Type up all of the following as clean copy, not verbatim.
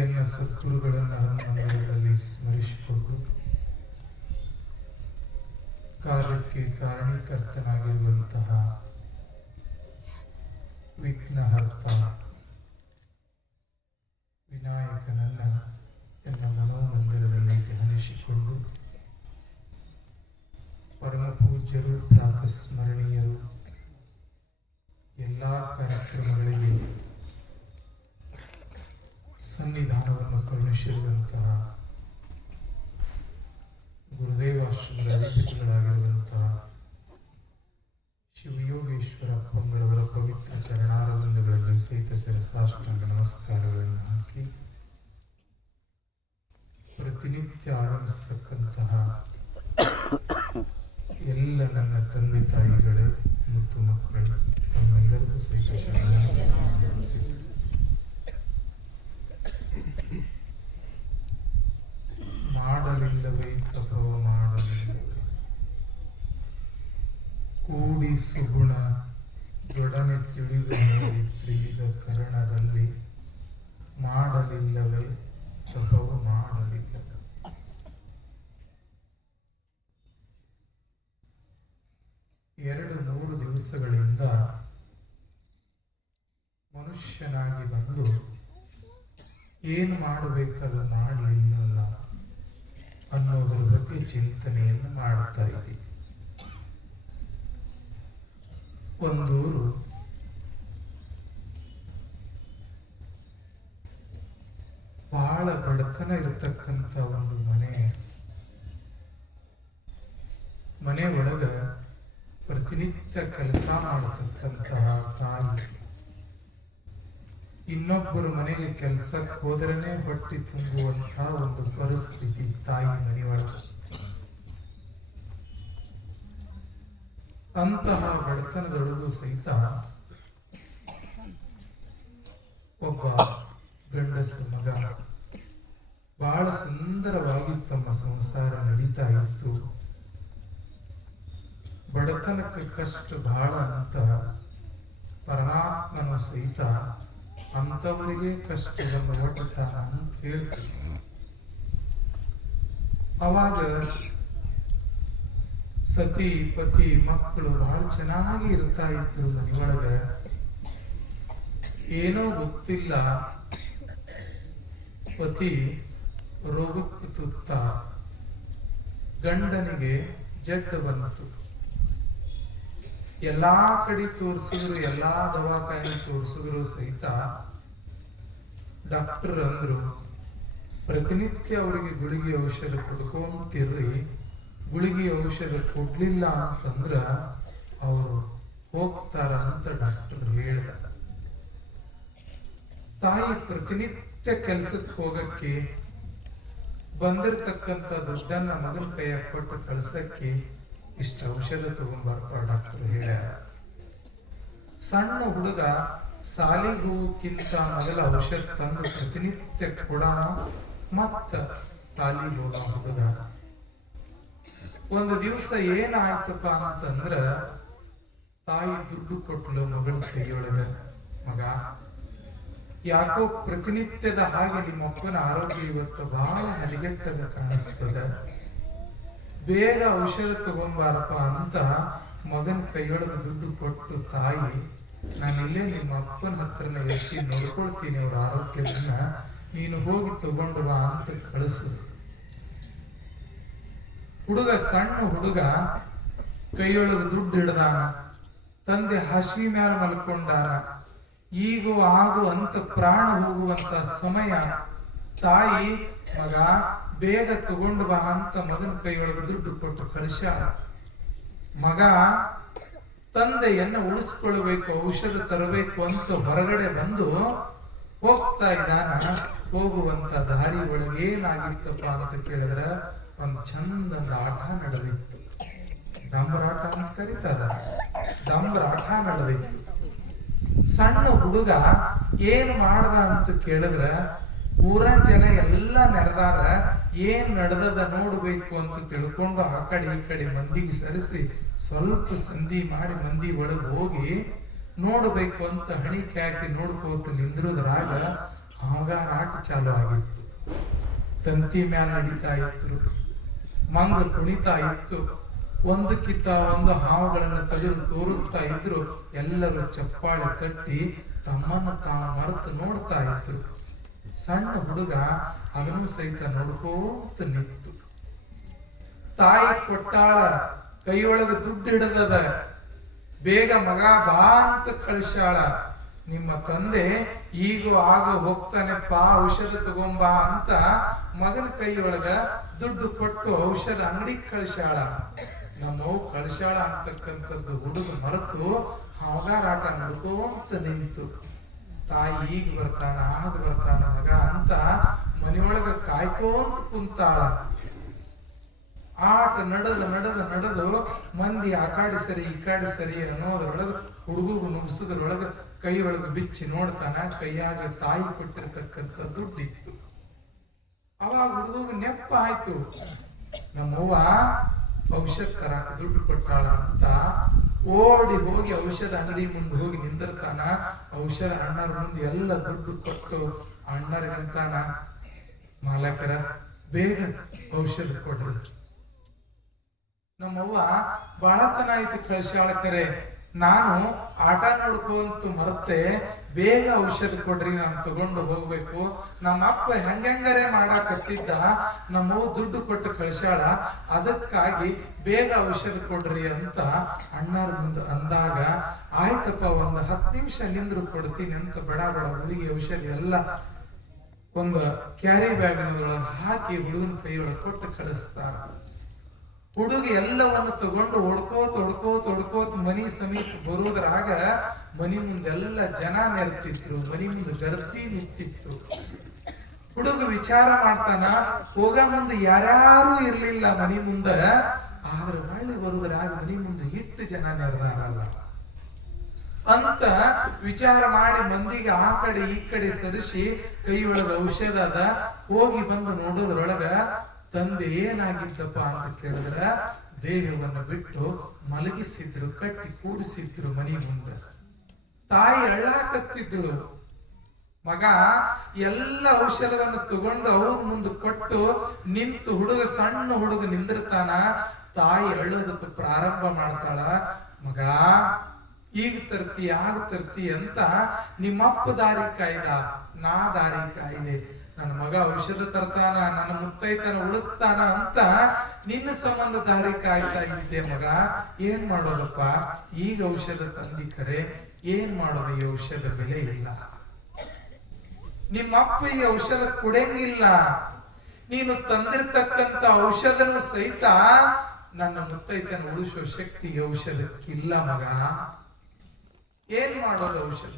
ಎನ್ನ ಸದ್ಗುರುಗಳನ್ನು ಹನ್ನೊಂದರಲ್ಲಿ ಸ್ಮರಿಸಿಕೊಂಡು ಕಾರ್ಯಕ್ಕೆ ಕಾರಣೀಕರ್ತನಾಗಿರುವಂತಹ ವಿಘ್ನಹರ್ತ ವಿನಾಯಕನನ್ನ ಎನ್ನ ಮನೋಮಂದಿರದಲ್ಲಿ ಧ್ಯಾನಿಸಿಕೊಂಡು ಪರಮ ಪೂಜ್ಯರು ಪ್ರಾತಸ್ಮರಣೀಯರು ಎಲ್ಲ ಕಾರ್ಯಕ್ರಮಗಳಿಗೆ ಸನ್ನಿಧಾನವನ್ನು ಕರುಣಿಸಿರುವಂತಹ ಗುರುದೇವಾಶ್ರಮದ ಅಧಿಪತಿಗಳಾಗಿರುವಂತಹ ಶಿವಯೋಗೇಶ್ವರ ಅಪ್ಪಂಗಳವರ ಪವಿತ್ರ ಚರಣಾರವಿಂದಗಳಲ್ಲಿ ಸಹಿತ ಶಿರಸಾಷ್ಟಾಂಗ ನಮಸ್ಕಾರಗಳನ್ನು ಹಾಕಿ ಪ್ರತಿನಿತ್ಯ ಆಗಮಿಸತಕ್ಕಂತಹ ಎಲ್ಲ ನನ್ನ ತಂದೆ ತಾಯಿಗಳೇ ಮತ್ತು ಮಕ್ಕಳು ತಮ್ಮೆಲ್ಲರಿಗೂ ಸಹಿತ ಮಾಡಲಿಲ್ಲವೇ ತಪವ ಮಾಡಲಿಲ್ಲವೇ ಕೂಡಿ ಸುಗುಣ ದೊಡನೆ ತಿಳಿದು ನೋಡಿ ತಿಳಿದ ಕರಣದಲ್ಲಿ ಮಾಡಲಿಲ್ಲವೇ ತಪವ ಮಾಡಲಿಲ್ಲವೇ. ಎರಡು ಮೂರು ದಿವಸಗಳಿಂದ ಮನುಷ್ಯನಾಗಿ ಬಂದು ಏನು ಮಾಡಬೇಕಾದ ಮಾಡಲಿಲ್ಲ ಅನ್ನೋದರ ಬಗ್ಗೆ ಚಿಂತನೆಯನ್ನು ಮಾಡುತ್ತಾ ಇದ್ದೀವಿ. ಒಂದೂರು ಬಹಳ ಬಡತನ ಇರತಕ್ಕಂತ ಒಂದು ಮನೆ ಒಳಗ ಪ್ರತಿನಿತ್ಯ ಕೆಲಸ ಮಾಡತಕ್ಕಂತಹ ತಾಯಿ, ಇನ್ನೊಬ್ಬರು ಮನೆಗೆ ಕೆಲಸಕ್ಕೆ ಹೋದ್ರೇನೆ ಹೊಟ್ಟಿ ತುಂಬುವಂತಹ ಒಂದು ಪರಿಸ್ಥಿತಿ ತಾಯಿ ಮನೆಯೊಳಗೆ. ಅಂತಹ ಬಡತನದೊಳಗೂ ಸಹಿತ ಒಬ್ಬ ಗಂಡಸ ಮಗ ಬಹಳ ಸುಂದರವಾಗಿ ತಮ್ಮ ಸಂಸಾರ ನಡೀತಾ ಇತ್ತು. ಬಡತನಕ್ಕೆ ಕಷ್ಟ ಬಹಳ ಅಂತ ಪರಮಾತ್ಮನು ಸಹಿತ ಅಂತವರಿಗೆ ಕಷ್ಟವನ್ನು ಒಡ್ಡುತ್ತಾನ ಅಂತ ಹೇಳ್ತೀವಿ. ಅವಾಗ ಸತಿ ಪತಿ ಮಕ್ಕಳು ಬಹಳ ಚೆನ್ನಾಗಿ ಇರ್ತಾ ಇದ್ರು ಮನೆಯೊಳಗ. ಏನೋ ಗೊತ್ತಿಲ್ಲ, ಪತಿ ರೋಗಕ್ಕೆ ತುತ್ತ, ಗಂಡನಿಗೆ ಜಡ್ಡು ಬಂತು. ಎಲ್ಲಾ ಕಡೆ ತೋರಿಸಿದ್ರು, ಎಲ್ಲಾ ದವಾಖಾನೆ ತೋರಿಸಿದ್ರು ಸಹಿತ ಡಾಕ್ಟರ್ ಅಂದ್ರು ಪ್ರತಿನಿತ್ಯ ಅವರಿಗೆ ಗುಳಿಗೆ ಔಷಧ ಕೊಡ್ಕೊಂತಿರ್ರಿ, ಗುಳಿಗೆ ಔಷಧ ಕೊಡ್ಲಿಲ್ಲ ಅಂತಂದ್ರ ಅವರು ಹೋಗ್ತಾರ ಅಂತ ಡಾಕ್ಟರ್ ಹೇಳ್ದ. ತಾಯಿ ಪ್ರತಿನಿತ್ಯ ಕೆಲ್ಸಕ್ಕೆ ಹೋಗಕ್ಕೆ ಬಂದಿರ್ತಕ್ಕಂಥ ದುಡ್ಡನ್ನ ಮಗನ ಕೈಯ ಕೊಟ್ಟು ಕಳ್ಸಕ್ಕೆ ಇಷ್ಟ ಔಷಧ ತಗೊಂಡ್ಬರ್ಪ ಡಾಕ್ಟರ್ ಹೇಳ್ಯಾರ. ಸಣ್ಣ ಹುಡುಗ ಸಾಲಿಗೆ ಹೋಗಕ್ಕಿಂತ ಮೊದಲ ಔಷಧ ತಂದು ಪ್ರತಿನಿತ್ಯ ಕೊಡೋಣ, ಮತ್ತ ಸಾಲಿಗೆ ಹೋಗ ಹುಡುಗ. ಒಂದು ದಿವಸ ಏನಾಯ್ತಪ್ಪ ಅಂತಂದ್ರ ತಾಯಿ ದುಡ್ಡು ಕೊಟ್ಟಲು ಮಗಳ ಕೈಯೊಳಗ, ಮಗ ಯಾಕೋ ಪ್ರತಿನಿತ್ಯದ ಹಾಗೆ ನಿಮ್ಮ ಅಪ್ಪನ ಆರೋಗ್ಯ ಇವತ್ತು ಬಹಳ ಹದಗೆಟ್ಟದ ಕಾಣಿಸ್ತದ, ಬೇಗ ಔಷಧ ತಗೊಂಬಾರಪ್ಪ ಅಂತ ಮಗನ ಕೈಯೊಳಗೆ ದುಡ್ಡು ಕೊಟ್ಟು ತಾಯಿ, ನಾನಿಲ್ಲೇ ನಿಮ್ಮ ಅಪ್ಪನ ಹತ್ರನ ಎತ್ತಿ ನೋಡ್ಕೊಳ್ತೀನಿ ಅವ್ರ ಆರೋಗ್ಯದನ್ನ, ನೀನು ಹೋಗಿ ತಗೊಂಡು ಬಾ ಅಂತ ಕಳಿಸು. ಹುಡುಗ ಸಣ್ಣ ಹುಡುಗ ಕೈಯೊಳಗೆ ದುಡ್ಡು ಹಿಡ್ದಾನ, ತಂದೆ ಹಸಿ ಮ್ಯಾಲ ಮಲ್ಕೊಂಡಾನ. ಈಗೂ ಆಗು ಅಂತ ಪ್ರಾಣ ಹೋಗುವಂತ ಸಮಯ. ತಾಯಿ, ಮಗ ಬೇಗ ತಗೊಂಡು ಬಾ ಅಂತ ಮಗನ ಕೈಯೊಳಗೆ ದುಡ್ಡು ಕೊಟ್ಟು ಕಳಿಸ್ಯಾರ. ಮಗ ತಂದೆಯನ್ನ ಉಳಿಸ್ಕೊಳ್ಬೇಕು, ಔಷಧ ತರಬೇಕು ಅಂತ ಹೊರಗಡೆ ಬಂದು ಹೋಗ್ತಾ ಇದ್ದಾನ. ಹೋಗುವಂತ ದಾರಿ ಒಳಗೆ ಏನಾಗಿತ್ತಪ್ಪ ಅಂತ ಕೇಳಿದ್ರೆ ಒಂದ್ ಚಂದ ಆಟ ನಡೆದಿತ್ತು. ಡಂಬರಾಟ ಅಂತ ಕರೀತಾರ, ಡಂಬರಾಟ ನಡೆದಿತ್ತು. ಸಣ್ಣ ಹುಡುಗ ಏನ್ ಮಾಡ್ದ ಅಂತ ಕೇಳಿದ್ರ ಊರ ಜನ ಎಲ್ಲ ನೆರೆದಾರ, ಏನ್ ನಡೆದದ ನೋಡ್ಬೇಕು ಅಂತ ತಿಳ್ಕೊಂಡು ಆ ಕಡೆ ಈ ಕಡೆ ಮಂದಿಗೆ ಸರಿಸಿ ಸ್ವಲ್ಪ ಸಂಧಿ ಮಾಡಿ ಮಂದಿ ಒಳಗೆ ಹೋಗಿ ನೋಡ್ಬೇಕು ಅಂತ ಹಣಿಕೆ ಹಾಕಿ ನೋಡ್ಕೋತ ನಿಂದ್ರದ್ರಾಗ ಅವಾಗ ಆಟ ಚಾಲು ಆಗಿತ್ತು. ತಂತಿ ಮ್ಯಾಲ ನಡೀತಾ ಇತ್ತು, ಮಂಗ ಕುಣಿತಾ ಇತ್ತು, ಒಂದಕ್ಕಿಂತ ಒಂದು ಹಾವುಗಳನ್ನು ತೆಗೆದು ತೋರಿಸ್ತಾ ಇದ್ರು. ಎಲ್ಲರೂ ಚಪ್ಪಾಳೆ ತಟ್ಟಿ ತಮ್ಮನ್ನು ತಾವು ಮರೆತು ನೋಡ್ತಾ ಇದ್ರು. ಸಣ್ಣ ಹುಡುಗ ಅದನ್ನು ಸಹಿತ ನೋಡ್ಕೋತ ನಿಂತು. ತಾಯಿ ಕೊಟ್ಟಾಳ, ಕೈಯೊಳಗೆ ದುಡ್ಡು ಹಿಡದದ, ಬೇಗ ಮಗ ಬಾ ಅಂತ ಕಳಿಸ್ಯಾಳ. ನಿಮ್ಮ ತಂದೆ ಈಗ ಆಗ ಹೋಗ್ತಾನೆಪ್ಪ, ಔಷಧ ತಗೊಂಬಾ ಅಂತ ಮಗನ ಕೈಯೊಳಗ ದುಡ್ಡು ಕೊಟ್ಟು ಔಷಧ ಅಂಗಡಿಗೆ ಕಳಿಸ್ಯಾಳ. ನಮ್ಮವ್ ಕಳಿಸ್ಯಾಳ ಅಂತಕ್ಕಂಥದ್ದು ಹುಡುಗ ಮರೆತು ಹಾಗಾರಾಟ ನಡ್ಕೋಂತ ನಿಂತು. ತಾಯಿ ಈಗ ಬರ್ತಾನ ಆಗ ಬರ್ತಾನ ಮಗ ಅಂತ ಮನೆಯೊಳಗ ಕಾಯ್ಕೋಂತ ಕುಂತಾಳ. ಆಟ ನಡೆದು ಮಂದಿ ಆ ಕಾಡಿ ಸರಿ ಈ ಕಾಡಿ ಸರಿ ಅನ್ನೋದ್ರೊಳಗ ಹುಡುಗು ನುಗ್ಸೋದ್ರೊಳಗ ಕೈ ಒಳಗ ಬಿಚ್ಚಿ ನೋಡ್ತಾನ. ಕೈಯಾಗ ತಾಯಿ ಕೊಟ್ಟಿರ್ತಕ್ಕಂಥ ದುಡ್ಡಿತ್ತು. ಅವಾಗ ಹುಡುಗ ನೆಪ್ಪ ಆಯ್ತು, ನಮ್ಮವ್ವ ಔಷಧ ತರಾಕ ದುಡ್ಡು ಕೊಟ್ಟಾಳ ಅಂತ ಓಡಿ ಹೋಗಿ ಔಷಧ ಅಂಗಡಿ ಮುಂದೆ ಹೋಗಿ ನಿಂದಿರ್ತಾನ. ಔಷಧ ಅಣ್ಣರ ಮುಂದೆ ಎಲ್ಲ ದುಡ್ಡು ಕೊಟ್ಟು ಅಣ್ಣರಿಗಂತಾನ, ಮಾಲಕರ ಬೇಗ ಔಷಧ ಕೊಡ್ರಿ. ನಮ್ಮವ್ವ ಬಾಳತನ ಆಯ್ತು ಕಳಿಸ್ಯಾಳ, ಕರೆ ನಾನು ಆಟ ನೋಡ್ಕೊಂತ ಮರತೆ, ಬೇಗ ಔಷಧ ಕೊಡ್ರಿ, ನಾನು ತಗೊಂಡು ಹೋಗ್ಬೇಕು. ನಮ್ಮ ಅಪ್ಪ ಹೆಂಗಂಗರೆ ಮಾಡಾಕತ್ತಿದ್ದ, ನಮ್ಮವ್ವ ದುಡ್ಡು ಕೊಟ್ಟು ಕಳಿಸ್ಯಾಳ, ಅದಕ್ಕಾಗಿ ಬೇಗ ಔಷಧ ಕೊಡ್ರಿ ಅಂತ ಅಣ್ಣರ ಮುಂದೆ ಅಂದಾಗ, ಆಯ್ತಪ್ಪ ಒಂದು 10 ನಿಮಿಷ ನಿಂದ್ರು ಕೊಡ್ತೀನಿ ಅಂತ ಬಡ ಹುಡುಗಿ ಔಷಧ ಎಲ್ಲ ಒಂದು ಕ್ಯಾರಿ ಬ್ಯಾಗ್ನೊಳಗೆ ಹಾಕಿ ಹುಡುಗನ ಕೈಯೊಳಗೆ ಕೊಟ್ಟು ಕಳಿಸ್ತಾರ. ಹುಡುಗಿ ಎಲ್ಲವನ್ನು ತಗೊಂಡು ಹೊಡ್ಕೋತ ಮನಿ ಸಮೀಪ ಬರೋದ್ರಾಗ ಮನಿ ಮುಂದೆಲ್ಲ ಜನ ನೆರೆತಿದ್ರು, ಮನಿ ಮುಂದೆ ಗರ್ತಿ ನಿಂತಿತ್ತು. ಹುಡುಗ ವಿಚಾರ ಮಾಡ್ತಾನ, ಹೋಗ ಮುಂದೆ ಯಾರ್ಯಾರು ಇರ್ಲಿಲ್ಲ ಮನಿ ಮುಂದ, ಆದ್ರೆ ಮಳೆ ಬರೋದ್ರಾಗ ಮನಿ ಮುಂದೆ ಎಷ್ಟು ಜನ ನೆರೆದಾರಲ್ಲ ಅಂತ ವಿಚಾರ ಮಾಡಿ ಮಂದಿಗೆ ಆ ಕಡೆ ಈ ಕಡೆ ಸರಿಸಿ ಕೈಯೊಳಗ ಔಷಧ ಅದ, ಹೋಗಿ ಬಂದು ನೋಡೋದ್ರೊಳಗ ತಂದೆ ಏನಾಗಿದ್ದಪ್ಪ ಅಂತ ಕೇಳಿದ್ರ, ದೇಹವನ್ನು ಬಿಟ್ಟು ಮಲಗಿಸಿದ್ರು, ಕಟ್ಟಿ ಕೂಡಿಸಿದ್ರು ಮನಿ ಮುಂದೆ. ತಾಯಿ ಅಳ್ಳಾಕತ್ತಿದ್ರು. ಮಗ ಎಲ್ಲ ಔಷಧವನ್ನು ತಗೊಂಡು ಅವ್ರ ಮುಂದೆ ಕೊಟ್ಟು ನಿಂತು, ಹುಡುಗ ಸಣ್ಣ ಹುಡುಗ ನಿಂದಿರ್ತಾನ. ತಾಯಿ ಅಳ್ಳೋದಕ್ಕೆ ಪ್ರಾರಂಭ ಮಾಡ್ತಾಳ, ಮಗ ಈಗ ತರ್ತಿ ಆಗ ತರ್ತಿ ಅಂತ ನಿಮ್ಮಪ್ಪ ದಾರಿ ಕಾಯ್ದ, ನಾ ದಾರಿ ಕಾಯ್ದೆ. ನನ್ನ ಮಗ ಔಷಧ ತರ್ತಾನ, ನನ್ನ ಮುತ್ತೈತನ ಉಳಿಸ್ತಾನ ಅಂತ ನಿನ್ನ ಸಂಬಂಧ ದಾರಿ ಕಾಯ್ತಾ ಇದ್ದೆ. ಮಗ ಏನ್ ಮಾಡೋದಪ್ಪ, ಈಗ ಔಷಧ ತಂದಿ ಕರೆ, ಏನ್ ಮಾಡೋದು, ಈ ಔಷಧ ಬೆಲೆ ಇಲ್ಲ. ನಿಮ್ಮಪ್ಪ ಈ ಔಷಧ ಕೊಡಂಗಿಲ್ಲ. ನೀನು ತಂದಿರ್ತಕ್ಕಂತ ಔಷಧನು ಸಹಿತ ನನ್ನ ಮುತ್ತೈತನ ಉಳಿಸುವ ಶಕ್ತಿ ಔಷಧಕ್ಕಿಲ್ಲ ಮಗ. ಏನ್ ಮಾಡೋದು ಔಷಧ?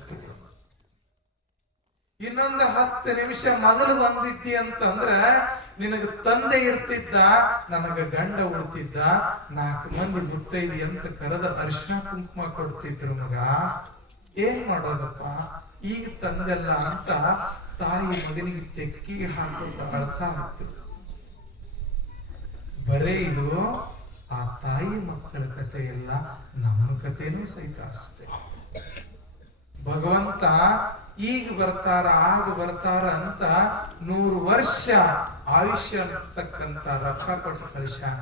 ಇನ್ನೊಂದು 10 ನಿಮಿಷ ಮೊದಲು ಬಂದಿದ್ದಿ ಅಂತಂದ್ರ ನಿನಗ ತಂದೆ ಇರ್ತಿದ್ದ, ನನಗ ಗಂಡ ಉಳ್ತಿದ್ದ, 4 ಮಂದಿ ಮುತ್ತೈದಿ ಅಂತ ಕರೆದ ಅರಿಶಿನ ಕುಂಕುಮ ಕೊಡ್ತಿದ್ರು ಮಗ. ಏನ್ ಮಾಡೋದಪ್ಪ, ಈಗ ತಂದೆಲ್ಲ ಅಂತ ತಾಯಿ ಮಗನಿಗೆ ತೆಕ್ಕಿ ಹಾಕೋತ ಅಳ್ತಾ ಇತ್ತು. ಬರೇ ಇದು ಆ ತಾಯಿ ಮಕ್ಕಳ ಕಥೆ ಎಲ್ಲ, ನಮ್ಮ ಕಥೆನೂ ಸಹಿತ ಅಷ್ಟೇ. ಭಗವಂತ ಈಗ ಬರ್ತಾರ ಆಗ ಬರ್ತಾರ ಅಂತ 100 ವರ್ಷ ಆಯುಷ್ಯ ಅಂತಕ್ಕಂತ ರೊಕ್ಕ ಕೊಟ್ಟು ಕಳಿಸ್ಯಾನ.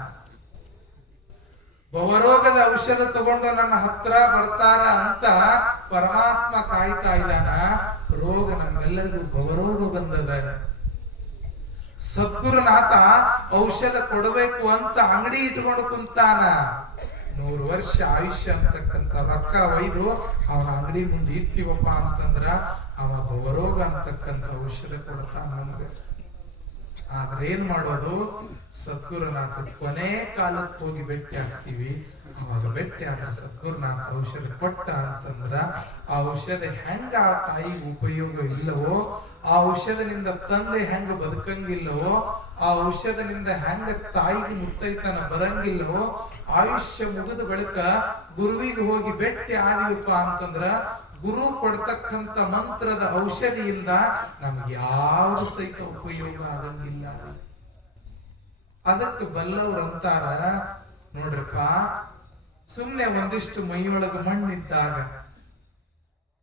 ಭವರೋಗದ ಔಷಧ ತಗೊಂಡು ನನ್ನ ಹತ್ರ ಬರ್ತಾರ ಅಂತ ಪರಮಾತ್ಮ ಕಾಯ್ತಾ ಇದ್ದಾನ. ರೋಗ ನಮ್ಮೆಲ್ಲರಿಗೂ ಭವರೋಗ ಬಂದದ. ಸದ್ಗುರುನಾಥ ಔಷಧ ಕೊಡಬೇಕು ಅಂತ ಅಂಗಡಿ ಇಟ್ಕೊಂಡು ಕುಂತಾನ. 100 ವರ್ಷ ಆಯುಷ್ಯ ಅಂತಕ್ಕಂಥ ರೊಕ್ಕ ಒಯ್ದು ಅವನ ಅಂಗಡಿ ಮುಂದೆ ಇಟ್ಟಿವಪ್ಪ ಅಂತಂದ್ರ ಅವ ಭವರೋಗ ಅಂತಕ್ಕಂಥ ಔಷಧ ಕೊಡ್ತಾನ ನಮ್ಗೆ. ಆದ್ರೆ ಏನ್ ಮಾಡೋದು, ಸದ್ಗುರುನಾಥ ಕೊನೆ ಕಾಲಕ್ಕೆ ಹೋಗಿ ಭೇಟಿ ಆಗ್ತೀವಿ. ಅವಾಗ ಭೇಟಿ ಆದ ಸದ್ಗುರುನಾಥ ಔಷಧ ಕೊಟ್ಟ ಅಂತಂದ್ರ ಆ ಔಷಧ ಹೆಂಗ ಆ ತಾಯಿಗೆ ಉಪಯೋಗ ಇಲ್ಲವೋ, ಆ ಔಷಧದಿಂದ ತಂದೆ ಹೆಂಗ ಬದುಕಂಗಿಲ್ಲವೋ, ಆ ಔಷಧದಿಂದ ಹೆಂಗ ತಾಯಿಗೆ ಮುತ್ತೈತನ ಬರಂಗಿಲ್ಲವೋ, ಆಯುಷ್ಯ ಮುಗಿದ ಬಳಿಕ ಗುರುವಿಗೆ ಹೋಗಿ ಭೇಟಿ ಆದಿವಪ್ಪ ಅಂತಂದ್ರ ಗುರು ಕೊಡ್ತಕ್ಕಂತ ಮಂತ್ರದ ಔಷಧಿಯಿಂದ ನಮ್ಗೆ ಯಾವ್ದು ಸಹಿತ ಉಪಯೋಗ ಆಗಂಗಿಲ್ಲ. ಅದಕ್ಕೆ ಬಲ್ಲವ್ರಂತಾರ ನೋಡ್ರಪ್ಪ, ಸುಮ್ನೆ ಒಂದಿಷ್ಟು ಮೈಯೊಳಗ ಮಣ್ಣಿದ್ದಾಗ,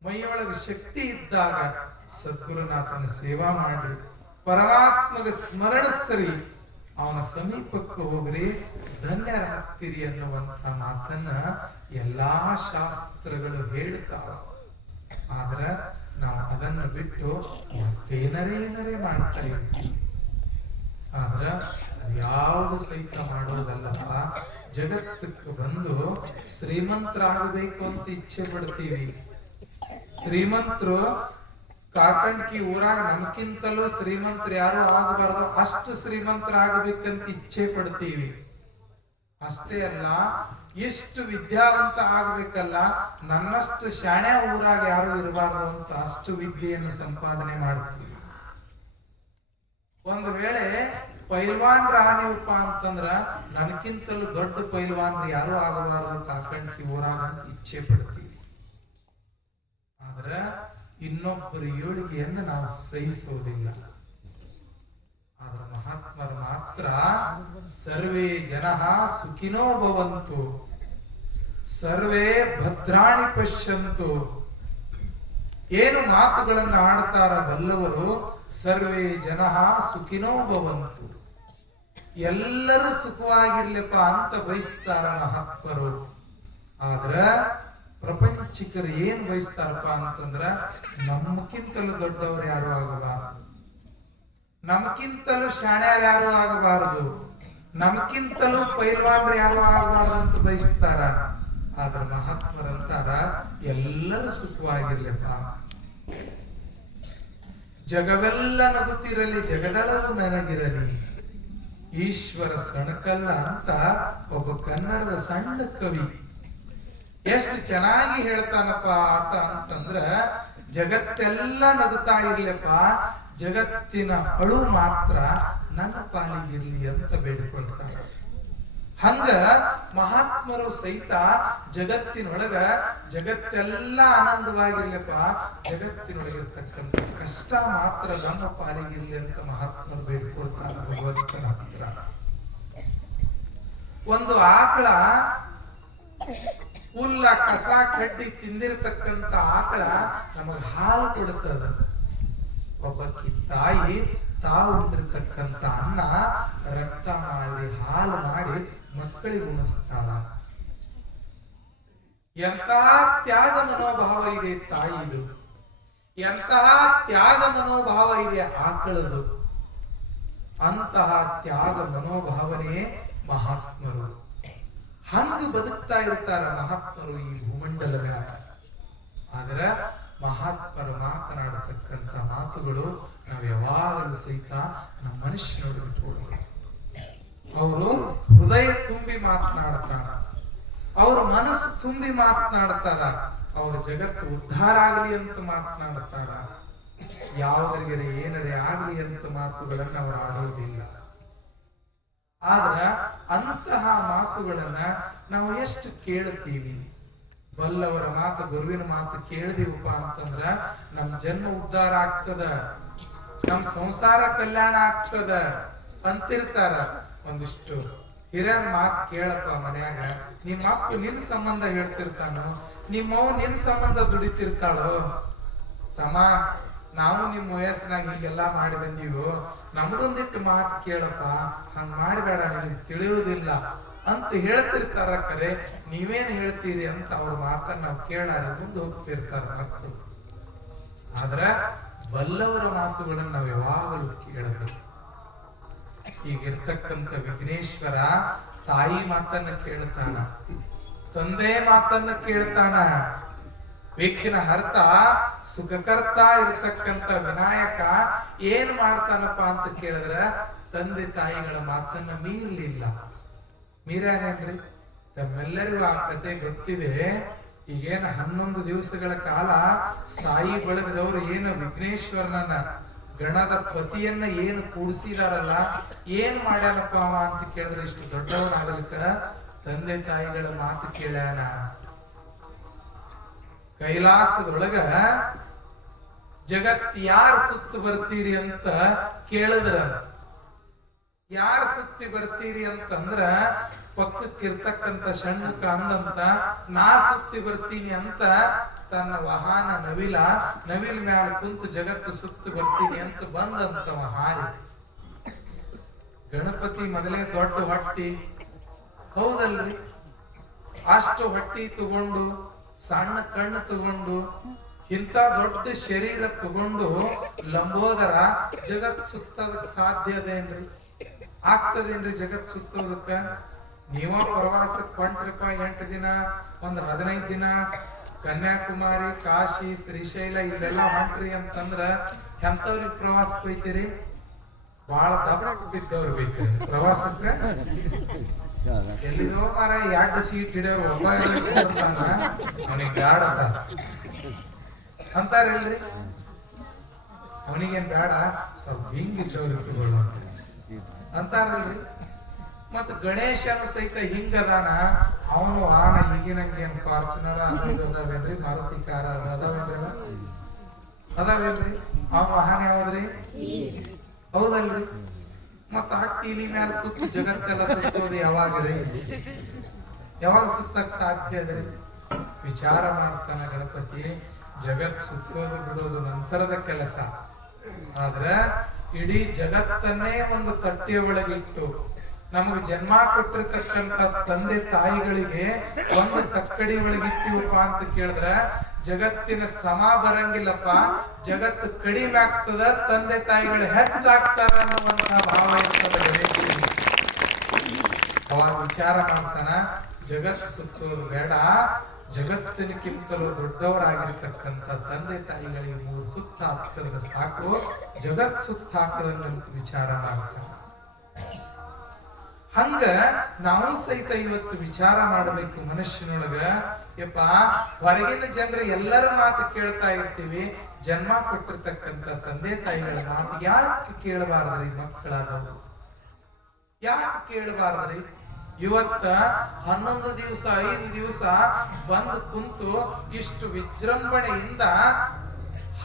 ಮೈಯೊಳಗ ಶಕ್ತಿ ಇದ್ದಾಗ ಸದ್ಗುರುನಾಥನ ಸೇವಾ ಮಾಡ್ರಿ, ಪರಮಾತ್ಮಗ ಸ್ಮರಣಿಸ್ರಿ, ಅವನ ಸಮೀಪಕ್ಕೆ ಹೋಗ್ರಿ, ಧನ್ಯರಾಗ್ತೀರಿ ಅನ್ನುವಂತ ಮಾತನ್ನ ಎಲ್ಲಾ ಶಾಸ್ತ್ರಗಳು ಹೇಳ್ತಾವ. ಆದ್ರ ನಾವು ಅದನ್ನ ಬಿಟ್ಟು ಮತ್ತೇನರೇ ಮಾಡ್ತೀವಿ. ಆದ್ರ ಯಾವುದು ಸಹಿತ ಮಾಡೋದಲ್ಲಪ್ಪ. ಜಗತ್ತಕ್ಕೆ ಬಂದು ಶ್ರೀಮಂತರಾಗಬೇಕು ಅಂತ ಇಚ್ಛೆ ಪಡ್ತೀವಿ. ಶ್ರೀಮಂತರು ಕಾಕಂಡ್ಕಿ ಊರಾಗ ನಮ್ಕಿಂತಲೂ ಶ್ರೀಮಂತರು ಯಾರು ಆಗಬಾರ್ದು, ಅಷ್ಟು ಶ್ರೀಮಂತರಾಗಬೇಕಂತ ಇಚ್ಛೆ ಪಡ್ತೀವಿ. ಅಷ್ಟೇ ಅಲ್ಲ, ಎಷ್ಟು ವಿದ್ಯಾವಂತ ಆಗ್ಬೇಕಲ್ಲ, ನನ್ನಷ್ಟು ಶಾಣೆ ಊರಾಗ ಯಾರು ಇರಬಾರ್ದು ಅಂತ ಅಷ್ಟು ವಿದ್ಯೆಯನ್ನು ಸಂಪಾದನೆ ಮಾಡ್ತೀವಿ. ಒಂದು ವೇಳೆ ಪೈಲ್ವಾನ್ರ ಆನೆವಪ್ಪ ಅಂತಂದ್ರ ನನಗಿಂತಲೂ ದೊಡ್ಡ ಪೈಲ್ವಾನ್ರು ಯಾರು ಆಗಬಾರದು ಕಾಕಂಡ್ಕಿ ಊರಾಗ ಅಂತ ಇಚ್ಛೆ ಪಡ್ತೀವಿ. ಆದ್ರ ಇನ್ನೊಬ್ಬರ ಏಳಿಗೆಯನ್ನು ನಾವು ಸಹಿಸೋದಿಲ್ಲ. ಆದ್ರ ಮಹಾತ್ಮರು ಮಾತ್ರ ಸರ್ವೇ ಜನಃ ಸುಖಿನೋ ಭವಂತು, ಸರ್ವೇ ಭದ್ರಾಣಿ ಪಶ್ಯಂತು. ಏನು ಮಾತುಗಳನ್ನ ಆಡ್ತಾರ ಬಲ್ಲವರು, ಸರ್ವೇ ಜನಃ ಸುಖಿನೋ ಭವಂತು, ಎಲ್ಲರೂ ಸುಖವಾಗಿರ್ಲಿಪ್ಪ ಅಂತ ಬಯಸ್ತಾರ ಮಹಾತ್ಮರು. ಆದ್ರ ಪ್ರಪಂಚಿಕರು ಏನ್ ಬಯಸ್ತಾರಪ್ಪ ಅಂತಂದ್ರ ನಮ್ಗಿಂತಲೂ ದೊಡ್ಡವರು ಯಾರು ಆಗಬಾರದು, ನಮ್ಗಿಂತಲೂ ಶಾಣ್ಯಾರು ಯಾರು ಆಗಬಾರದು, ನಮ್ಗಿಂತಲೂ ಪೈಲ್ವಾನ್ರು ಯಾರು ಆಗಬಾರದು ಅಂತ ಬಯಸ್ತಾರ. ಆದ್ರ ಮಹಾತ್ಮರಂತಾರ ಎಲ್ಲರೂ ಸುಖವಾಗಿರ್ಲಿಪ್ಪ, ಜಗವೆಲ್ಲ ನಗುತ್ತಿರಲಿ, ಜಗದಳವು ನನಗಿರಲಿ, ಈಶ್ವರ ಸಣಕಲ್ಲ ಅಂತ ಒಬ್ಬ ಕನ್ನಡದ ಸಣ್ಣ ಕವಿ ಎಷ್ಟು ಚೆನ್ನಾಗಿ ಹೇಳ್ತಾನಪ್ಪ ಆತ ಅಂತಂದ್ರ, ಜಗತ್ತೆಲ್ಲ ನಗುತ್ತಾ ಇರ್ಲಪ್ಪ, ಜಗತ್ತಿನ ಅಳು ಮಾತ್ರ ನನ್ನ ಪಾಲಿಗಿರ್ಲಿ ಅಂತ ಬೇಡಿಕೊಳ್ತಾನೆ. ಹಂಗ ಮಹಾತ್ಮರು ಸಹಿತ ಜಗತ್ತಿನೊಳಗ ಜಗತ್ತೆಲ್ಲ ಆನಂದವಾಗಿರ್ಲಪ್ಪ, ಜಗತ್ತಿನೊಳಗಿರ್ತಕ್ಕಂಥ ಕಷ್ಟ ಮಾತ್ರ ನಮ್ಮ ಪಾಲಿಗಿರ್ಲಿ ಅಂತ ಮಹಾತ್ಮರು ಬೇಡಿಕೊಳ್ತಾರ ಭಗವಂತನ ಹತ್ರ. ಒಂದು ಆಕಳ ಹುಲ್ಲ ಕಸ ಕಡ್ಡಿ ತಿಂದಿರ್ತಕ್ಕಂಥ ಆಕಳ ನಮಗ ಹಾಲು ಕೊಡುತ್ತದ. ಒಬ್ಬಕ್ಕಿ ತಾಯಿ ತಾವು ಉಂಡಿರ್ತಕ್ಕಂಥ ಅನ್ನ ರಕ್ತ ಮಾಡಿ ಹಾಲು ಮಾಡಿ ಮಕ್ಕಳಿಗೆ ಉಣಿಸ್ತಾಳ. ಎಂತಹ ತ್ಯಾಗ ಮನೋಭಾವ ಇದೆ ತಾಯಿದು, ಎಂತಹ ತ್ಯಾಗ ಮನೋಭಾವ ಇದೆ ಆಕಳದು. ಅಂತಹ ತ್ಯಾಗ ಮನೋಭಾವನೆ ಮಹಾತ್ಮರು. ಹಂಗ ಬದುಕ್ತಾ ಇರ್ತಾರ ಮಹಾತ್ಮರು ಈ ಭೂಮಂಡಲದ. ಆದ್ರ ಮಹಾತ್ಮರು ಮಾತನಾಡತಕ್ಕಂಥ ಮಾತುಗಳು ನಾವು ಯಾವಾಗಲೂ ಸಹಿತ ನಮ್ಮ ಮನುಷ್ಯನೊಳಗೆ ಇಟ್ಕೊಳ್ಬೇಕು. ಅವರು ಹೃದಯ ತುಂಬಿ ಮಾತನಾಡ್ತಾರ, ಅವ್ರ ಮನಸ್ಸು ತುಂಬಿ ಮಾತನಾಡ್ತಾರ, ಅವ್ರ ಜಗತ್ತು ಉದ್ಧಾರ ಆಗಲಿ ಅಂತ ಮಾತನಾಡ್ತಾರ. ಯಾವುದರಿಗೆ ಏನರೇ ಆಗಲಿ ಅಂತ ಮಾತುಗಳನ್ನ ಅವರು ಆಡೋದಿಲ್ಲ. ಆದ್ರ ಅಂತಹ ಮಾತುಗಳನ್ನ ನಾವು ಎಷ್ಟು ಕೇಳ್ತೀವಿ. ಬಲ್ಲವರ ಮಾತು, ಗುರುವಿನ ಮಾತು ಕೇಳಿದೀವಪ್ಪ ಅಂತಂದ್ರ ನಮ್ ಜನ್ಮ ಉದ್ಧಾರ ಆಗ್ತದ, ನಮ್ ಸಂಸಾರ ಕಲ್ಯಾಣ ಆಗ್ತದ ಅಂತಿರ್ತಾರ. ಒಂದಿಷ್ಟು ಹಿರಿಯರ ಮಾತು ಕೇಳಪ್ಪ ಮನ್ಯಾಗ, ನಿಮ್ಮ ಅಪ್ಪ ನಿನ್ ಸಂಬಂಧ ಹೇಳ್ತಿರ್ತಾನೋ, ನಿಮ್ಮವ್ ನಿನ್ ಸಂಬಂಧ ದುಡಿತಿರ್ತಾಳೋ, ತಮ್ಮ ನಾವು ನಿಮ್ ವಯಸ್ಸಿನಾಗ ಹೀಗೆಲ್ಲಾ ಮಾಡಿ ಬಂದೀವೋ, ನಮಗೊಂದಿಟ್ಟು ಮಾತು ಕೇಳಪ್ಪ, ಹಂಗ ಮಾಡಬೇಡ, ನಿಮ್ಗೆ ತಿಳಿಯುವುದಿಲ್ಲ ಅಂತ ಹೇಳ್ತಿರ್ತಾರ. ಕರೆ ನೀವೇನ್ ಹೇಳ್ತೀರಿ ಅಂತ ಅವ್ರ ಮಾತನ್ನ ನಾವು ಕೇಳಾರೆ ಮುಂದೆ ಹೋಗ್ತಿರ್ತಾರ ಮಕ್ಕಳು. ಆದ್ರ ಬಲ್ಲವರ ಮಾತುಗಳನ್ನ ನಾವು ಯಾವಾಗಲೂ ಕೇಳಬೇಕು. ಈಗಿರ್ತಕ್ಕಂಥ ವಿಘ್ನೇಶ್ವರ ತಾಯಿ ಮಾತನ್ನ ಕೇಳ್ತಾನ, ತಂದೆ ಮಾತನ್ನ ಕೇಳ್ತಾನ. ವಿಘ್ನ ಹರ್ತ ಸುಖಕರ್ತ ಇರ್ತಕ್ಕಂಥ ವಿನಾಯಕ ಏನ್ ಮಾಡ್ತಾನಪ್ಪ ಅಂತ ಕೇಳಿದ್ರ ತಂದೆ ತಾಯಿಗಳ ಮಾತನ್ನ ಮೀರಲಿಲ್ಲ. ಮೀರ್ಯಾನೇನ್ರಿ? ತಮ್ಮೆಲ್ಲರಿಗೂ ಆ ಕತೆ ಗೊತ್ತಿದೆ. ಈಗೇನ 11 ದಿವಸಗಳ ಕಾಲ ಸಾಯಿ ಬಳಗದವರು ಏನು ವಿಘ್ನೇಶ್ವರನನ್ನ ಗಣದ ಪತಿಯನ್ನ ಏನು ಕೂಡಿಸಿದಾರಲ್ಲ, ಏನ್ ಮಾಡ್ಯಾನಪ್ಪ ಅವ ಅಂತ ಕೇಳಿದ್ರೆ ಇಷ್ಟು ದೊಡ್ಡವನಾಗಲಿಕ್ಕ ತಂದೆ ತಾಯಿಗಳ ಮಾತು ಕೇಳ್ಯಾನ. ಕೈಲಾಸದೊಳಗ ಜಗತ್ ಯಾರ ಸುತ್ತು ಬರ್ತೀರಿ ಅಂತ ಕೇಳಿದ್ರ, ಯಾರ ಸುತ್ತಿ ಬರ್ತೀರಿ ಅಂತಂದ್ರ ಪಕ್ಕಕ್ಕಿರ್ತಕ್ಕಂಥ ಷಣ್ಮುಖ ಅಂದಂತ ನಾ ಸುತ್ತಿ ಬರ್ತೀನಿ ಅಂತ ತನ್ನ ವಾಹನ ನವಿಲ್ ಮ್ಯಾಲ ಕುಂತು ಜಗತ್ತು ಸುತ್ತು ಬರ್ತೀನಿ ಅಂತ ಬಂದಂತವ ಹಾರಿ. ಗಣಪತಿ ಮೊದಲೇ ದೊಡ್ಡ ಹೊಟ್ಟಿ, ಹೌದಲ್ರಿ? ಅಷ್ಟು ಹೊಟ್ಟಿ ತಗೊಂಡು, ಸಣ್ಣ ಕಣ್ಣು ತಗೊಂಡು, ಇಂಥ ದೊಡ್ಡ ಶರೀರ ತಗೊಂಡು ಲಂಬೋದರ ಜಗತ್ ಸುತ್ತದಕ್ ಸಾಧ್ಯ ಅದೇನ್ರಿ? ಆಗ್ತದೇನ್ರಿ ಜಗತ್ ಸುತ್ತೋದಕ್ಕ? ನೀವ ಪ್ರವಾಸಕ್ಕೆ ಹೊಂಟ್ರಿಪ್ಪ 8 ದಿನ, ಒಂದ್ 15 ದಿನ ಕನ್ಯಾಕುಮಾರಿ, ಕಾಶಿ, ಶ್ರೀಶೈಲ ಇಲ್ಲೆಲ್ಲ ಹೊಂಟ್ರಿ ಅಂತಂದ್ರ ಎಂತವ್ರಿಗೆ ಪ್ರವಾಸಕ್ಕೆ ಹೋಯ್ತೀರಿ? ಬಹಳ ದಬ್ಬ ಬಿದ್ದವ್ರು ಬೈತೀರಿ ಪ್ರವಾಸಕ್ಕ. ಎಲ್ಲಿಗೋ ಮಾರ 2 ಸೀಟ್ ಹಿಡಿಯೋರು ಒಬ್ಬ ಅವನಿಗೆ ಬ್ಯಾಡ ಅಂತಾರಲ್ರಿ. ಅವನಿಗೇನ್ ಬೇಡ, ಸ್ವಲ್ಪ ಹಿಂಗಿದ್ದವ್ರು ಅಂತಾರಲ್ರಿ. ಮತ್ ಗಣೇಶನು ಸಹಿತ ಹಿಂಗದಾನ. ಅವನು ಆನ ಈಗಿನಂಗೇನ್ ಫಾರ್ಚುನರ್ ಅದಾವೇನ್ರಿ, ಮಾರುತಿ ಕಾರ ಅದಾವೇನ್ರಿ? ಅವ ವಾಹನ ಯಾವ್ದ್ರಿ? ಹೌದಲ್ರಿ? ಮತ್ತ ಆ ಟಿವಿ ಮ್ಯಾಲ ಕೂತು ಜಗತ್ತೆಲ್ಲ ಸುತ್ತೋದು ಯಾವಾಗ್ರಿ? ಯಾವಾಗ ಸುತ್ತಕ್ ಸಾಧ್ಯ ಅದ್ರಿ? ವಿಚಾರ ಮಾಡ್ತಾನ ಗಣಪತಿ. ಜಗತ್ ಸುತ್ತೋದು ಬಿಡೋದು ನಂತರದ ಕೆಲಸ. ಆದ್ರ ಇಡೀ ಜಗತ್ತನ್ನೇ ಒಂದು ತಟ್ಟೆಯ ಒಳಗಿಟ್ಟು ನಮಗೆ ಜನ್ಮ ಕೊಟ್ಟಿರ್ತಕ್ಕಂಥ ತಂದೆ ತಾಯಿಗಳಿಗೆ ಒಂದು ತಕ್ಕಡಿ ಒಳಗಿಟ್ಟಿವಪ್ಪ ಅಂತ ಕೇಳಿದ್ರ ಜಗತ್ತಿನ ಸಮ ಬರಂಗಿಲ್ಲಪ್ಪ. ಜಗತ್ತು ಕಡಿಮೆ ಆಗ್ತದ, ತಂದೆ ತಾಯಿಗಳು ಹೆಚ್ಚಾಗ್ತಾರ ಅನ್ನುವಂತಹ ಭಾವ ಇರ್ತದೆ. ಅವಾಗ ವಿಚಾರ ಮಾಡ್ತಾನ, ಜಗತ್ ಸುತ್ತೋದು ಬೇಡ, ಜಗತ್ತಿನಕ್ಕಿಂತಲೂ ದೊಡ್ಡವರಾಗಿರ್ತಕ್ಕಂಥ ತಂದೆ ತಾಯಿಗಳಿಗೆ 3 ಸುತ್ತ ಹಾಕಿದ್ರೆ ಸಾಕು, ಜಗತ್ ಸುತ್ತ ಹಾಕದಂತ ವಿಚಾರ ಮಾಡ್ತಾನ. ಹಂಗ ನಾವು ಸಹಿತ ಇವತ್ತು ವಿಚಾರ ಮಾಡಬೇಕು ಮನುಷ್ಯನೊಳಗ. ಯಪ್ಪ, ಹೊರಗಿನ ಜನರು ಎಲ್ಲರ ಮಾತು ಕೇಳ್ತಾ ಇರ್ತೀವಿ, ಜನ್ಮ ಕೊಟ್ಟಿರ್ತಕ್ಕಂಥ ತಂದೆ ತಾಯಿಗಳ ಮಾತು ಯಾಕೆ ಕೇಳಬಾರ್ದ್ರಿ? ಮಕ್ಕಳಾದವರು ಯಾಕೆ ಕೇಳಬಾರ್ದ್ರಿ? ಇವತ್ತ 11 ದಿವಸ 5 ದಿವಸ ಬಂದು ಕುಂತು ಇಷ್ಟು ವಿಜೃಂಭಣೆಯಿಂದ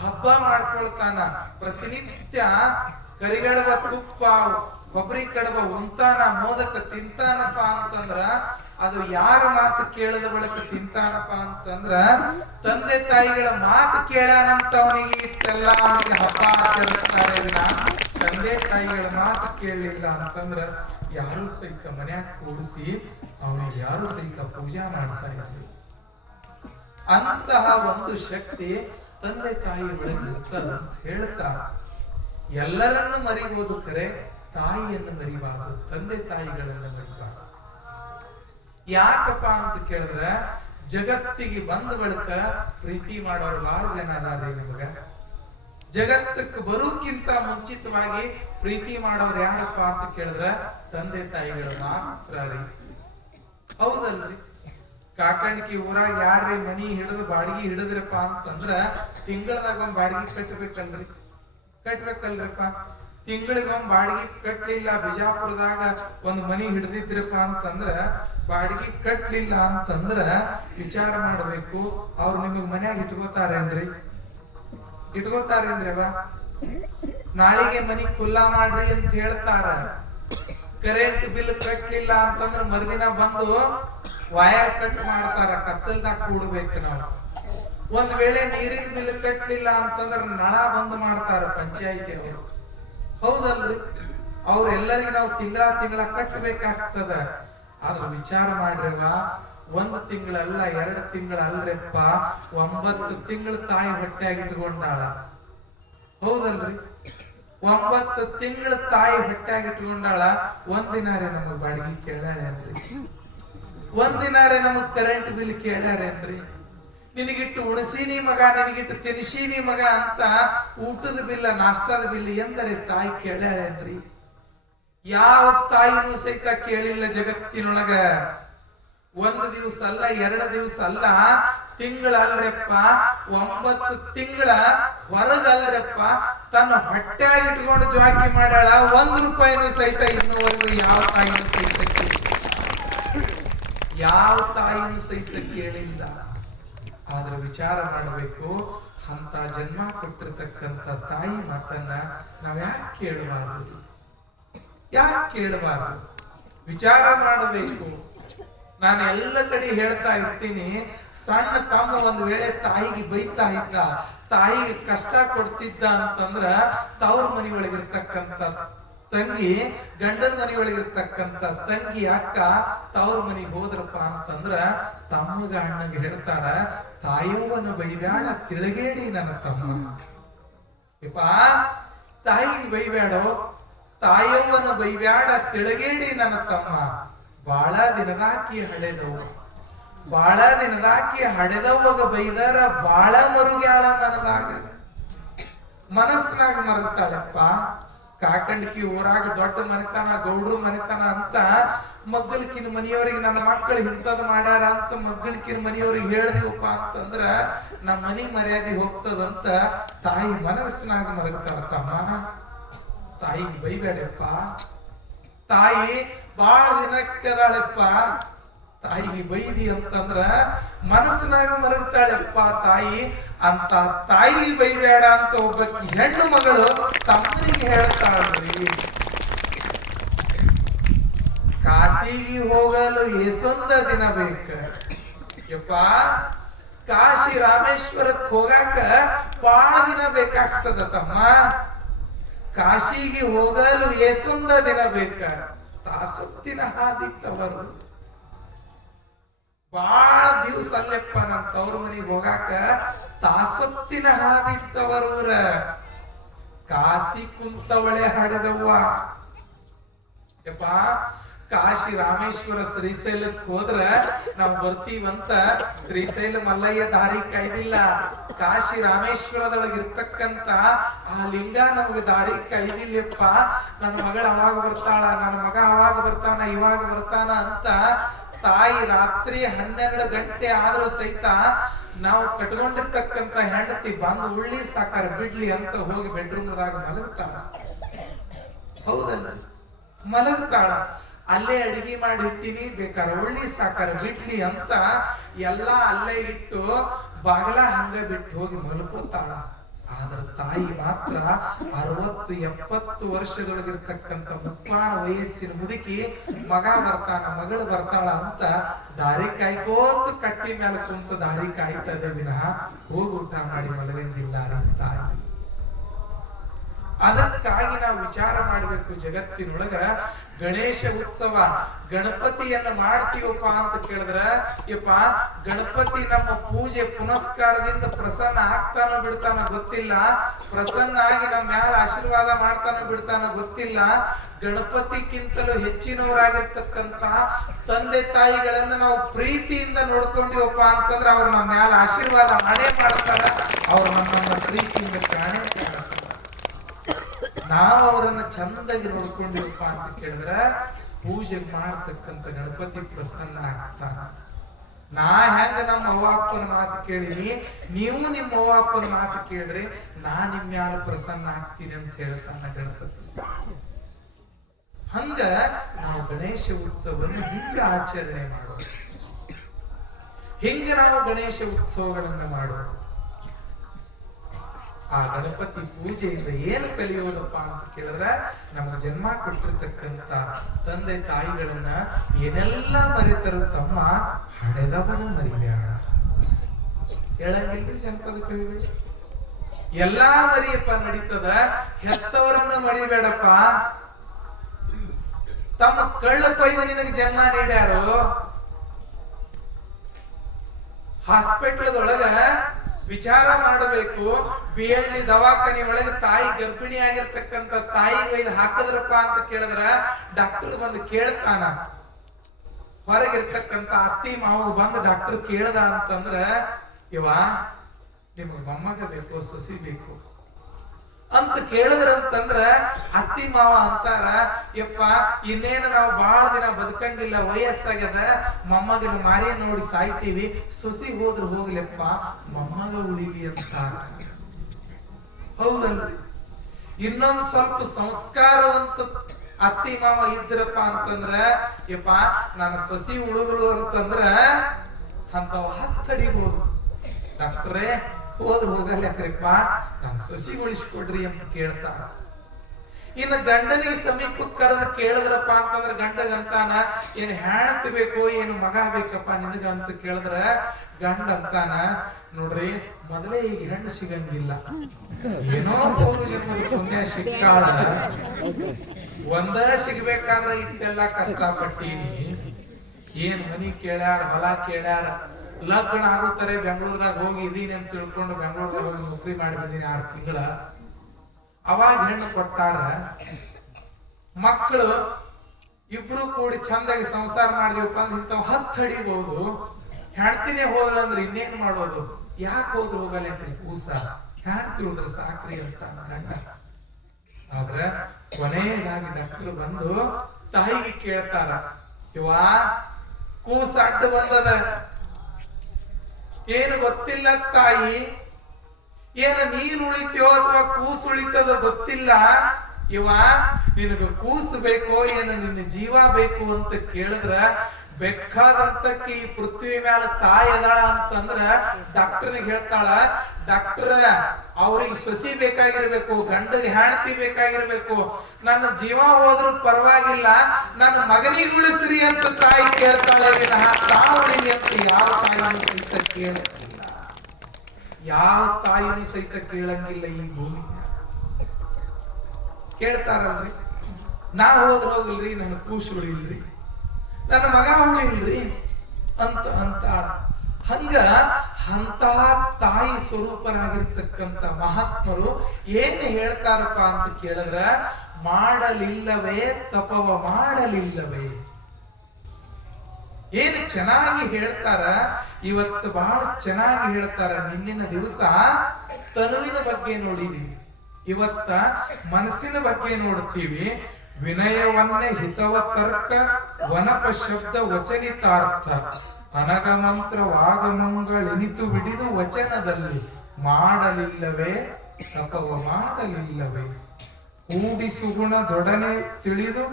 ಹಬ್ಬ ಮಾಡ್ಕೊಳ್ತಾನ. ಪ್ರತಿನಿತ್ಯ ಕರಿಗಡಬ, ತುಪ್ಪ, ಕೊಬ್ಬರಿ ಕಡಬ ಉಂತಾನ, ಮೋದಕ ತಿಂತಾನಪ್ಪ ಅಂತಂದ್ರ ಅದು ಯಾರ ಮಾತು ಕೇಳದ ಬಳಿಕ ತಿಂತಾನಪ್ಪ ಅಂತಂದ್ರ ತಂದೆ ತಾಯಿಗಳ ಮಾತು ಕೇಳಾನಂತ ಅವನಿಗೆ ಇಷ್ಟೆಲ್ಲ ಅವನಿಗೆ ಹಬ್ಬ ಆಚರಿಸ್ತಾರೆ. ತಂದೆ ತಾಯಿಗಳ ಮಾತು ಕೇಳಲಿಲ್ಲ ಅಂತಂದ್ರ ಯಾರು ಸಹಿತ ಮನ್ಯಾಗ ಕೂಡಿಸಿ ಅವನಿಗೆ ಯಾರು ಸಹಿತ ಪೂಜಾ ಮಾಡ್ತಾ ಇರಲಿ. ಅಂತಹ ಒಂದು ಶಕ್ತಿ ತಂದೆ ತಾಯಿ ಒಳಗೆ ಇರ್ತದ ಅಂತ ಹೇಳ್ತಾ, ಎಲ್ಲರನ್ನು ಮರಿಬಹುದು ಕರೆ, ತಾಯಿಯನ್ನು ಮರಿಬಾರದು, ತಂದೆ ತಾಯಿಗಳನ್ನ ಮರಿಬಾರದು. ಯಾಕಪ್ಪ ಅಂತ ಕೇಳಿದ್ರೆ, ಜಗತ್ತಿಗೆ ಬಂದ ಬಳಿಕ ಪ್ರೀತಿ ಮಾಡೋರು ಬಹಳ ಜನ ಅದಾರೆ ನಿಮಗ. ಜಗತ್ತಕ್ಕೆ ಬರೋಕ್ಕಿಂತ ಮುಂಚಿತವಾಗಿ ಪ್ರೀತಿ ಮಾಡೋರು ಯಾರಪ್ಪ ಅಂತ ಕೇಳಿದ್ರೆ ತಂದೆ ತಾಯಿಗಳು ಮಾತ್ರ ರೀ. ಹೌದಲ್ರಿ? ಕಾಕಣಿಕಿ ಊರಾಗ ಯಾರೇ ಮನಿ ಹಿಡಿದು ಬಾಡಿಗೆ ಹಿಡಿದ್ರಪ್ಪ ಅಂತಂದ್ರ ತಿಂಗಳದಾಗ ಒಂದ್ ಬಾಡಿಗೆ ಕಟ್ಬೇಕಲ್ರಿಪ್ಪ. ತಿಂಗಳಿಗೊಂದ್ ಬಾಡಿಗೆ ಕಟ್ಲಿಲ್ಲ, ಬಿಜಾಪುರದಾಗ ಒಂದ್ ಮನಿ ಹಿಡಿದಿದ್ರಪ್ಪ ಅಂತಂದ್ರ ಬಾಡಿಗೆ ಕಟ್ಲಿಲ್ಲ ಅಂತಂದ್ರ ವಿಚಾರ ಮಾಡ್ಬೇಕು, ಅವ್ರು ನಿಮಗ್ ಮನ್ಯಾಗ ಇಟ್ಕೋತಾರೇನ್ರಿ? ಅವ ನಾಳೆಗೆ ಮನಿ ಖುಲ್ಲಾ ಮಾಡ್ರಿ ಅಂತ ಹೇಳ್ತಾರ. ಕರೆಂಟ್ ಬಿಲ್ ಕಟ್ಲಿಲ್ಲ ಅಂತಂದ್ರ ಮರುದಿನ ಬಂದು ವಯರ್ ಕಟ್ ಮಾಡ್ತಾರ, ಕತ್ತಲ್ದಾಗ ಕೂಡ್ಬೇಕು ನಾವು. ಒಂದ್ ವೇಳೆ ನೀರಿನ ಬಿಲ್ ಕಟ್ಲಿಲ್ಲ ಅಂತಂದ್ರ ನಳ ಬಂದ್ ಮಾಡ್ತಾರ ಪಂಚಾಯಿತಿ ಅವರು. ಹೌದಲ್ರಿ? ಅವ್ರೆಲ್ಲರಿಗೂ ನಾವು ತಿಂಗಳ ಕಟ್ಟಬೇಕಾಗ್ತದ. ಆದ್ರ ವಿಚಾರ ಮಾಡ್ರವ, 1 ತಿಂಗಳಲ್ಲ 2 ತಿಂಗಳಲ್ರಿಪ್ಪ, 9 ತಿಂಗಳ ತಾಯಿ ಹೊಟ್ಟೆಯಾಗಿಟ್ಕೊಂಡಾಳ. ಹೌದಲ್ರಿ? 9 ತಿಂಗಳ ತಾಯಿ ಹೊಟ್ಟೆಯಾಗಿಟ್ಕೊಂಡಾಳ. ಒಂದಿನಾರೇ ನಮಗ್ ಬಾಡಿಗೆ ಕೇಳ್ಯಾರೇನ್ರಿ? ಒಂದಿನಾರೇ ನಮಗ್ ಕರೆಂಟ್ ಬಿಲ್ ಕೇಳ್ಯಾರೇನ್ರಿ? ನಿನಗಿಟ್ಟು ಉಣಸೀನಿ ಮಗ, ನಿನಗಿಟ್ಟು ತಿನ್ಸೀನಿ ಮಗ ಅಂತ ಊಟದ ಬಿಲ್ಲ, ನಾಷ್ಟದ ಬಿಲ್ ಎಂದರೆ ತಾಯಿ ಕೇಳ್ಯಾರೇನ್ರಿ? ಯಾವ ತಾಯಿನೂ ಸಹಿತ ಕೇಳಿಲ್ಲ ಜಗತ್ತಿನೊಳಗ. 1 ದಿವಸ ಅಲ್ಲ 2 ದಿವಸ ಅಲ್ಲ, ತಿಂಗಳಲ್ರಪ್ಪ, 9 ತಿಂಗಳ ಹೊರಗಲ್ರಪ್ಪ, ತನ್ನ ಹೊಟ್ಟೆಯಾಗಿ ಇಟ್ಕೊಂಡು ಜ್ವಾಕಿ ಮಾಡ್ಯಾಳ. 1 ರೂಪಾಯಿನೂ ಸಹಿತ ಇನ್ನೂವರೆಗೂ ಯಾವ ತಾಯಿನೂ ಸಹಿತ ಕೇಳಿಲ್ಲ. ಆದ್ರೆ ವಿಚಾರ ಮಾಡಬೇಕು, ಅಂತ ಜನ್ಮ ಕೊಟ್ಟಿರ್ತಕ್ಕಂಥ ತಾಯಿ ಮಾತನ್ನ ನಾವ್ ಯಾಕೆ ಕೇಳಬಾರದು? ವಿಚಾರ ಮಾಡಬೇಕು. ನಾನು ಎಲ್ಲ ಕಡೆ ಹೇಳ್ತಾ ಇರ್ತೀನಿ, ಸಣ್ಣ ತಮ್ಮ ಒಂದ್ ವೇಳೆ ತಾಯಿಗೆ ಬೈತಾ ಇದ್ದ, ತಾಯಿಗೆ ಕಷ್ಟ ಕೊಡ್ತಿದ್ದ ಅಂತಂದ್ರ ತವ್ರ ಮನಿ ಒಳಗಿರ್ತಕ್ಕಂತ ತಂಗಿ, ಗಂಡನ ಮನಿ ಒಳಗಿರ್ತಕ್ಕಂತ ತಂಗಿ ಅಕ್ಕ ತವ್ರ ಮನಿಗೆ ಹೋದ್ರಪ್ಪ ಅಂತಂದ್ರ ತಮ್ಮಗ ಅಣ್ಣಗೆ ಹೇಳ್ತಾರ, ತಾಯವ್ವನ ಬೈಬ್ಯಾಡ ತಿಳಗೇಡಿ ನನ್ನ ತಮ್ಮ. ಯಪ್ಪ ತಾಯಿಗೆ ಬೈಬ್ಯಾಡೋ, ತಾಯವ್ವನ ಬೈಬ್ಯಾಡ ತಿಳಗೇಡಿ ನನ್ನ ತಮ್ಮ. ಬಾಳ ದಿನದಾಕಿ ಹಳೆದವು, ಬಾಳ ದಿನದಾಕಿ ಹಡೆದವಾಗ ಬೈದಾರ ಬಾಳ ಮರುಗ್ಯಾಳ ನನದಾಗ. ಮನಸ್ಸಿನಾಗ ಮರತಾಳಪ್ಪ, ಕಾಕಂಡಿಕಿ ಊರಾಗ ದೊಡ್ಡ ಮನೆತನ, ಗೌಡ್ರು ಮನೆತನ ಅಂತ ಮಗ್ಗಲ್ಕಿನ ಮನೆಯವರಿಗೆ ನನ್ನ ಮಕ್ಕಳು ಇಂಥದ್ ಮಾಡ್ಯಾರ ಅಂತ ಮಗ್ಗಲ್ಕಿನ ಮನೆಯವ್ರಿಗೆ ಹೇಳ್ದೇವಪ್ಪ ಅಂತಂದ್ರ ನಮ್ಮ ಮನಿ ಮರ್ಯಾದೆ ಹೋಗ್ತದಂತ ತಾಯಿ ಮನಸ್ಸಿನಾಗ ಮರಗ್ತಾಳ. ತಮ್ಮ ತಾಯಿಗೆ ಬೈಬೇಡಪ್ಪ, ತಾಯಿ ಬಾಳ ದಿನಕ್ಕದಾಳಪ್ಪ, ತಾಯಿಗೆ ಬೈದಿ ಅಂತಂದ್ರ ಮನಸ್ಸಿನಾಗ ಮರಗ್ತಾಳಪ್ಪ ತಾಯಿ ಅಂತ. ತಾಯಿಗೆ ಬೈಬೇಡ ಅಂತ ಒಬ್ಬಕಿ ಹೆಣ್ಣು ಮಗಳು ತಮ್ಮನಿಗೆ ಹೇಳ್ತಾಳ್ರಿ, ಕಾಶಿಗೆ ಹೋಗಲು ಎಷ್ಟೊಂದ ದಿನ ಬೇಕ ಯಪ್ಪ, ಕಾಶಿ ರಾಮೇಶ್ವರಕ್ಕೆ ಹೋಗಾಕ ಬಾಳ ದಿನ ಬೇಕಾಗ್ತದ ತಮ್ಮ. ಕಾಶಿಗೆ ಹೋಗಲು ಎಷ್ಟೊಂದ ದಿನ ಬೇಕ, ತಾಸೊತ್ತಿನ ಹಾದಿತ್ತವರು. ಬಾಳ ದಿವ್ಸ ಅಲ್ಲಪ್ಪ ನಮ್ ತವ್ರ ಮನಿಗೆ ಹೋಗಾಕ ತಾಸೊತ್ತಿನ ಹಾದಿತ್ತವರೂರ. ಕಾಶಿ ಕುಂತವಳೆ ಹಾಡಿದವ್ವ ಯಪ್ಪ. ಕಾಶಿ ರಾಮೇಶ್ವರ ಶ್ರೀಶೈಲಕ್ಕೆ ಹೋದ್ರ ನಾವ್ ಬರ್ತೀವಂತ ಶ್ರೀಶೈಲ ಮಲ್ಲಯ್ಯ ದಾರಿ ಕಾಯ್ದಿಲ್ಲ. ಕಾಶಿ ರಾಮೇಶ್ವರದೊಳಗೆ ಇರ್ತಕ್ಕಂತ ಆ ಲಿಂಗ ನಮ್ಗೆ ದಾರಿ ಕಾಯ್ದಿಲ್ಲಪ್ಪ. ನನ್ನ ಮಗಳ ಅವಾಗ ಬರ್ತಾಳ, ನನ್ನ ಮಗ ಅವಾಗ ಬರ್ತಾನ, ಇವಾಗ ಬರ್ತಾನ ಅಂತ ತಾಯಿ ರಾತ್ರಿ 12 ಗಂಟೆ ಆದ್ರೂ ಸಹಿತ ನಾವು ಕಟ್ಕೊಂಡಿರ್ತಕ್ಕಂತ ಹೆಂಡತಿ ಬಂದು ಉಳ್ಳಿ ಸಾಕಾರ ಬಿಡ್ಲಿ ಅಂತ ಹೋಗಿ ಬೆಡ್ರೂಮ್ದಾಗ ಮಲಗ್ತಾಳ. ಹೌದಲ್ಲ, ಮಲಗ್ತಾಳ. ಅಲ್ಲೇ ಅಡಿಗೆ ಮಾಡಿ ಇಟ್ಟಿನಿ, ಬೇಕಾರೆ ಉಳ್ಳಿ ಸಾಕಾರ ಬಿಡ್ಲಿ ಅಂತ ಎಲ್ಲಾ ಅಲ್ಲೇ ಇಟ್ಟು ಬಾಗಲ ಹಂಗ ಬಿಟ್ಟು ಹೋಗಿ ಮಲ್ಕೋತಾಳ. ಆದ್ರ ತಾಯಿ ಮಾತ್ರ 60-70 ವರ್ಷದೊಳಗಿರ್ತಕ್ಕಂಥ ಮುಪ್ಪಾಣ ವಯಸ್ಸಿನ ಮುದುಕಿ ಮಗ ಬರ್ತಾನ, ಮಗಳು ಬರ್ತಾಳ ಅಂತ ದಾರಿ ಕಾಯ್ಕೋತ ಕಟ್ಟಿ ಮೇಲೆ ಕುಂತ ದಾರಿ ಕಾಯ್ತದೆ ವಿನಃ ಹೋಗಿ ಊಟ ಮಾಡಿ ಮಲಗಂಗಿಲ್ಲ ತಾಯಿ. ಅದಕ್ಕಾಗಿ ನಾವು ವಿಚಾರ ಮಾಡಬೇಕು, ಜಗತ್ತಿನೊಳಗ ಗಣೇಶ ಉತ್ಸವ ಗಣಪತಿಯನ್ನ ಮಾಡ್ತೀವಪ್ಪ ಅಂತ ಕೇಳಿದ್ರ, ಯಪ್ಪ ಗಣಪತಿ ನಮ್ಮ ಪೂಜೆ ಪುನಸ್ಕಾರದಿಂದ ಪ್ರಸನ್ನ ಆಗ್ತಾನೋ ಬಿಡ್ತಾನ ಗೊತ್ತಿಲ್ಲ, ಪ್ರಸನ್ನ ಆಗಿ ನಮ್ಮ ಮ್ಯಾಲ ಆಶೀರ್ವಾದ ಮಾಡ್ತಾನೋ ಬಿಡ್ತಾನ ಗೊತ್ತಿಲ್ಲ. ಗಣಪತಿಗಿಂತಲೂ ಹೆಚ್ಚಿನವರಾಗಿರ್ತಕ್ಕಂತ ತಂದೆ ತಾಯಿಗಳನ್ನ ನಾವು ಪ್ರೀತಿಯಿಂದ ನೋಡ್ಕೊಂಡಿವಪ್ಪ ಅಂತಂದ್ರೆ ಅವ್ರು ನಮ್ಮ ಮ್ಯಾಲ ಆಶೀರ್ವಾದ ಮಾಡೇ ಮಾಡ್ತಾರ, ಅವ್ರು ನಮ್ಮ ಪ್ರೀತಿಯಿಂದ ಕಾಣೇ ಕಾಣ್ತಾರ. ನಾವು ಅವರನ್ನ ಚಂದಾಗಿ ನೋಡ್ಕೊಂಡಿವಪ್ಪ ಅಂತ ಕೇಳಿದ್ರ ಪೂಜೆ ಮಾಡ್ತಕ್ಕಂಥ ಗಣಪತಿ ಪ್ರಸನ್ನ ಆಗ್ತಾನ. ನಾ ಹೆಂಗ ನಮ್ಮ ಅವ್ವ ಅಪ್ಪನ ಮಾತು ಕೇಳಿನಿ, ನೀವು ನಿಮ್ಮ ಅವ್ವ ಅಪ್ಪನ ಮಾತು ಕೇಳ್ರಿ, ನಾ ನಿಮ್ ಮ್ಯಾಲ ಪ್ರಸನ್ನ ಆಗ್ತೀನಿ ಅಂತ ಹೇಳ್ತಾನ ಗಣಪತಿ. ಹಂಗ ನಾವು ಗಣೇಶ ಉತ್ಸವವನ್ನು ಹಿಂಗ ಆಚರಣೆ ಮಾಡೋದು, ಹಿಂಗ ನಾವು ಗಣೇಶ ಉತ್ಸವಗಳನ್ನ ಮಾಡೋದು. ಆ ಗಣಪತಿ ಪೂಜೆಯಿಂದ ಏನು ಕಲಿಯೋದಪ್ಪ ಅಂತ ಕೇಳಿದ್ರೆ, ನಮ್ಮ ಜನ್ಮ ಕೊಟ್ಟಿರ್ತಕ್ಕಂತ ತಂದೆ ತಾಯಿಗಳನ್ನ ಏನೆಲ್ಲ ಮರಿತಾರ ತಮ್ಮ, ಹಡೆದವನ ಮರಿಬೇಡ. ಹೇಳಂಗಿಲ್ಲ ಜನಪದ ಕವಿ, ಎಲ್ಲಾ ಮರಿಯಪ್ಪ ನಡೀತದ, ಹೆತ್ತವರನ್ನ ಮರಿಬೇಡಪ್ಪ. ತಮ್ಮ ಕಳ್ಳ ಕೊಯ್ದು ನಿನಗೆ ಜನ್ಮ ನೀಡ್ಯಾರು, ಹಾಸ್ಪಿಟಲ್ದೊಳಗ ವಿಚಾರ ಮಾಡಬೇಕು. BLD ದವಾಖಾನೆ ಒಳಗೆ ತಾಯಿ ಗರ್ಭಿಣಿ ಆಗಿರ್ತಕ್ಕಂಥ ತಾಯಿ ಒಯ್ದು ಹಾಕದ್ರಪ್ಪ ಅಂತ ಕೇಳಿದ್ರ ಡಾಕ್ಟರ್ ಬಂದು ಕೇಳ್ತಾನ. ಹೊರಗಿರ್ತಕ್ಕಂಥ ಅತ್ತಿ ಮಾವು ಬಂದು ಡಾಕ್ಟರ್ ಕೇಳ್ದ ಅಂತಂದ್ರ, ಇವ ನಿಮಗ್ ಮೊಮ್ಮಗ ಬೇಕು ಸೊಸಿ ಬೇಕು ಅಂತ ಕೇಳಿದ್ರಂತಂದ್ರ ಅತ್ತಿ ಮಾವ ಅಂತಾರ, ಯಪ್ಪ ಇನ್ನೇನು ನಾವು ಬಹಳ ದಿನ ಬದುಕಂಗಿಲ್ಲ, ವಯಸ್ಸಾಗ್ಯದ, ಮೊಮ್ಮಗನ ಮಾರಿಯ ನೋಡಿ ಸಾಯ್ತೀವಿ, ಸೊಸಿ ಹೋದ್ರು ಹೋಗ್ಲಿಪ್ಪ ಮೊಮ್ಮಗ ಉಳಿವಿ ಅಂತ. ಹೌದಲ್ರಿ? ಇನ್ನೊಂದು ಸ್ವಲ್ಪ ಸಂಸ್ಕಾರವಂತ ಅತ್ತಿ ಮಾವ ಇದ್ರಪ್ಪ ಅಂತಂದ್ರ, ಯಪ್ಪ ನಾನು ಸೊಸಿ ಉಳುಗಳು ಅಂತಂದ್ರ ಅಂತವ್ ಹತ್ತಡಿಬೋದು, ಡಾಕ್ಟ್ರೇ ಹೋದ್ರು ಹೋಗಲ್ಲಕ್ರಿಪ್ಪ ನಾನು ಸೊಸಿ ಉಳಿಸ್ಕೊಡ್ರಿ ಅಂತ ಕೇಳ್ತಾರ. ಇನ್ನು ಗಂಡನಿಗೆ ಸಮೀಪಕ್ಕೆ ಕರೆದು ಕೇಳಿದ್ರಪ್ಪ ಅಂತಂದ್ರ ಗಂಡಗಂತಾನ ಏನ್ ಹೆಣ್ತಿ ಬೇಕು ಏನು ಮಗ ಬೇಕಪ್ಪ ನಿನಗ ಅಂತ ಕೇಳಿದ್ರ ಗಂಡ ಅಂತಾನ, ನೋಡ್ರಿ ಮೊದಲೇ ಈಗ ಹೆಣ್ಣು ಸಿಗಂಗಿಲ್ಲ, ಏನೋ ಮೂರು ಜನ್ಮದ ಪುಣ್ಯ ಸಿಕ್ಕಾಳ, ಒಂದ ಸಿಗ್ಬೇಕಾದ್ರ ಇಷ್ಟೆಲ್ಲ ಕಷ್ಟಪಟ್ಟೀನಿ, ಏನ್ ಮನಿ ಕೇಳ್ಯಾರ ಹೊಲ ಕೇಳ್ಯಾರ, ಲಗ್ನ ಆಗುತ್ತಾರೆ ಬೆಂಗಳೂರ್ದಾಗ ಹೋಗಿ ಇದೀನಿ ಅಂತ ತಿಳ್ಕೊಂಡು ಬೆಂಗಳೂರ್ದಾಗ ಹೋಗಿ ನೌಕರಿ ಮಾಡಿ ಬಂದೀನಿ 6 ತಿಂಗಳ. ಅವಾಗ ಹೆಣ್ಣು ಕೊಟ್ಟಾರ, ಮಕ್ಕಳು ಇಬ್ರು ಕೂಡಿ ಚಂದಾಗಿ ಸಂಸಾರ ಮಾಡಿದ್ವಪ್ಪ ಅಂದ್ರೆ ಇಂಥವ್ 10 ಅಡಿಬಹುದು. ಹೆಣ್ತಿನೇ ಹೋದ್ರ ಅಂದ್ರೆ ಇನ್ನೇನ್ ಮಾಡೋದು, ಯಾಕೆ ಹೋದ್ರು ಹೋಗಲ್ಲ ಅಂತ ಕೂಸ ಹೆಣ್ತಿ ಹೋದ್ರ ಸಾಕ್ರಿ ಅಂತ ಗಂಡ. ಆದ್ರ ಕೊನೆಯದಾಗಿ ಡಾಕ್ಟರ್ ಬಂದು ತಾಯಿಗೆ ಕೇಳ್ತಾರ, ಇವಾ ಕೂಸ ಅಡ್ಡ ಬಂದದ, ಏನು ಗೊತ್ತಿಲ್ಲ ತಾಯಿ, ಏನು ನೀನ್ ಉಳಿತೀಯೋ ಅಥವಾ ಕೂಸು ಉಳಿತದ ಗೊತ್ತಿಲ್ಲ, ಇವ ನಿನಗ ಕೂಸು ಬೇಕೋ ಏನು ನಿನ್ನ ಜೀವ ಬೇಕು ಅಂತ ಕೇಳಿದ್ರ ಬೇಕಾದಂತಕ್ಕೆ ಈ ಪೃಥ್ವಿ ಮೇಲೆ ತಾಯಿ ಅದಾಳ ಅಂತಂದ್ರ ಡಾಕ್ಟರ್ನಿಗೆ ಹೇಳ್ತಾಳ, ಡಾಕ್ಟರ್ ಅವ್ರಿಗೆ ಸೊಸಿ ಬೇಕಾಗಿರ್ಬೇಕು, ಗಂಡಗೆ ಹೆಂಡತಿ ಬೇಕಾಗಿರ್ಬೇಕು, ನನ್ನ ಜೀವ ಹೋದ್ರು ಪರವಾಗಿಲ್ಲ, ನನ್ನ ಮಗನಿಗೆ ಉಳಿಸ್ರಿ ಅಂತ ತಾಯಿ ಕೇಳ್ತಾಳೆ. ತಾವಳಿಗೆ ಅಂತ ಯಾವ ತಾಯಿನೂ ಸಹಿತ ಕೇಳಂಗಿಲ್ಲ, ಯಾವ ತಾಯಿನೂ ಸಹಿತ ಕೇಳಂಗಿಲ್ಲ. ಈ ಭೂಮಿ ಕೇಳ್ತಾರಲ್ರಿ, ನಾ ಹೋದ್ರ ಹೋಗಲ್ರಿ, ನನ್ನ ಕೂಸು ಉಳಿಲ್ರಿ, ನನ್ನ ಮಗ ಉಳಿಲ್ರಿ ಅಂತ ಅಂತಾಳ. ಹಂಗ ಅಂತ ತಾಯಿ ಸ್ವರೂಪರಾಗಿರ್ತಕ್ಕಂಥ ಮಹಾತ್ಮರು ಏನ್ ಹೇಳ್ತಾರಪ್ಪ ಅಂತ ಕೇಳಿದ್ರ, ಮಾಡಲಿಲ್ಲವೇ ತಪವ ಮಾಡಲಿಲ್ಲವೇ, ಏನು ಚೆನ್ನಾಗಿ ಹೇಳ್ತಾರ. ಇವತ್ತು ಬಹಳ ಚೆನ್ನಾಗಿ ಹೇಳ್ತಾರ. ನಿನ್ನಿನ ದಿವಸ ತನುವಿನ ಬಗ್ಗೆ ನೋಡಿದೀವಿ, ಇವತ್ತ ಮನಸ್ಸಿನ ಬಗ್ಗೆ ನೋಡ್ತೀವಿ. ವಿನಯವನ್ನೇ ಹಿತವ ತರ್ಕ ವನಪ ಶಬ್ದ ವಚನಿತಾರ್ಥ ಅನಗ ಮಂತ್ರ ವಾಗಮಂಗಳಿನಿತು ಬಿಡಿದು ವಚನದಲ್ಲಿ ಮಾಡಲಿಲ್ಲವೇ ತಪವ ಮಾಡಲಿಲ್ಲವೇ, ಕೂಡಿಸುಗುಣದೊಡನೆ ತಿಳಿದು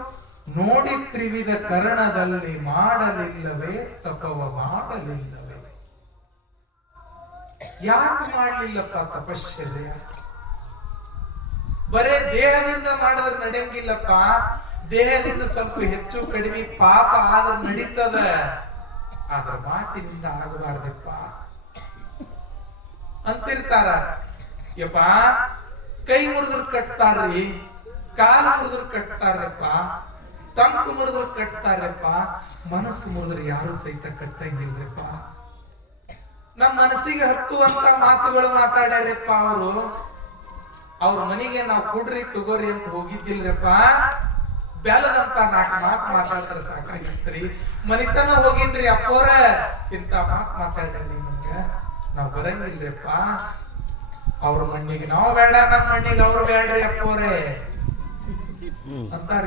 ನೋಡಿ ತ್ರಿವಿಧ ಕರ್ಣದಲ್ಲಿ ಮಾಡಲಿಲ್ಲವೇ ತಪವ ಮಾಡಲಿಲ್ಲವೇ. ಯಾಕೆ ಮಾಡಲಿಲ್ಲಪ್ಪ ತಪಶ್ಚರ್ಯ? ಬರೇ ದೇಹದಿಂದ ಮಾಡಿದ್ರೆ ನಡೆಯಂಗಿಲ್ಲಪ್ಪ, ದೇಹದಿಂದ ಸ್ವಲ್ಪ ಹೆಚ್ಚು ಕಡಿಮೆ ಪಾಪ ಆದ್ರೆ ನಡೀತದ, ಆದ್ರ ಮಾತಿನಿಂದ ಆಗಬಾರ್ದಪ್ಪ ಅಂತಿರ್ತಾರ. ಯಪ್ಪ ಕೈ ಮುರಿದ್ರು ಕಟ್ತಾರ್ರಿ, ಕಾಲು ಮುರಿದ್ರು ಕಟ್ತಾರಪ್ಪ, ಟಂಕ್ ಮುರಿದ್ರು ಕಟ್ತಾರಪ್ಪ, ಮನಸ್ಸು ಮುರಿದ್ರೆ ಯಾರು ಸಹಿತ ಕಟ್ಟಂಗಿಲ್ರಪ್ಪ. ನಮ್ಮ ಮನಸ್ಸಿಗೆ ಹತ್ತುವಂತ ಮಾತುಗಳು ಮಾತಾಡ್ಯಾರಪ್ಪ ಅವರು. ಅವ್ರ ಮನೆಗೆ ನಾವು ಕುಡ್ರಿ ತಗೋರಿ ಅಂತ ಹೋಗಿದ್ದಿಲ್ರಪ್ಪ, ಬೆಲದಂತ 4 ಮಾತು ಮಾತಾಡ್ತಾರೆ ಸಾಕಾಗಿತ್ರಿ. ಮನಿತನ ಹೋಗಿನ್ರಿ ಅಪ್ಪೋರ, ಇಂತ ಮಾತು ಮಾತಾಡ್ರಿ ನಮ್ಗ ನಾವ್ ಬರಂಗಿಲ್ರಪ್ಪ. ಅವ್ರ ಮಣ್ಣಿಗೆ ನಾವು ಬೇಡ, ನಮ್ಮ ಮಣ್ಣಿಗೆ ಅವ್ರು ಬೇಡ್ರಿ ಅಪ್ಪೋರೆ ಅಂತಾರ.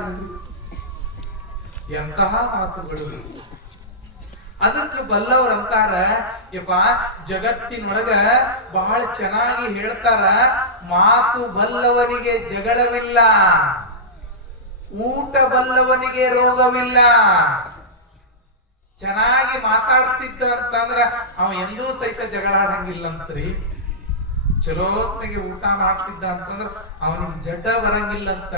ಎಂತಹ ಮಾತುಗಳು! ಅದಕ್ಕೆ ಬಲ್ಲವ್ರ ಅಂತಾರ, ಯಪ್ಪ ಜಗತ್ತಿನೊಳಗ ಬಹಳ ಚೆನ್ನಾಗಿ ಹೇಳ್ತಾರ, ಮಾತು ಬಲ್ಲವನಿಗೆ ಜಗಳವಿಲ್ಲ, ಊಟ ಬಲ್ಲವನಿಗೆ ರೋಗವಿಲ್ಲ. ಚೆನ್ನಾಗಿ ಮಾತಾಡ್ತಿದ್ದ ಅಂತಂದ್ರ ಅವ ಎಂದೂ ಸಹಿತ ಜಗಳ ಆಡಂಗಿಲ್ಲ ಅಂತ್ರಿ. ಚಲೋತ್ನಿಗೆ ಊಟ ಮಾಡ್ತಿದ್ದ ಅಂತಂದ್ರ ಅವನಿಗೆ ಜಡ್ಡ ಬರಂಗಿಲ್ಲ ಅಂತ.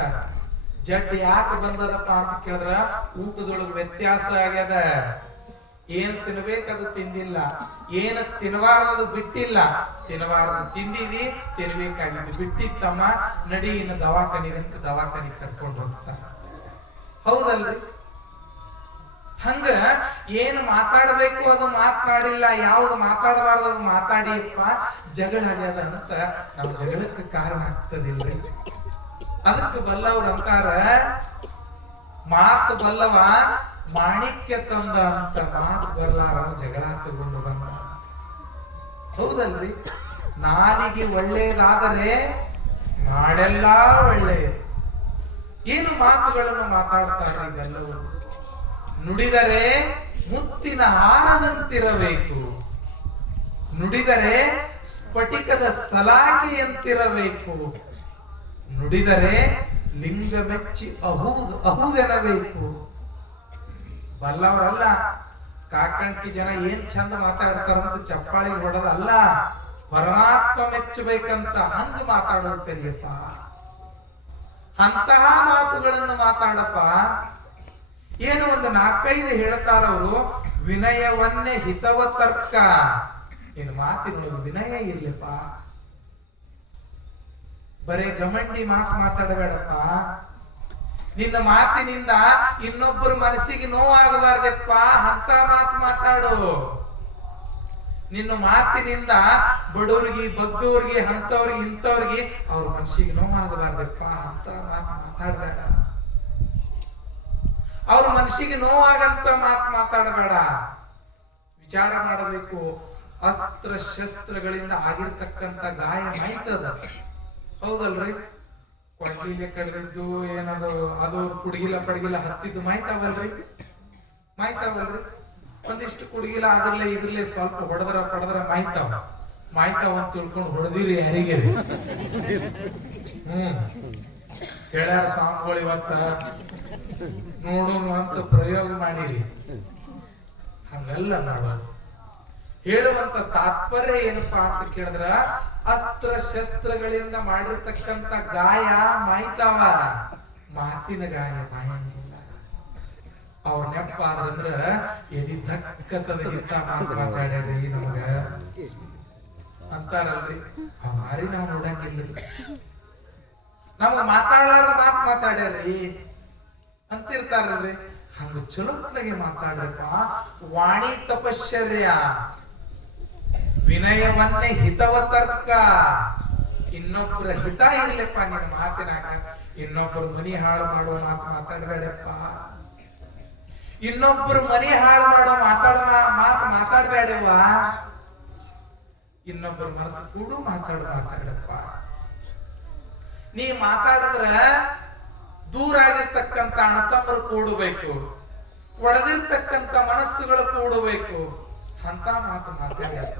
ಜಡ್ ಯಾಕೆ ಬಂದದಪ್ಪ ಅಂತ ಕೇಳಿದ್ರ ಊಟದೊಳಗ ವ್ಯತ್ಯಾಸ ಆಗ್ಯದ. ಏನ್ ತಿನ್ಬೇಕದು ತಿಂದಿಲ್ಲ, ಏನ ತಿನ್ನಬಾರದು ಬಿಟ್ಟಿಲ್ಲ, ತಿನ್ನಬಾರದು ತಿಂದಿದಿ, ತಿನ್ಬೇಕಾಗಿದ್ದು ಬಿಟ್ಟಿತ್ತಮ್ಮ, ನಡಿ ಇನ್ನು ದವಾಖಾನಿಗಂತ ದವಾಖಾನಿಗೆ ಕರ್ಕೊಂಡು ಹೋಗ್ತಾರ. ಹೌದಲ್ರಿ? ಹಂಗ ಏನು ಮಾತಾಡಬೇಕು ಅದು ಮಾತನಾಡಿಲ್ಲ, ಯಾವ್ದು ಮಾತಾಡಬಾರ್ದು ಅದು ಮಾತಾಡಿಯಪ್ಪ, ಜಗಳ ಆಗ್ಯದ ಅಂತ ನಾವು ಜಗಳಕ್ಕೆ ಕಾರಣ ಆಗ್ತದಿಲ್ರಿ. ಅದಕ್ಕೆ ಬಲ್ಲವ್ರು ಅಂತಾರ, ಮಾತು ಬಲ್ಲವ ಮಾಣಿಕ್ಯ ತಂದ ಅಂತ, ಮಾತು ಬರ್ಲಾರ ಜಗಳ ತಗೊಂಡು ಬಂದ. ಹೌದಲ್ರಿ? ನಾಲಿಗೆ ಒಳ್ಳೆಯದಾದರೆ ನಾಡೆಲ್ಲಾ ಒಳ್ಳೆಯದು. ಏನು ಮಾತುಗಳನ್ನು ಮಾತಾಡ್ತಾರೆ ಇದೆಲ್ಲವೂ. ನುಡಿದರೆ ಮುತ್ತಿನ ಹಾರದಂತಿರಬೇಕು, ನುಡಿದರೆ ಸ್ಫಟಿಕದ ಸಲಾಕೆಯಂತಿರಬೇಕು, ನುಡಿದರೆ ಲಿಂಗ ಮೆಚ್ಚಿ ಅಹುದೆನಬೇಕು. ಬಲ್ಲವರಲ್ಲ, ಕಾಕಂಟಿ ಜನ ಏನ್ ಚಂದ ಮಾತಾಡ್ತಾರಂತ ಚಪ್ಪಾಳಿ ಹೊಡೋದಲ್ಲ, ಪರಮಾತ್ಮ ಮೆಚ್ಚಬೇಕಂತ ಹಂಗ ಮಾತಾಡೋದು ಕಲಿಯಪ್ಪ. ಅಂತಹ ಮಾತುಗಳನ್ನು ಮಾತಾಡಪ್ಪ. ಏನು ಒಂದು 4-5 ಹೇಳ್ತಾರ ಅವರು, ವಿನಯವನ್ನೇ ಹಿತವ ತರ್ಕ. ನಿನ್ನ ಮಾತಿನೊಳಗೆ ವಿನಯ ಇರ್ಲಿಪ್ಪ. ಬರೇ ಗಮಂಡಿ ಮಾತಾಡಬೇಡಪ್ಪ. ನಿನ್ನ ಮಾತಿನಿಂದ ಇನ್ನೊಬ್ಬರ ಮನಸ್ಸಿಗೆ ನೋವಾಗಬಾರ್ದಪ್ಪ, ಅಂತ ಮಾತಾಡು. ನಿನ್ನ ಮಾತಿನಿಂದ ಬಡವರಿಗೆ, ಬಗ್ಗವ್ರಿಗೆ, ಅಂತವ್ರಿಗೆ, ಇಂಥವ್ರಿಗೆ ಅವ್ರ ಮನಸ್ಸಿಗೆ ನೋವಾಗಬಾರ್ದಪ್ಪ, ಅಂತ ಮಾತಾಡಬೇಡ. ಅವ್ರ ಮನಸ್ಸಿಗೆ ನೋವಾಗಂತ ಮಾತಾಡಬೇಡ. ವಿಚಾರ ಮಾಡಬೇಕು. ಅಸ್ತ್ರ ಶಸ್ತ್ರಗಳಿಂದ ಆಗಿರ್ತಕ್ಕಂಥ ಗಾಯ ಮಾಯ್ತದ, ಹೌದಲ್ರಿ? ಕೊಂಡ್ಲಿಗೆ ಕಡಿದಿದ್ದು ಏನದು, ಅದು ಕುಡುಗಿಲ ಪಡಗಿಲ ಹತ್ತಿದ್ದು ಮಾಯ್ತಾವಲ್ರಿ? ಒಂದಿಷ್ಟು ಕುಡುಗಿಲ ಅದ್ರಲ್ಲೇ ಇದ್ರಲ್ಲೇ ಸ್ವಲ್ಪ ಹೊಡೆದ್ರ ಪಡೆದ್ರ ಮಾಯ್ತಾವ ಅಂತ ತಿಳ್ಕೊಂಡು ಹೊಡೆದಿರಿ ಯಾರಿಗೆ? ಹೇಳ್ಯಾರ ಸ್ವಾಮಿಗಳು ಇವತ್ತ ನೋಡೋಣ ಅಂತ ಪ್ರಯೋಗ ಮಾಡಿರಿ. ಹಂಗೆಲ್ಲ ಮಾಡೋದು. ಹೇಳುವಂತ ತಾತ್ಪರ್ಯ ಏನಪ್ಪಾ ಅಂತ ಕೇಳಿದ್ರ, ಅಸ್ತ್ರ ಶಸ್ತ್ರಗಳಿಂದ ಮಾಡಿರ್ತಕ್ಕಂಥ ಗಾಯ ಮಾಯ್ತಾವ, ಮಾತಿನ ಗಾಯ ಮಾಯಂಗಿಲ್ಲ. ಅವ್ರ ನೆಪ್ಪ ಆದ್ರಂದ್ರ ಎದಿ ಧಕ್ಕತದ ಹಿತ ಮಾತಾಡ್ಯಾರಿ ನಮಗ ಅಂತಾರಲ್ರಿ. ಮಾರಿ ನಾವು ನೋಡಂಗಿಲ್ಲ. ನಮಗ ಮಾತಾಡಲಾರ ಮಾತಾಡ್ಯಾರಿ ಅಂತಿರ್ತಾರಲ್ರಿ. ಹಂಗ ಚಲೋತ್ನಾಗೆ ಮಾತಾಡ್ರಪ್ಪ. ವಾಣಿ ತಪಶ್ಚರ್ಯ, ವಿನಯವನ್ನೇ ಹಿತವ ತರ್ಕ. ಇನ್ನೊಬ್ಬರ ಹಿತ ಇರ್ಲಿಪ್ಪ ನಿನ್ನ ಮಾತಿನಾಗ. ಇನ್ನೊಬ್ಬರು ಮನಿ ಹಾಳು ಮಾಡುವ ಮಾತಾಡಬೇಡಪ್ಪ. ಇನ್ನೊಬ್ಬರು ಮನಿ ಹಾಳು ಮಾಡೋ ಮಾತಾಡಬೇಡವ್ವ. ಇನ್ನೊಬ್ಬರ ಮನಸ್ಸು ಕೂಡು ಮಾತಾಡಪ್ಪ. ನೀ ಮಾತಾಡಿದ್ರ ದೂರ ಆಗಿರ್ತಕ್ಕಂಥ ಅಣ್ಣತಮ್ಮರು ಕೂಡಬೇಕು, ಒಡೆದಿರ್ತಕ್ಕಂಥ ಮನಸ್ಸುಗಳು ಕೂಡಬೇಕು. ಅಂತ ಮಾತಾಡಪ್ಪ,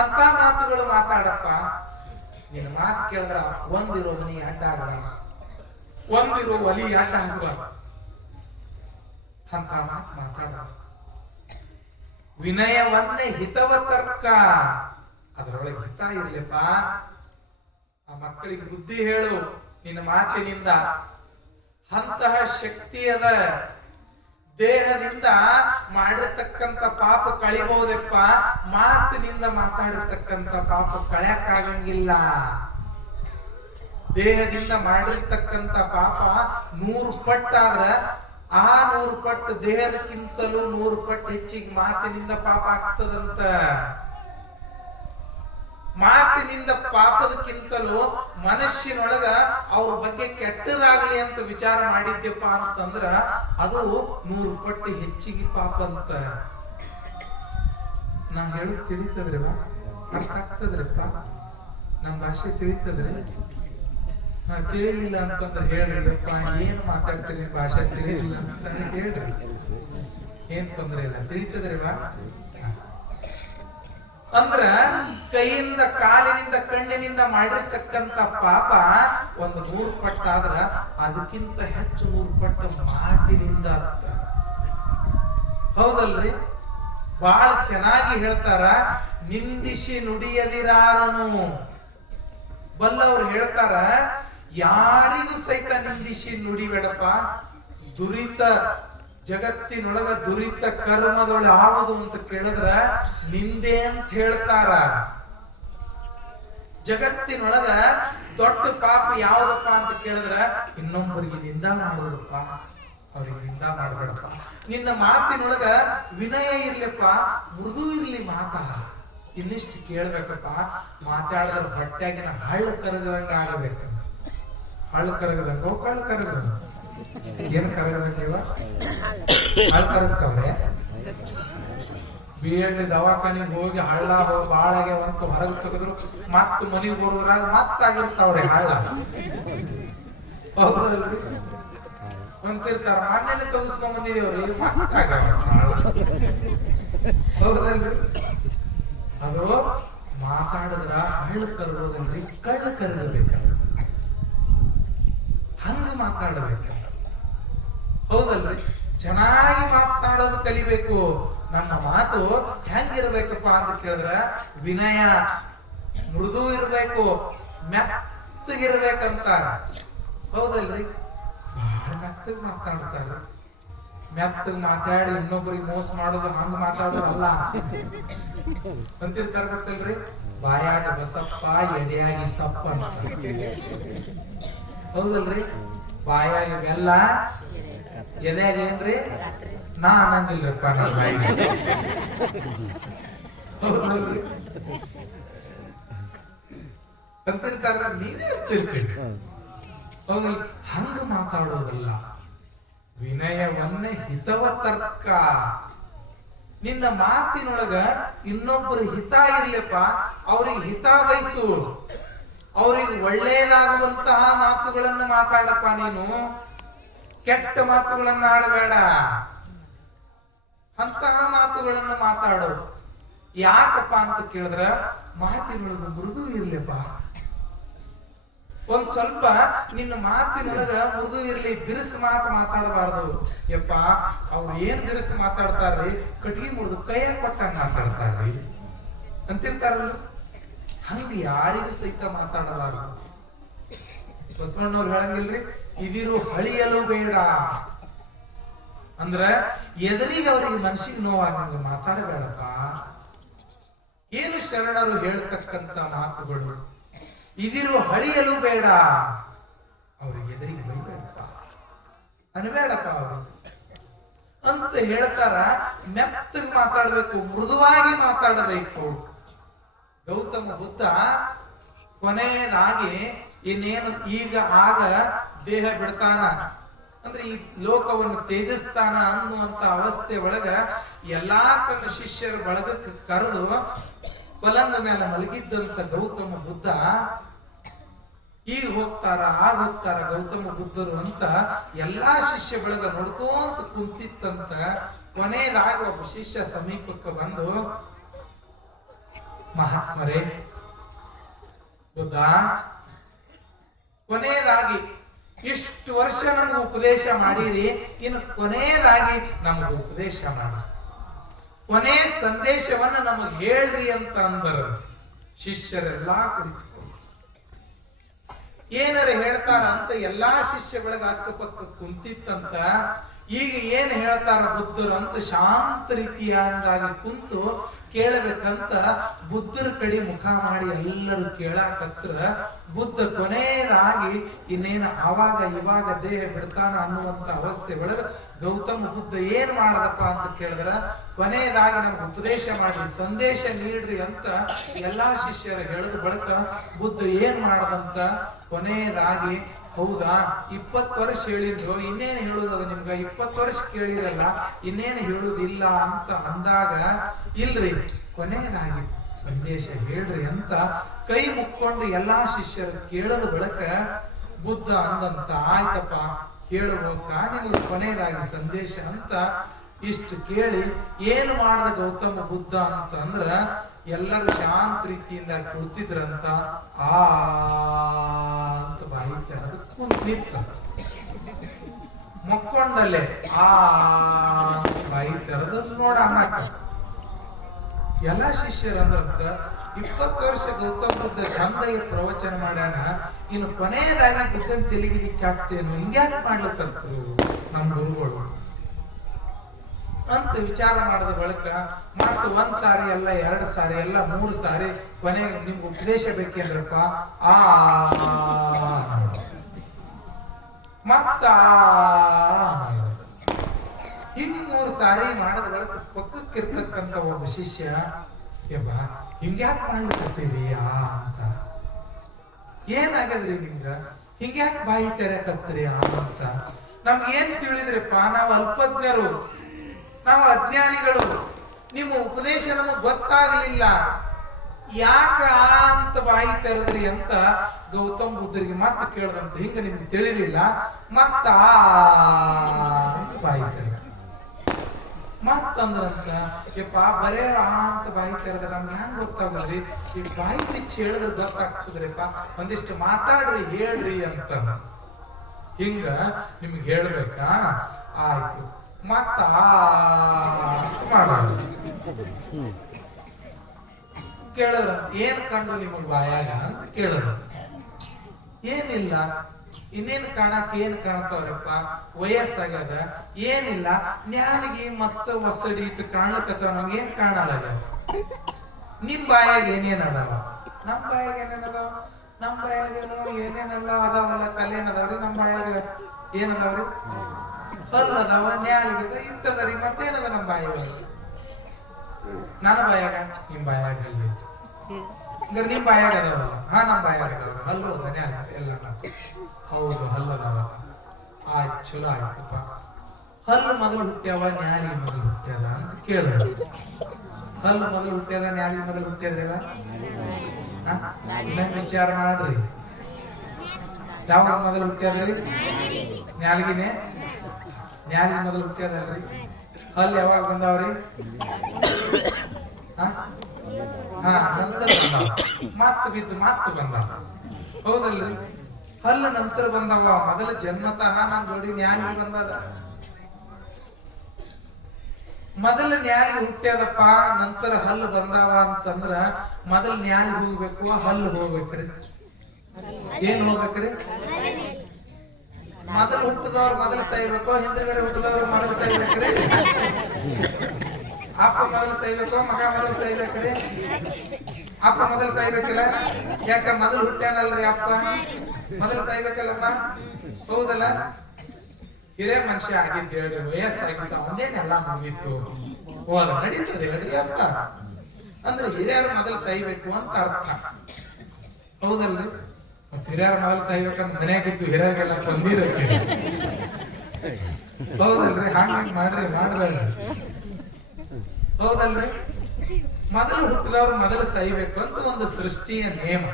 ಅಂತ ಮಾತುಗಳು ಮಾತಾಡಪ್ಪ. ನಿನ್ನ ಮಾತು ಕೇಳಿದ್ರ ಒಂದಿರೋ ಮನಿ ಅಡ್ಡ ಆಗಲ್ಲ, ಒಂದಿರೋ ಒಲಿ ಅಡ್ಡ ಆಗಲ್ಲ. ಅಂತ ಮಾತು ಮಾತಾಡ. ವಿನಯವನ್ನೇ ಹಿತವ ತರ್ಕ. ಅದರೊಳಗೆ ಹಿತ ಇರ್ಲಿಪ್ಪ. ಆ ಮಕ್ಕಳಿಗೆ ಬುದ್ಧಿ ಹೇಳು ನಿನ್ನ ಮಾತಿನಿಂದ. ಅಂತಹ ಶಕ್ತಿಯದ ದೇಹದಿಂದ ಮಾಡಿರ್ತಕ್ಕಂಥ ಪಾಪ ಕಳಿಬಹುದಪ್ಪ, ಮಾತಿನಿಂದ ಮಾತಾಡಿರ್ತಕ್ಕಂಥ ಪಾಪ ಕಳೆಯಕ್ಕಾಗಂಗಿಲ್ಲ. ದೇಹದಿಂದ ಮಾಡಿರ್ತಕ್ಕಂಥ ಪಾಪ 100 ಪಟ್ಟಾದ್ರ ಆ 100 ಪಟ್ಟು ದೇಹದಕ್ಕಿಂತಲೂ 100 ಪಟ್ಟು ಹೆಚ್ಚಿಗೆ ಮಾತಿನಿಂದ ಪಾಪ ಆಗ್ತದಂತ. ಮಾತಿನಿಂದ ಪಾಪದಕ್ಕಿಂತಲೂ ಮನುಷ್ಯನೊಳಗ ಅವ್ರ ಬಗ್ಗೆ ಕೆಟ್ಟದಾಗಲಿ ಅಂತ ವಿಚಾರ ಮಾಡಿದ್ಯಪ್ಪ ಅಂತಂದ್ರ ಅದು 100 ಪಟ್ಟು ಹೆಚ್ಚಿಗೆ ಪಾಪ ಅಂತ. ನಾ ಹೇಳೋದು ತಿಳಿತದ್ರಿವ? ಅರ್ಥ ಆಗ್ತದ್ರಪ್ಪ? ನಮ್ ಭಾಷೆ ತಿಳಿತದ್ರಿ? ನಾ ತಿಳಿಲಿಲ್ಲ ಅಂತಂದ್ರೆ ಹೇಳ್ರಿಪ್ಪ, ಏನ್ ಮಾತಾಡ್ತೀರಿ ಭಾಷೆ ತಿಳಿಲಿಲ್ಲ ಅಂತ ಹೇಳ್ರಿ, ಏನ್ ತೊಂದ್ರೆ ಇಲ್ಲ. ತಿಳಿತದ್ರಿವ? ಅಂದ್ರ ಕೈಯಿಂದ, ಕಾಲಿನಿಂದ, ಕಣ್ಣಿನಿಂದ ಮಾಡಿರ್ತಕ್ಕಂಥ ಪಾಪ ಒಂದು 100 ಪಟ್ಟಾದ್ರ ಅದಕ್ಕಿಂತ ಹೆಚ್ಚು 100 ಪಟ್ಟು ಮಾತಿನಿಂದ ಅಂತ. ಹೌದಲ್ರಿ? ಬಹಳ ಚೆನ್ನಾಗಿ ಹೇಳ್ತಾರ, ನಿಂದಿಸಿ ನುಡಿಯದಿರಾರನು. ಬಲ್ಲವ್ರು ಹೇಳ್ತಾರ, ಯಾರಿಗೂ ಸಹಿತ ನಿಂದಿಸಿ ನುಡಿಬೇಡಪ್ಪ. ದುರಿತ ಜಗತ್ತಿನೊಳಗ ದುರಿತ ಕರ್ಮದೊಳ ಯಾವುದು ಅಂತ ಕೇಳಿದ್ರ ನಿಂದೆ ಅಂತ ಹೇಳ್ತಾರ. ಜಗತ್ತಿನೊಳಗ ದೊಡ್ಡ ಪಾಪ ಯಾವ್ದಪ್ಪ ಅಂತ ಕೇಳಿದ್ರ ಇನ್ನೊಬ್ಬರಿಗೆ ನಿಂದ ಮಾಡೋದಪ್ಪ, ಅವ್ರಿಗೆ ನಿಂದ ಮಾಡಬೇಡಪ್ಪ. ನಿನ್ನ ಮಾತಿನೊಳಗ ವಿನಯ ಇರ್ಲಿಪ್ಪ, ಮೃದು ಇರ್ಲಿ ಮಾತಾ. ಇನ್ನಿಷ್ಟು ಕೇಳ್ಬೇಕಪ್ಪ, ಮಾತಾಡಿದ್ರ ಹೊಟ್ಟೆಗಿನ ಹಳ್ಳ ಕರಗದಂಗ ಆಗಬೇಕು. ಹಳ್ಳ ಕರಗದಂಗ ಕಳ್ಳ ಕರಗದಂಗ ಏನ್ ಕರಗದಂಗಿವ? ಹಳ್ಳ ಕರಗ್ತಾವ್ರೆ. BLD ದವಾಖಾನಿಗೆ ಹೋಗಿ ಹಳ್ಳ ಬಾಳಗೆ ಅಂತ ಹೊರಗೆ ತೆಗೆದ್ರು ಮತ್ತ ಮನೆಗೆ ಬರೋದ್ರಾಗ ಮತ್ತಾಗಿರ್ತಾವ್ರೆ ಹಳ್ಳ. ಹೌದಲ್ರಿ? ಅಂತಿರ್ತಾರ, ಮಣ್ಣೆಲ್ಲ ತೆಗಿಸ್ಕೊಂಡ್ ಬಂದಿದೇವ್ರಿ ಮತ್ತಾಗ. ಹೌದಲ್ರಿ? ಅದು ಮಾತಾಡಿದ್ರ ಹಳ್ಳ ಕರಗೋದಲ್ರಿ, ಕಳ್ಳ ಕರಗಬೇಕು. ಹಂಗ ಮಾತಾಡಬೇಕು. ಹೌದಲ್ರಿ? ಚೆನ್ನಾಗಿ ಮಾತನಾಡೋದು ಕಲಿಬೇಕು. ನಮ್ಮ ಮಾತು ಹೆಂಗಿರ್ಬೇಕಪ್ಪ ಅಂತ ಕೇಳಿದ್ರ ವಿನಯ, ಮೃದು ಇರ್ಬೇಕು, ಮೆತ್ತಗಿರ್ಬೇಕಂತಾರ, ಹೌದಲ್ರಿ? ಬಹಳ ಮೆತ್ತಗ್ ಮಾತಾಡ್ತಾರ. ಮೆತ್ತಗ್ ಮಾತಾಡಿ ಇನ್ನೊಬ್ರಿಗೆ ಮೋಸ ಮಾಡೋದು ಹಂಗ ಮಾತಾಡೋದಲ್ಲ ಅಂತಿರ್ತಾರ, ಗೊತ್ತಲ್ರಿ? ಬಾಯಾಗ ಬಸಪ್ಪ ಎದೆಯಾಗಿ ಸಪ್ಪ ಅಂತ, ಹೌದಲ್ರಿ? ಬಾಯಾಗ ಬೆಲ್ಲ ಎದೆಯಾಗ ಏನ್ರಿ ನಾ ಅನ್ನಂಗಿಲ್ರಪ್ಪ ನನ್ನ ಬಾಯಿಗೆ, ಹೌದಲ್ರಿ? ಅಂತಿರ್ತಾರ, ನೀವೇ ಇರ್ತಿರ್ತೀರಿ, ಹೌದಲ್ಲ? ಹಂಗ ಮಾತಾಡೋದಲ್ಲ. ವಿನಯವನ್ನೇ ಹಿತವ ತರ್ಕ. ನಿನ್ನ ಮಾತಿನೊಳಗ ಇನ್ನೊಬ್ಬರು ಹಿತ ಇರ್ಲಿಪ್ಪ, ಅವ್ರಿಗೆ ಹಿತ ಬಯಸು, ಅವ್ರಿಗೆ ಒಳ್ಳೇದಾಗುವಂತಹ ಮಾತುಗಳನ್ನ ಮಾತಾಡಪ್ಪ. ನೀನು ಕೆಟ್ಟ ಮಾತುಗಳನ್ನ ಆಡಬೇಡ, ಅಂತಹ ಮಾತುಗಳನ್ನ ಮಾತಾಡು. ಯಾಕಪ್ಪ ಅಂತ ಕೇಳಿದ್ರ ಮಾತಿನೊಳಗ ಮೃದು ಇರ್ಲಿಪ್ಪ. ಒಂದ್ ಸ್ವಲ್ಪ ನಿನ್ನ ಮಾತಿನೊಳಗ ಮೃದು ಇರ್ಲಿ, ಬಿರುಸು ಮಾತು ಮಾತಾಡಬಾರ್ದು. ಯಪ್ಪ ಅವ್ರು ಏನ್ ಬಿರುಸು ಮಾತಾಡ್ತಾರ್ರಿ, ಕಟ್ಗಿ ಮುರಿದು ಕೈಯಾಗ ಕೊಟ್ಟಂಗ ಮಾತಾಡ್ತಾರ್ರಿ ಅಂತಿರ್ತಾರಲ್ಲ, ಹಂಗ ಯಾರಿಗೂ ಸಹಿತ ಮಾತಾಡಬಾರ್ದು. ಬಸವಣ್ಣವ್ರು ಹೇಳಂಗಿಲ್ರಿ, ಇದಿರು ಹಳಿಯಲು ಬೇಡ ಅಂದ್ರ ಎದುರಿಗೆ ಅವ್ರಿಗೆ ಮನಸ್ಸಿಗೆ ನೋವಾಗಂಗ ಮಾತಾಡಬೇಡಪ್ಪ. ಏನು ಶರಣರು ಹೇಳ್ತಕ್ಕಂತ ಮಾತುಗಳು, ಇದಿರು ಹಳಿಯಲು ಬೇಡ, ಅವ್ರಿಗೆ ಎದುರಿಗೆ ಬೈಬೇಡಪ್ಪ, ಅನ್ಬೇಡಪ್ಪ ಅವರು ಅಂತ ಹೇಳ್ತಾರ. ಮೆತ್ತಗೆ ಮಾತಾಡ್ಬೇಕು, ಮೃದುವಾಗಿ ಮಾತಾಡಬೇಕು. ಗೌತಮ ಬುದ್ಧ ಕೊನೆಯದಾಗಿ ಇನ್ನೇನು ಈಗ ಆಗ ದೇಹ ಬಿಡ್ತಾನ ಅಂದ್ರೆ ಈ ಲೋಕವನ್ನು ತೇಜಸ್ತಾನ ಅನ್ನುವಂತ ಅವಸ್ಥೆ ಒಳಗ ಎಲ್ಲಾ ತನ್ನ ಶಿಷ್ಯರ ಬಳಗಕ್ಕೆ ಕರೆದು ಪಲಂಗ ಮೇಲೆ ಮಲಗಿದ್ದಂತ ಗೌತಮ ಬುದ್ಧ ಈಗ ಹೋಗ್ತಾರ ಆಗ ಹೋಗ್ತಾರ ಗೌತಮ ಬುದ್ಧರು ಅಂತ ಎಲ್ಲಾ ಶಿಷ್ಯ ಬಳಗ ನೋಡ್ಕೊಂತ ಕುಂತಿತ್ತಂತ. ಕೊನೆಯದಾಗ ಒಬ್ಬ ಶಿಷ್ಯ ಸಮೀಪಕ್ಕೆ ಬಂದು, ಮಹಾತ್ಮರೇ, ಬುದ್ಧ ಕೊನೆಯದಾಗಿ ಇಷ್ಟು ವರ್ಷ ನಮ್ಗೆ ಉಪದೇಶ ಮಾಡಿರಿ, ಇನ್ನು ಕೊನೆಯದಾಗಿ ನಮ್ಗೆ ಉಪದೇಶ ಮಾಡಿ ಕೊನೆ ಸಂದೇಶವನ್ನ ನಮಗ್ ಹೇಳ್ರಿ ಅಂತ ಅಂದರು. ಶಿಷ್ಯರೆಲ್ಲಾ ಕುಳಿತುಕೊಂಡು ಏನಾರ ಹೇಳ್ತಾರ ಅಂತ ಎಲ್ಲಾ ಶಿಷ್ಯಗಳಿಗೆ ಅಕ್ಕಪಕ್ಕ ಕುಂತಿತ್ತಂತ. ಈಗ ಏನ್ ಹೇಳ್ತಾರ ಬುದ್ಧರು ಅಂತ ಶಾಂತ ರೀತಿಯಾಗಿ ಕುಂತು ಕೇಳಬೇಕಂತ ಬುದ್ಧರ ಕಡೆ ಮುಖ ಮಾಡಿ ಎಲ್ಲರೂ ಕೇಳಾಕತ್ರ. ಬುದ್ಧ ಕೊನೆಯದಾಗಿ ಇನ್ನೇನು ಆವಾಗ ಇವಾಗ ದೇಹ ಬಿಡ್ತಾನ ಅನ್ನುವಂತ ಅವಸ್ಥೆ ಒಳಗ ಗೌತಮ ಬುದ್ಧ ಏನ್ ಮಾಡದಪ್ಪ ಅಂತ ಕೇಳಿದ್ರ, ಕೊನೆಯದಾಗಿ ನಮ್ಗೆ ಉಪದೇಶ ಮಾಡಿ ಸಂದೇಶ ನೀಡ್ರಿ ಅಂತ ಎಲ್ಲಾ ಶಿಷ್ಯರು ಹೇಳಿದ ಬಳಿಕ ಬುದ್ಧ ಏನ್ ಮಾಡದಂತ ಕೊನೆಯದಾಗಿ, ಹೌದಾ 20 ವರ್ಷ ಹೇಳಿದ್ರು, ಇನ್ನೇನು ಹೇಳುದದ ನಿಮ್ಗ? 20 ವರ್ಷ ಕೇಳಿರಲ್ಲ, ಇನ್ನೇನು ಹೇಳುದಿಲ್ಲ ಅಂತ ಅಂದಾಗ, ಇಲ್ರಿ ಕೊನೆಯದಾಗಿ ಸಂದೇಶ ಹೇಳ್ರಿ ಅಂತ ಕೈ ಮುಕ್ಕೊಂಡು ಎಲ್ಲಾ ಶಿಷ್ಯರು ಕೇಳದ ಬಳಿಕ ಬುದ್ಧ ಅಂದಂತ, ಆಯ್ತಪ್ಪ ಹೇಳುವಕ್ಕ ನಿಮಗೆ ಕೊನೆಯದಾಗಿ ಸಂದೇಶ ಅಂತ ಇಷ್ಟು ಕೇಳಿ ಏನು ಮಾಡದ ಗೌತಮ ಬುದ್ಧ ಅಂತ ಅಂದ್ರ, ಎಲ್ಲರೂ ಶಾಂತ ರೀತಿಯಿಂದ ಕುಳಿತಿದ್ರಂತ. ಅಂತ ಬಾಯಿ ತೆರೆದು ಕುಂತಿತ್ತ, ಮಕ್ಕೊಂಡಲ್ಲೇ ಬಾಯಿ ತೆರೆದು ನೋಡ ಅನ್ನಕ. ಎಲ್ಲ ಶಿಷ್ಯರಂದ್ರಂತ 20 ವರ್ಷ ಗೌತಮ ಬುದ್ಧ ಚಂದಗೆ ಪ್ರವಚನ ಮಾಡ್ಯಾನ, ಇನ್ನು ಕೊನೆಯದಾಗಿ ಬುದ್ಧನ ತೆಲಿಗಿಲಿಕ್ಕೆ ಆಗ್ತೇನು, ಹಿಂಗ್ಯಾಕೆ ಮಾಡ್ಲತ್ತರು ನಮ್ಮ ಗುರುಗಳು ಅಂತ ವಿಚಾರ ಮಾಡಿದ ಬಳಿಕ ಮತ್ತು 1 ಸಾರಿ ಎಲ್ಲ 2 ಸಾರಿ ಎಲ್ಲ 3 ಸಾರಿ ಕೊನೆಗೆ ನಿಮ್ಗೆ ಉಪದೇಶ ಬೇಕೇನ್ರಪ್ಪ ಮತ್ತ ಹಿಂಗ್ 3 ಸಾರಿ ಮಾಡಿದ ಬಳಿಕ ಪಕ್ಕಕ್ಕಿರ್ತಕ್ಕಂತ ಒಬ್ಬ ಶಿಷ್ಯ, ಯಬ್ಬ ಹಿಂಗ್ಯಾಕ್ ಮಾಡ್ಲಿಕ್ಕತ್ತೀರಿ ಅಂತ, ಏನಾಗದ್ರಿ ನಿಮ್ಗ, ಹಿಂಗ್ಯಾಕ್ ಬಾಯಿ ತೆರೆಕತ್ತೀರಿ ಅಂತ. ನಮ್ಗೆ ಏನ್ ತಿಳಿದ್ರಪ್ಪ, ನಾವು ಅಲ್ಪಜ್ಞರು, ನಾವು ಅಜ್ಞಾನಿಗಳು, ನಿಮ್ಮ ಉಪದೇಶ ನಮಗ್ ಗೊತ್ತಾಗಲಿಲ್ಲ, ಯಾಕ ಅಂತ ಬಾಯಿ ತೆರೆದ್ರಿ ಅಂತ ಗೌತಮ್ ಬುದ್ಧರಿಗೆ ಮತ್ತೆ ಕೇಳದಂತ. ಹಿಂಗ ನಿಮ್ಗೆ ತಿಳಿಲಿಲ್ಲ, ಮತ್ತ ಅಂತ ಬಾಯಿ ತೆರೆದ. ಮತ್ತಂದ್ರಂತ, ಯಪ್ಪ ಬರೇ ಅಂತ ಬಾಯಿ ತೆರೆದ್ರೆ ನಮ್ಗೆ ಹೆಂಗ್ ಗೊತ್ತಾಗಲ್ರಿ, ಈ ಬಾಯಿ ಬಿಚ್ಚಿ ಹೇಳಿದ್ರೆ ಗೊತ್ತಾಗ್ತದ್ರಿಪ್ಪ, ಒಂದಿಷ್ಟು ಮಾತಾಡ್ರಿ ಹೇಳ್ರಿ ಅಂತ. ಹಿಂಗ ನಿಮ್ಗೆ ಹೇಳ್ಬೇಕಾ, ಆಯ್ತು ಮತ್ತ ಮಾಡೋದು. ಕೇಳಿದ್ರ ಏನ್ ಕಂಡು ನಿಮಗ್ ಬಾಯಾಗ ಅಂತ ಕೇಳಿದ್ರ, ಏನಿಲ್ಲ. ಇನ್ನೇನು ಕಾಣಕ್ ಏನ್ ಕಾಣ್ತಾವ್ರಪ್ಪ, ವಯಸ್ಸಾಗ್ಯದ, ಏನಿಲ್ಲ. ನ್ಯಾನಿಗೆ ಮತ್ತ ಹೊಸಡಿ ಇಟ್ಟು ಕಾಣ್ಲಕತ್ತಾವ, ನಮ್ಗೇನ್ ಕಾಣಲ್ಲ. ನಿಮ್ ಬಾಯಾಗ ಏನೇನದಾವ, ನಮ್ ಬಾಯಾಗ ಏನೇನದಾವ, ನಮ್ ಬಾಯಾಗೇನು ಏನೇನೆಲ್ಲ ಅದಾವಲ್ಲ, ಕಲ್ಲೇನದಾವ್ರಿ. ನಮ್ ಬಾಯಾಗ ಏನದಾವ್ರಿ, ಹಲ್ಲದಾವ, ನ್ಯಾಲಿಗದ, ಇಟ್ಟದರಿ, ಮತ್ತೇನದ ನಮ್ ಬಾಯಾಗ. ನನ್ನ ಬಾಯಾಗ, ನಿಮ್ ಬಾಯಾಗ ಹಲ್ಲಿ, ನಿಮ್ ಬಾಯಾಗ ಅದಾವಲ್ಲ. ಹಾ, ನಮ್ ಬಾಯಾಗ ಅದಾವ ಹಲ್ಲು, ನ್ಯಾಲ ಎಲ್ಲ. ಹೌದು, ಹಲ್ಲದಾವ. ಆಯ್ತು, ಚಲೋ ಆಯ್ತಪ್ಪ. ಹಲ್ಲು ಮೊದಲು ಹುಟ್ಟ್ಯಾವ, ನ್ಯಾಲಿಗೆ ಮೊದಲು ಹುಟ್ಟ್ಯಾದ ಅಂತ ಕೇಳಿದ್ರು. ಹಲ್ಲು ಮೊದಲು ಹುಟ್ಟ್ಯಾದ, ನ್ಯಾಲಿಗೆ ಮೊದಲು ಹುಟ್ಟ್ಯಾದ್ರಿಲ್ಲ? ಇನ್ನೊಂದು ವಿಚಾರ ಮಾಡ್ರಿ, ಯಾವಾಗ ಮೊದಲು ಹುಟ್ಟ್ಯಾದ್ರಿ? ನ್ಯಾಲಿಗೆನೆ, ನ್ಯಾಲಿಗೆ ಮೊದಲು ಹುಟ್ಟ್ಯಾದಲ್ರಿ. ಹಲ್ಲು ಯಾವಾಗ ಬಂದಾವ್ರಿ? ಹಾ, ನಂತರ ಬಂದಾವ. ಮಾತು ಬಿದ್ದು ಮಾತು ಬಂದಾವ, ಹೌದಲ್ರಿ? ಹಲ್ಲು ನಂತರ ಬಂದಾವ. ಮೊದಲ ಜನ್ಮತಃ ನಮ್ ಜೋಡಿ ನ್ಯಾಲಿಗೆ ಬಂದದ. ಮೊದಲ ನ್ಯಾಲಿಗೆ ಹುಟ್ಟ್ಯಾದಪ್ಪ, ನಂತರ ಹಲ್ಲು ಬಂದಾವ ಅಂತಂದ್ರ ಮೊದಲ ನ್ಯಾಲಿಗೆ ಹೋಗ್ಬೇಕು, ಹಲ್ಲು ಹೋಗ್ಬೇಕ್ರಿ. ಏನ್ ಹೋಗ್ಬೇಕ್ರಿ? ಮೊದಲು ಹುಟ್ಟಿದವ್ರು ಮೊದಲು ಸಾಯ್ಬೇಕು, ಹಿಂದ್ಗಡೆ ಹುಟ್ಟಿದವ್ರು ಮೊದಲು ಸಾಯ್ಬೇಕ್ರಿ. ಅಪ್ಪ ಮೊದಲು ಸಾಯ್ಬೇಕು, ಮಗ ಮೊದಲು ಸಾಯ್ಬೇಕ್ರಿ. ಅಪ್ಪ ಮೊದಲು ಸಾಯ್ಬೇಕಿಲ್ಲ, ಯಾಕ ಮೊದಲು ಹುಟ್ಟ್ಯಾನಲ್ರಿ ಅಪ್ಪ, ಮೊದಲು ಸಾಯ್ಬೇಕಲ್ಲಮ್ಮ, ಹೌದಲ್ಲ? ಹಿರೇ ಮನುಷ್ಯ ಆಗಿದ್ದು ಹೇಳಿ, ವಯಸ್ಸಾಗಿತ್ತು, ಅವನೇನೆಲ್ಲ ಮುಗಿತ್ತು, ಹೋದ ನಡೀತದೆ ಹೇಳ್ರಿ ಅರ್ಥ. ಅಂದ್ರೆ ಹಿರಿಯರು ಮೊದಲು ಸಾಯ್ಬೇಕು ಅಂತ ಅರ್ಥ, ಹೌದಲ್ರಿ? ಮತ್ ಹಿರಿಯರು ಮೊದಲು ಸಾಯ್ಬೇಕಂತ ಮನೆಯಾಗಿದ್ದು ಹಿರಿಯರಿಗೆಲ್ಲ ಬಂದಿರತ್ತೆ, ಹೌದಲ್ರಿ? ಹಂಗ ಮಾಡ್ರಿ, ಮಾಡ್ಬೇಡ್ರಿ, ಹೌದಲ್ರಿ? ಮೊದಲು ಹುಟ್ಟಿದವ್ರು ಮೊದಲು ಸಾಯ್ಬೇಕು ಅಂತ ಒಂದು ಸೃಷ್ಟಿಯ ನಿಯಮ.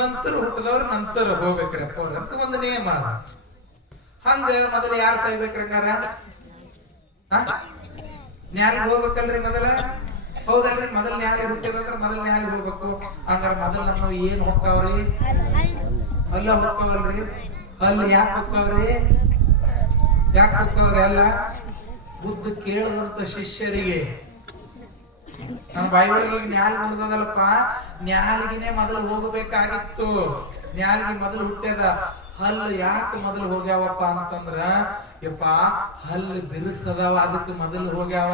ನಂತರ ಹುಟ್ಟಿದವ್ರು ನಂತರ ಹೋಗ್ಬೇಕ್ರಪ್ಪ ಅಂತ ಒಂದು ನಿಯಮ ಅದ. ಹಂಗ ಮೊದಲು ಯಾರು ಸಾಯ್ಬೇಕ್ರಂಗಾರ? ನ್ಯಾಲಿಗೆ ಹೋಗ್ಬೇಕಲ್ರಿ ಮೊದಲ, ಹೌದಲ್ರಿ? ಮೊದಲ್ ನ್ಯಾಲಿ ಹುಟ್ಟಿದಂದ್ರ ಮೊದಲ್ ನ್ಯಾಲಿ ಹೋಗ್ಬೇಕು. ಹಂಗಾರ ಮೊದಲ್ ನಮ್ಮ ಏನ್ ಹೋಗ್ತಾವ್ರಿ? ಅಲ್ಲ ಹೋಗ್ತಾವಲ್ರಿ. ಅಲ್ಲಿ ಯಾಕೆ ಹೋಗ್ತಾವ್ರಿ? ಯಾಕೆ ಹೋಗ್ತಾವ್ರಿ? ಅಲ್ಲ ಬುದ್ಧ ಕೇಳದಂತ ಶಿಷ್ಯರಿಗೆ ನಮ್ಮ ಬಾಯಿ ಒಳಗೆ ನ್ಯಾಲಿ ಬಂದದಲ್ಲಪ್ಪ, ನ್ಯಾಲಿಗೆನೆ ಮೊದಲು ಹೋಗಬೇಕಾಗಿತ್ತು. ನ್ಯಾಲಿಗೆ ಮೊದಲು ಹುಟ್ಟ್ಯದ. ಹಲ್ಲು ಯಾಕೆ ಮೊದಲು ಹೋಗ್ಯಾವಪ್ಪ ಅಂತಂದ್ರ, ಯಪ್ಪ ಹಲ್ಲು ಬಿರುಸದಾವ, ಅದಕ್ಕೆ ಮೊದಲು ಹೋಗ್ಯಾವ.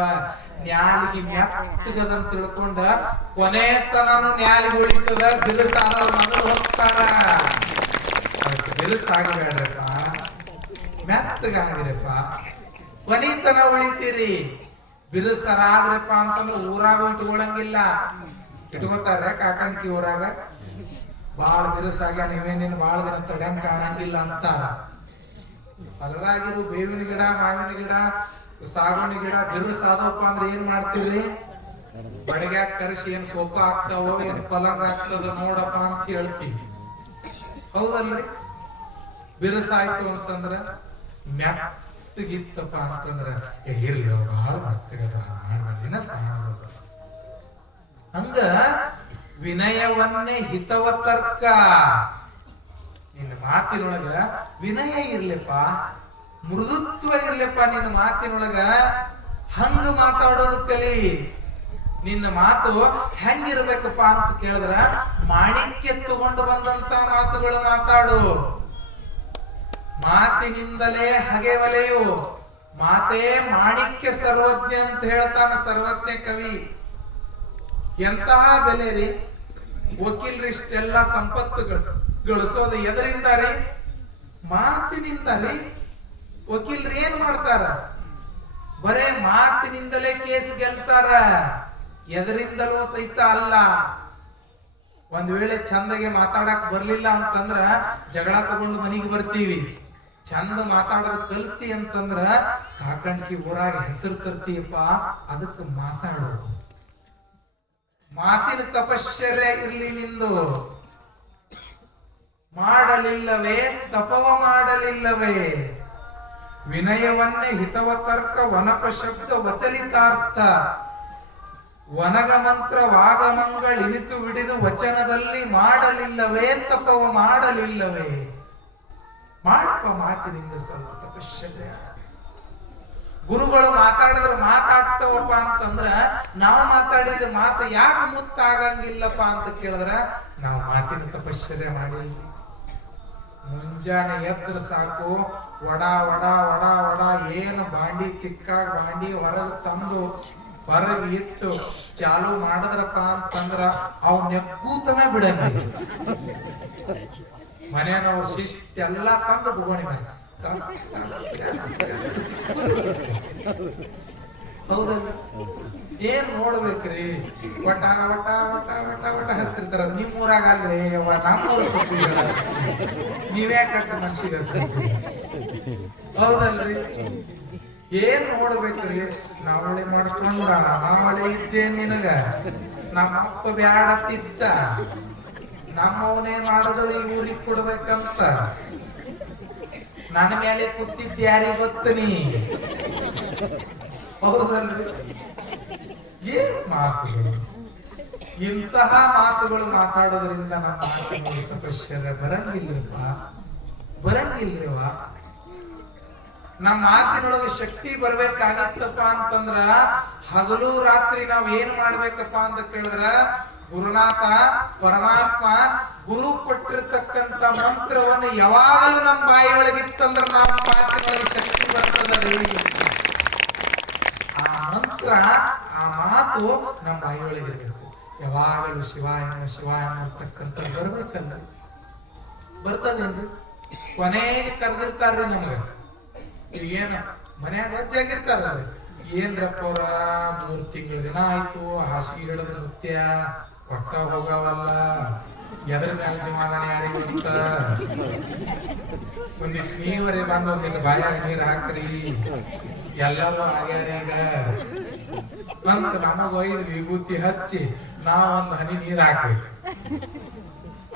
ನ್ಯಾಲಿಗೆ ಮೆತ್ತಗದಂತ ತಿಳ್ಕೊಂಡ ಕೊನೆ ತನನು ನ್ಯಾಲಿಗೆ ಉಳಿತದ, ಬಿರುಸಾದವ್ರು ಮೊದಲು ಹೋಗ್ತಾರ. ಅದಕ್ಕೆ ಬಿರುಸಾಗಬೇಡ್ರಪ್ಪ, ಮೆತ್ತಗಾಗಿರಪ್ಪ, ಕೊನೆತನ ಉಳಿತೀರಿ. ಬಿರುಸರಾದ್ರಪ್ಪ ಅಂತಂದ್ರೆ ಊರಾಗ ಇಟ್ಕೊಳಂಗಿಲ್ಲ. ಇಟ್ಕೋತಾರ ಕಾಕಂಕಿ ಊರಾಗ, ಬಾಳ ಬಿರುಸಾಗ ನೀವೇನೇನು ಬಾಳ ದಿನ ತಡ್ಯಂಗ ಕಾಣಂಗಿಲ್ಲ ಅಂತಾರ. ಹೊಲದಾಗಿರು ಬೇವಿನ ಗಿಡ, ಮಾವಿನ ಗಿಡ, ಸಾಗುಣಿ ಗಿಡ ಬಿರುಸಾದವಪ್ಪ ಅಂದ್ರೆ ಏನ್ ಮಾಡ್ತೀರಿ? ಬಡಗ್ಯಾಗ ಕರೆಸಿ ಏನ್ ಸೋಫ ಆಗ್ತಾವೋ, ಏನ್ ಪಲಂಗ ಆಗ್ತದ ನೋಡಪ್ಪ ಅಂತ ಹೇಳ್ತೀವಿ, ಹೌದಲ್ರಿ? ಬಿರುಸಾಯ್ತು ಅಂತಂದ್ರ ಮೆತ್ತಗಿತ್ತಪ್ಪ ಅಂತಂದ್ರ ಇರ್ಲಿ ಭಾಳ ಮೆತ್ತಗದ ದಿನ ಸಮಾನ. ಹಂಗ ವಿನಯವನ್ನೇ ಹಿತವ ತರ್ಕ. ನಿನ್ನ ಮಾತಿನೊಳಗ ವಿನಯ ಇರ್ಲಿಪ್ಪ, ಮೃದುತ್ವ ಇರ್ಲಿಪ್ಪ ನಿನ್ನ ಮಾತಿನೊಳಗ. ಹಂಗ ಮಾತಾಡೋದು ಕಲಿ. ನಿನ್ನ ಮಾತು ಹೆಂಗಿರ್ಬೇಕಪ್ಪ ಅಂತ ಕೇಳಿದ್ರ, ಮಾಣಿಕ್ಯ ತಗೊಂಡು ಬಂದಂತ ಮಾತುಗಳು ಮಾತಾಡು. ಮಾತಿನಿಂದಲೇ ಹಗೆ ಒಲೆಯು, ಮಾತೇ ಮಾಣಿಕ್ಯ ಸರ್ವಜ್ಞ ಅಂತ ಹೇಳ್ತಾನ ಸರ್ವಜ್ಞ ಕವಿ. ಎಂತಹ ಬೆಲೆ ರೀ! ವಕೀಲರಿಷ್ಟೆಲ್ಲ ಸಂಪತ್ತು ಗಳಿಸೋದು ಎದರಿಂದ ರೀ? ಮಾತಿನಿಂದ ರೀ. ವಕೀಲರು ಏನ್ ಮಾಡ್ತಾರ? ಬರೇ ಮಾತಿನಿಂದಲೇ ಕೇಸ್ ಗೆಲ್ತಾರ, ಎದರಿಂದಲೂ ಸಹಿತ ಅಲ್ಲ. ಒಂದ್ ವೇಳೆ ಚಂದಗೆ ಮಾತಾಡಕ್ ಬರ್ಲಿಲ್ಲ ಅಂತಂದ್ರ ಜಗಳ ತಗೊಂಡು ಮನೆಗೆ ಬರ್ತೀವಿ. ಚಂದ ಮಾತಾಡೋದು ಕಲ್ತಿ ಅಂತಂದ್ರ ಕಾಕಂಡ್ಕಿ ಊರಾಗ ಹೆಸರು ತರ್ತೀಯಪ್ಪ, ಅದಕ್ಕೆ ಮಾತಾಡೋದು. ಮಾತಿನ ತಪಶ್ಚರ್ಯ ಇರ್ಲಿ ನಿಂದು. ಮಾಡಲಿಲ್ಲವೇ ತಪವ ಮಾಡಲಿಲ್ಲವೇ? ವಿನಯವನ್ನೇ ಹಿತವ ತರ್ಕ ವನಪ ಶಬ್ದ ವಚಲಿತಾರ್ಥ. ವನಗ ಮಂತ್ರ ವಾಗಮಂಗಳಿನಿತು ವಿಡಿದು ವಚನದಲ್ಲಿ ಮಾಡಲಿಲ್ಲವೇ ತಪವ ಮಾಡಲಿಲ್ಲವೇ? ಮಾಡಪ್ಪ ಮಾತಿನಿಂದ ಸ್ವಲ್ಪ ತಪಶ್ಚರ್ಯ. ಗುರುಗಳು ಮಾತಾಡಿದ್ರೆ ಮಾತಾಗ್ತಾವಪ್ಪ ಅಂತಂದ್ರ ನಾವು ಮಾತಾಡಿದ ಮಾತು ಯಾಕೆ ಮುತ್ತಾಗಂಗಿಲ್ಲಪ್ಪ ಅಂತ ಕೇಳಿದ್ರ ನಾವು ಮಾತಿನ ತಪಶ್ಚರ್ಯ ಮಾಡಿಲ್ಲ. ಮುಂಜಾನೆ ಎದ್ರ ಸಾಕು ವಡ ವಡ ವಡ ವಡ ಏನು ಬಾಂಡಿ ತಿಕ್ಕಾಗ ಬಾಂಡಿ ಹೊರಗೆ ತಂದು ಹೊರಗೆ ಇಟ್ಟು ಚಾಲು ಮಾಡಿದ್ರಪ್ಪ ಅಂತಂದ್ರ ಅವ್ ನೆಕ್ಕೂತನ ಬಿಡಂಗಿಲ್ಲ. ಮನೆಯವ್ರು ಶಿಷ್ಟೆಲ್ಲ ತಂದು ಬುಗೋಣಿ ಮನೆ ಹೌದಲ್ಲ, ಏನ್ ನೋಡ್ಬೇಕ್ರಿ, ಒಟ ಒಟ ಒಟ ಒಟ ಒಟ ಹಚ್ತಿರ್ತಾರ. ನಿಮ್ ಊರಾಗ ಅಲ್ರಿ ನಮ್ಮೂರ್ ಸುದ್ದಿಗಳ ನೀವ್ಯಾಕ ಮನ್ಸಿಗೆ ಹೌದಲ್ರಿ? ಏನ್ ನೋಡ್ಬೇಕ್ರಿ, ನಾವಳೆ ಮಾಡ್ಕೊಂಡ ನಾವಳೆ ಇದ್ದೇ ನಿನಗ ನಮ್ಮ ಅಪ್ಪ ಬ್ಯಾಡತ್ತಿದ್ದ ನಮ್ಮವನೇ ಮಾಡಿದ್ರು ಈ ಊರಿಗೆ ಕೊಡ್ಬೇಕಂತ ನನ್ನ ಮೇಲೆ ಕೂತಿದ್ದ ಯಾರಿಗೆ ಗೊತ್ತನಿ? ಹೌದಲ್ರಿ? ಏನ್ ಮಾತುಗಳು, ಇಂತಹ ಮಾತುಗಳು ಮಾತಾಡೋದ್ರಿಂದ ನಮ್ಮ ಮಾತಿನ ತಪಶ್ಚರ್ಯ ಬರಂಗಿಲ್ರಿಪ್ಪ, ಬರಂಗಿಲ್ರಿವ. ನಮ್ಮ ಮಾತಿನೊಳಗೆ ಶಕ್ತಿ ಬರ್ಬೇಕಾಗಿತ್ತಪ್ಪ ಅಂತಂದ್ರ ಹಗಲು ರಾತ್ರಿ ನಾವ್ ಏನ್ ಮಾಡ್ಬೇಕಪ್ಪ ಅಂತ ಕೇಳಿದ್ರ ಗುರುನಾಥ ಪರಮಾತ್ಮ ಗುರು ಕೊಟ್ಟಿರ್ತಕ್ಕಂಥ ಮಂತ್ರವನ್ನು ಯಾವಾಗಲೂ ನಮ್ಮ ಬಾಯಿಯೊಳಗಿತ್ತಂದ್ರ ನಮ್ಮ ಮಾತಿನೊಳಗೆ ಶಕ್ತಿ ಬರ್ತದೆ. ಆ ಮಂತ್ರ ಆ ಮಾತು ನಮ್ಮ ಬಾಯಿಯೊಳಗಿರ್ಬೇಕು. ಯಾವಾಗಲೂ ಶಿವಾಯ ಶಿವಾಯ ಅಂತಕ್ಕಂಥ ಬರ್ಬೇಕಲ್ಲ, ಬರ್ತದೇನ್ರಿ? ಕೊನೆಗೆ ಕರೆದಿರ್ತಾರ್ರಿ ನಮ್ಗೆ. ಏನ ಮನ್ಯಾಗ ವಜ್ಜಾಗಿರ್ತಾರ, ಏನ್ರಪ್ಪ ಅವ್ರ 3 ತಿಂಗಳ ದಿನ ಆಯ್ತು ಹಾಸಿಗೆ ಹಿಡಿದ ನೃತ್ಯ ಒಟ್ಟ ಹೋಗವಲ್ಲ, ಎದ್ರ ಮ್ಯಾಲ ಜಮಾದಾನೆ ಯಾರಿಗೆ ಗೊತ್ತ, ಒಂದಿಷ್ಟು ನೀವರೇ ಬಂದು ಒಂದಿಟ್ಟು ಬಾಯಾಗ ನೀರ್ ಹಾಕ್ರಿ, ಎಲ್ಲರೂ ಆಗ್ಯಾರ್ಯಾಗ ಅಂತ ನಮಗ ಒಯ್ದು ವಿಭೂತಿ ಹಚ್ಚಿ ನಾವೊಂದು ಹನಿ ನೀರ್ ಹಾಕ್ಬೇಕು.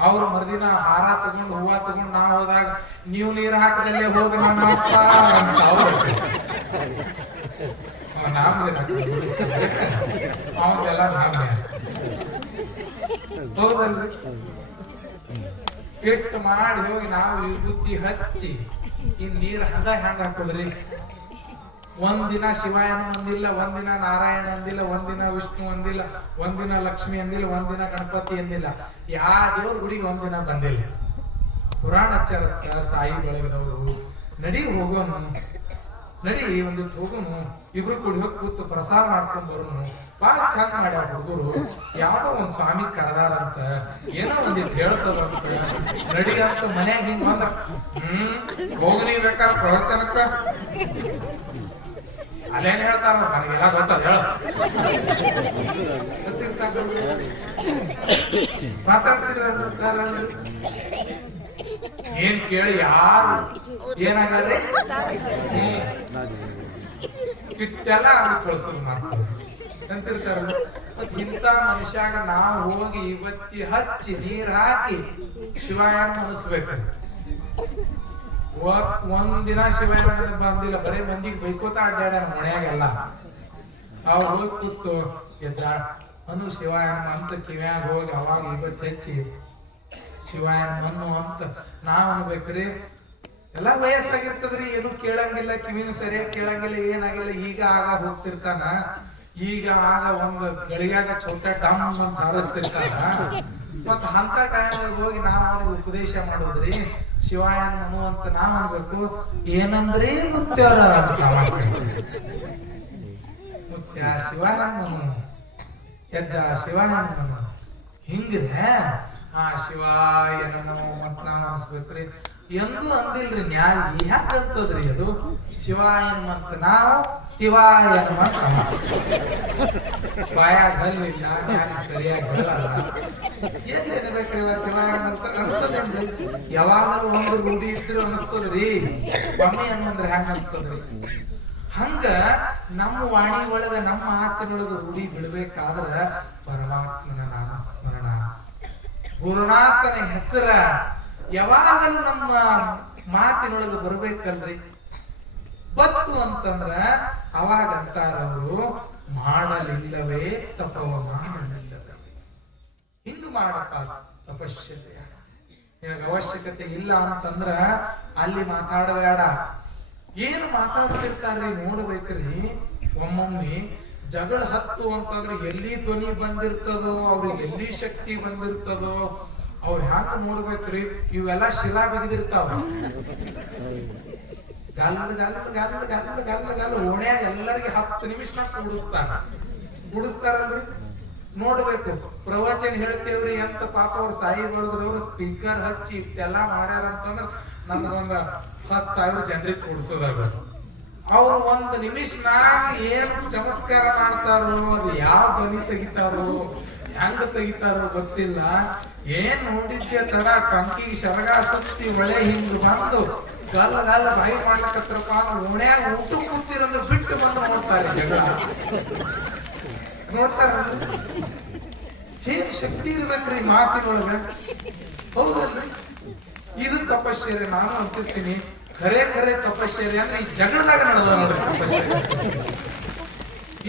ಅವ್ರು ಮರ್ದಿನ ಹಾರ ತಗೊಂಡು ಹೂವ ತಗೊಂಡು ನಾವ್ ಹೋದಾಗ ನೀವು ನೀರ್ ಹಾಕದಲ್ಲೇ ಹೋಗ ನಮ್ಮಪ್ಪ ಅಂತ ಅವ್ರು ಅವಂದೆಲ್ಲ ನಾವೇ ಹೌದಲ್ರಿ? ಇಟ್ಟು ಮಾಡಿ ಹೋಗಿ ನಾವು ವಿಭೂತಿ ಹಚ್ಚಿ ಇನ್ ನೀರ್ ಹಂಗ ಹೆಂಗ ಹಾಕೋದ್ರಿ? ಒಂದಿನ ಶಿವಾಯನ ಅಂದಿಲ್ಲ, ಒಂದಿನ ನಾರಾಯಣ ಅಂದಿಲ್ಲ, ಒಂದಿನ ವಿಷ್ಣು ಅಂದಿಲ್ಲ, ಒಂದಿನ ಲಕ್ಷ್ಮಿ ಅಂದಿಲ್ಲ, ಒಂದಿನ ಗಣಪತಿ ಅಂದಿಲ್ಲ, ಯಾವ ದೇವ್ರ ಗುಡಿಗೆ ಒಂದಿನ ಬಂದಿಲ್ಲ. ಪುರಾಣ ಚರತ್ರ ಸಾಯಿ ಬೆಳಗದವರು ನಡಿ ಹೋಗೋನು, ನಡಿ ಒಂದಿಟ್ಟು ಹೋಗೋನು, ಇಬ್ರು ಕೂಡಿ ಹೋಗಿ ಕೂತು ಪ್ರಸಾದ ಮಾಡ್ಕೊಂಡ್ ಬರೋನು, ಬಾಳ ಚಂದ ಮಾಡ್ಯಾರ ಹುಡುಗರು, ಯಾವ್ದೋ ಒಂದ್ ಸ್ವಾಮಿ ಕರೆದಾರಂತ, ಏನೋ ಒಂದಿಟ್ಟು ಹೇಳ್ತದಂತ, ನಡಿ ಅಂತ ಮನ್ಯಾಗ ಹಿಂಗ್ ಬಂದ ಹೋಗನಿ ಬೇಕಾದ್ರೆ ಪ್ರವಚನಕ್ಕ ಅಲ್ಲೇನ್ ಹೇಳ್ತಾರ ನನಗೆಲ್ಲ ಗೊತ್ತದ ಹೇಳ ಮಾತಾಡ್ತಿರ ಏನ್ ಕೇಳಿ ಯಾರು ಏನಾಗ್ರಿ ಇಟ್ಟೆಲ್ಲ ಅಲ್ಲಿ ಕಳ್ಸೋದು ಮಾಡ್ತಾರೆ ಅಂತಿರ್ತಾರ. ಮತ್ ಇಂಥ ಮನುಷ್ಯಾಗ ನಾವು ಹೋಗಿ ಇವತ್ತಿ ಹಚ್ಚಿ ನೀರ್ ಹಾಕಿ ಶಿವಾಯನ ಅನಿಸ್ಬೇಕು. ಒಂದಿನ ಶಿವಾಯನ ಬಂದಿಲ್ಲ, ಬರೇ ಮಂದಿಗೆ ಬೈಕೋತ ಅಡ್ಡಾಡ ಮನೆಯಾಗೆಲ್ಲ. ಅವ್ರು ಹೋಗಿ ಕೂತು ಅನು ಶಿವಾಯನ ಅಂತ ಕಿವ್ಯಾಗ ಹೋಗಿ ಅವಾಗ ಇವತ್ತು ಹಚ್ಚಿ ಶಿವಾಯನ ಮಣ್ಣು ಅಂತ ನಾವ್ ಅನ್ಬೇಕ್ರಿ. ಎಲ್ಲಾ ವಯಸ್ಸಾಗಿರ್ತದ್ರಿ, ಏನು ಕೇಳಂಗಿಲ್ಲ, ಕಿವಿನ ಸರಿಯಾಗಿ ಕೇಳಂಗಿಲ್ಲ, ಏನಾಗಿಲ್ಲ. ಈಗ ಆಗ ಹೋಗ್ತಿರ್ತಾನ, ಈಗ ಆಗ ಒಂದು ಗಳಿಗಾಗ ಚೌಟ ಡಮ್ ಅಂತ ಹಾರಿಸ್ತಿರ್ತಾನ. ಮತ್ ಅಂತ ಟೈಮ್ ಹೋಗಿ ನಾವ್ ಅವ್ರಿಗೆ ಉಪದೇಶ ಮಾಡೋದ್ರಿ ಶಿವಾಯನ ಮನು ಅಂತ ನಾವ್ ಅನ್ಬೇಕು. ಏನಂದ್ರಿ ಮುತ್ಯಾರ ಮುತ್ಯ ಶಿವಾಯನ ಮನು ಯಜ್ಜ ಶಿವಾಯನ ಮನು ಹಿಂಗ್ರೆ ಆ ಶಿವಾಯ ನಮೋ ಮತ್ ನಾವ್ ಅನ್ಸ್ಬೇಕ್ರಿ. ಎಂದು ಅಂದಿಲ್ರಿ ನ್ಯಾಯ ಯಾಕಂತದ್ರಿ ಅದು ಶಿವಾಯನ ಮತ್ ನಾವು ಶಿವಾಯನ ಮತ್ ಬಾಯಾಗ ಹಲ್ಲಿಲ್ಲ, ಸರಿಯಾಗಿ ಹೇಳಲ್ಲ. ಏನ್ಬೇಕ್ರಿ ಶಿವಾಯನ ಅಂತ ಅನ್ಸ್ತದೇನ್ರಿ? ಯಾವಾಗಲೂ ಒಂದು ರೂಢಿ ಇದ್ರು ಅನಿಸ್ತದ್ರಿ, ಒಮ್ಮೆ ಅನ್ನಂದ್ರೆ ಹೆಂಗ ಅನ್ಸ್ತದ್ರಿ? ಹಂಗ ನಮ್ಮ ವಾಣಿ ಒಳಗ ನಮ್ಮ ಮಾತಿನೊಳಗ ರೂಢಿ ಬಿಡ್ಬೇಕಾದ್ರ ಪರಮಾತ್ಮನ ನಾಮಸ್ಮರಣ, ಗುರುನಾಥನ ಹೆಸರ ಯಾವಾಗಲೂ ನಮ್ಮ ಮಾತಿನೊಳಗೆ ಬರ್ಬೇಕಲ್ರಿ. ಬತ್ತು ಅಂತಂದ್ರ ಅವಾಗ ಅಂತಾರವರು ಮಾಡಲಿಲ್ಲವೇ ತಪವ ಮಾಡಲಿಲ್ಲವೇ. ಹಿಂಗ ಮಾಡಪ್ಪ ತಪಶ್ಚರ್ಯ. ನಿನಗ ಅವಶ್ಯಕತೆ ಇಲ್ಲ ಅಂತಂದ್ರ ಅಲ್ಲಿ ಮಾತಾಡಬೇಡ. ಏನು ಮಾತಾಡ್ತಿರ್ತಾರ್ರಿ ನೋಡ್ಬೇಕ್ರಿ. ಒಮ್ಮೊಮ್ಮೆ ಜಗಳ ಹತ್ತು ಅಂತಂದ್ರೆ ಎಲ್ಲಿ ಧ್ವನಿ ಬಂದಿರ್ತದೋ, ಅವ್ರಿಗೆ ಎಲ್ಲಿ ಶಕ್ತಿ ಬಂದಿರ್ತದೋ ಅವ್ರು ಹ್ಯಾಂಗ ನೋಡ್ಬೇಕ್ರಿ. ಇವೆಲ್ಲ ಶಿಲಾ ಬಿದ್ದಿರ್ತಾವ. ಗಲ್ಲ ಗಲ್ಲ ಗಲ್ಲ ಗಲ್ಲ ಗಲ್ಲ ಗಲ್ಲ ಓಣ್ಯಾಗ ಎಲ್ಲರಿಗೆ 10 ನಿಮಿಷ ಕೂಡಿಸ್ತಾರಲ್ರಿ. ನೋಡ್ಬೇಕು. ಪ್ರವಚನ ಹೇಳ್ತೇವ್ರಿ ಅಂತ ಪಾಪ ಅವ್ರ ಸಾಯಿಗಳದವ್ರು ಸ್ಪೀಕರ್ ಹಚ್ಚಿ ಇಷ್ಟೆಲ್ಲಾ ಮಾಡ್ಯಾರ ಅಂತಂದ್ರ ನಮ್ಗೊಂದ 10,000 ಜನರಿಗೆ ಕೂಡ್ಸೋದಾಗ ಅವ್ರು 1 ನಿಮಿಷನಾಗ ಏನ್ ಚಮತ್ಕಾರ ಮಾಡ್ತಾರೋ, ಅದು ಯಾವ ಧ್ವನಿ ತೆಗಿತಾರೋ, ಹೆಂಗ ತೆಗಿತಾರೋ ಗೊತ್ತಿಲ್ಲ. ಏನ್ ನೋಡಿದ್ದೆ ತಡ ಕಂಕಿಗೆ ಶರಗ ಸುತ್ತಿ ಒಳೆ ಹಿಂಗ್ ಬಂದು ಗಲ್ಲ ಗಲ್ಲ ಬಾಯಿ ಮಾಡ್ಲಕತ್ರಪ್ಪ ಅಂದ್ರೆ ಓಣ್ಯಾಗ ಊಟ ಕೂತಿರಂದ್ರೆ ಬಿಟ್ಟು ಬಂದು ನೋಡ್ತಾರೆ. ಜಗಳ ನೋಡ್ತಾರ. ಹೇಗ್ ಶಕ್ತಿ ಇರ್ಬೇಕ್ರಿ ಮಾತಿನೊಳಗ, ಹೌದಲ್ರಿ? ಇದು ತಪಶ್ಚರ್ಯ. ನಾನು ಅಂತಿರ್ತೀನಿ ಖರೆ ಖರೆ ತಪಶ್ಚರ್ಯ ಅಂದ್ರೆ ಈ ಜಗಳದಾಗ ನಡೆದ ನೋಡ್ರಿ ತಪಶ್ಚರ್ಯ.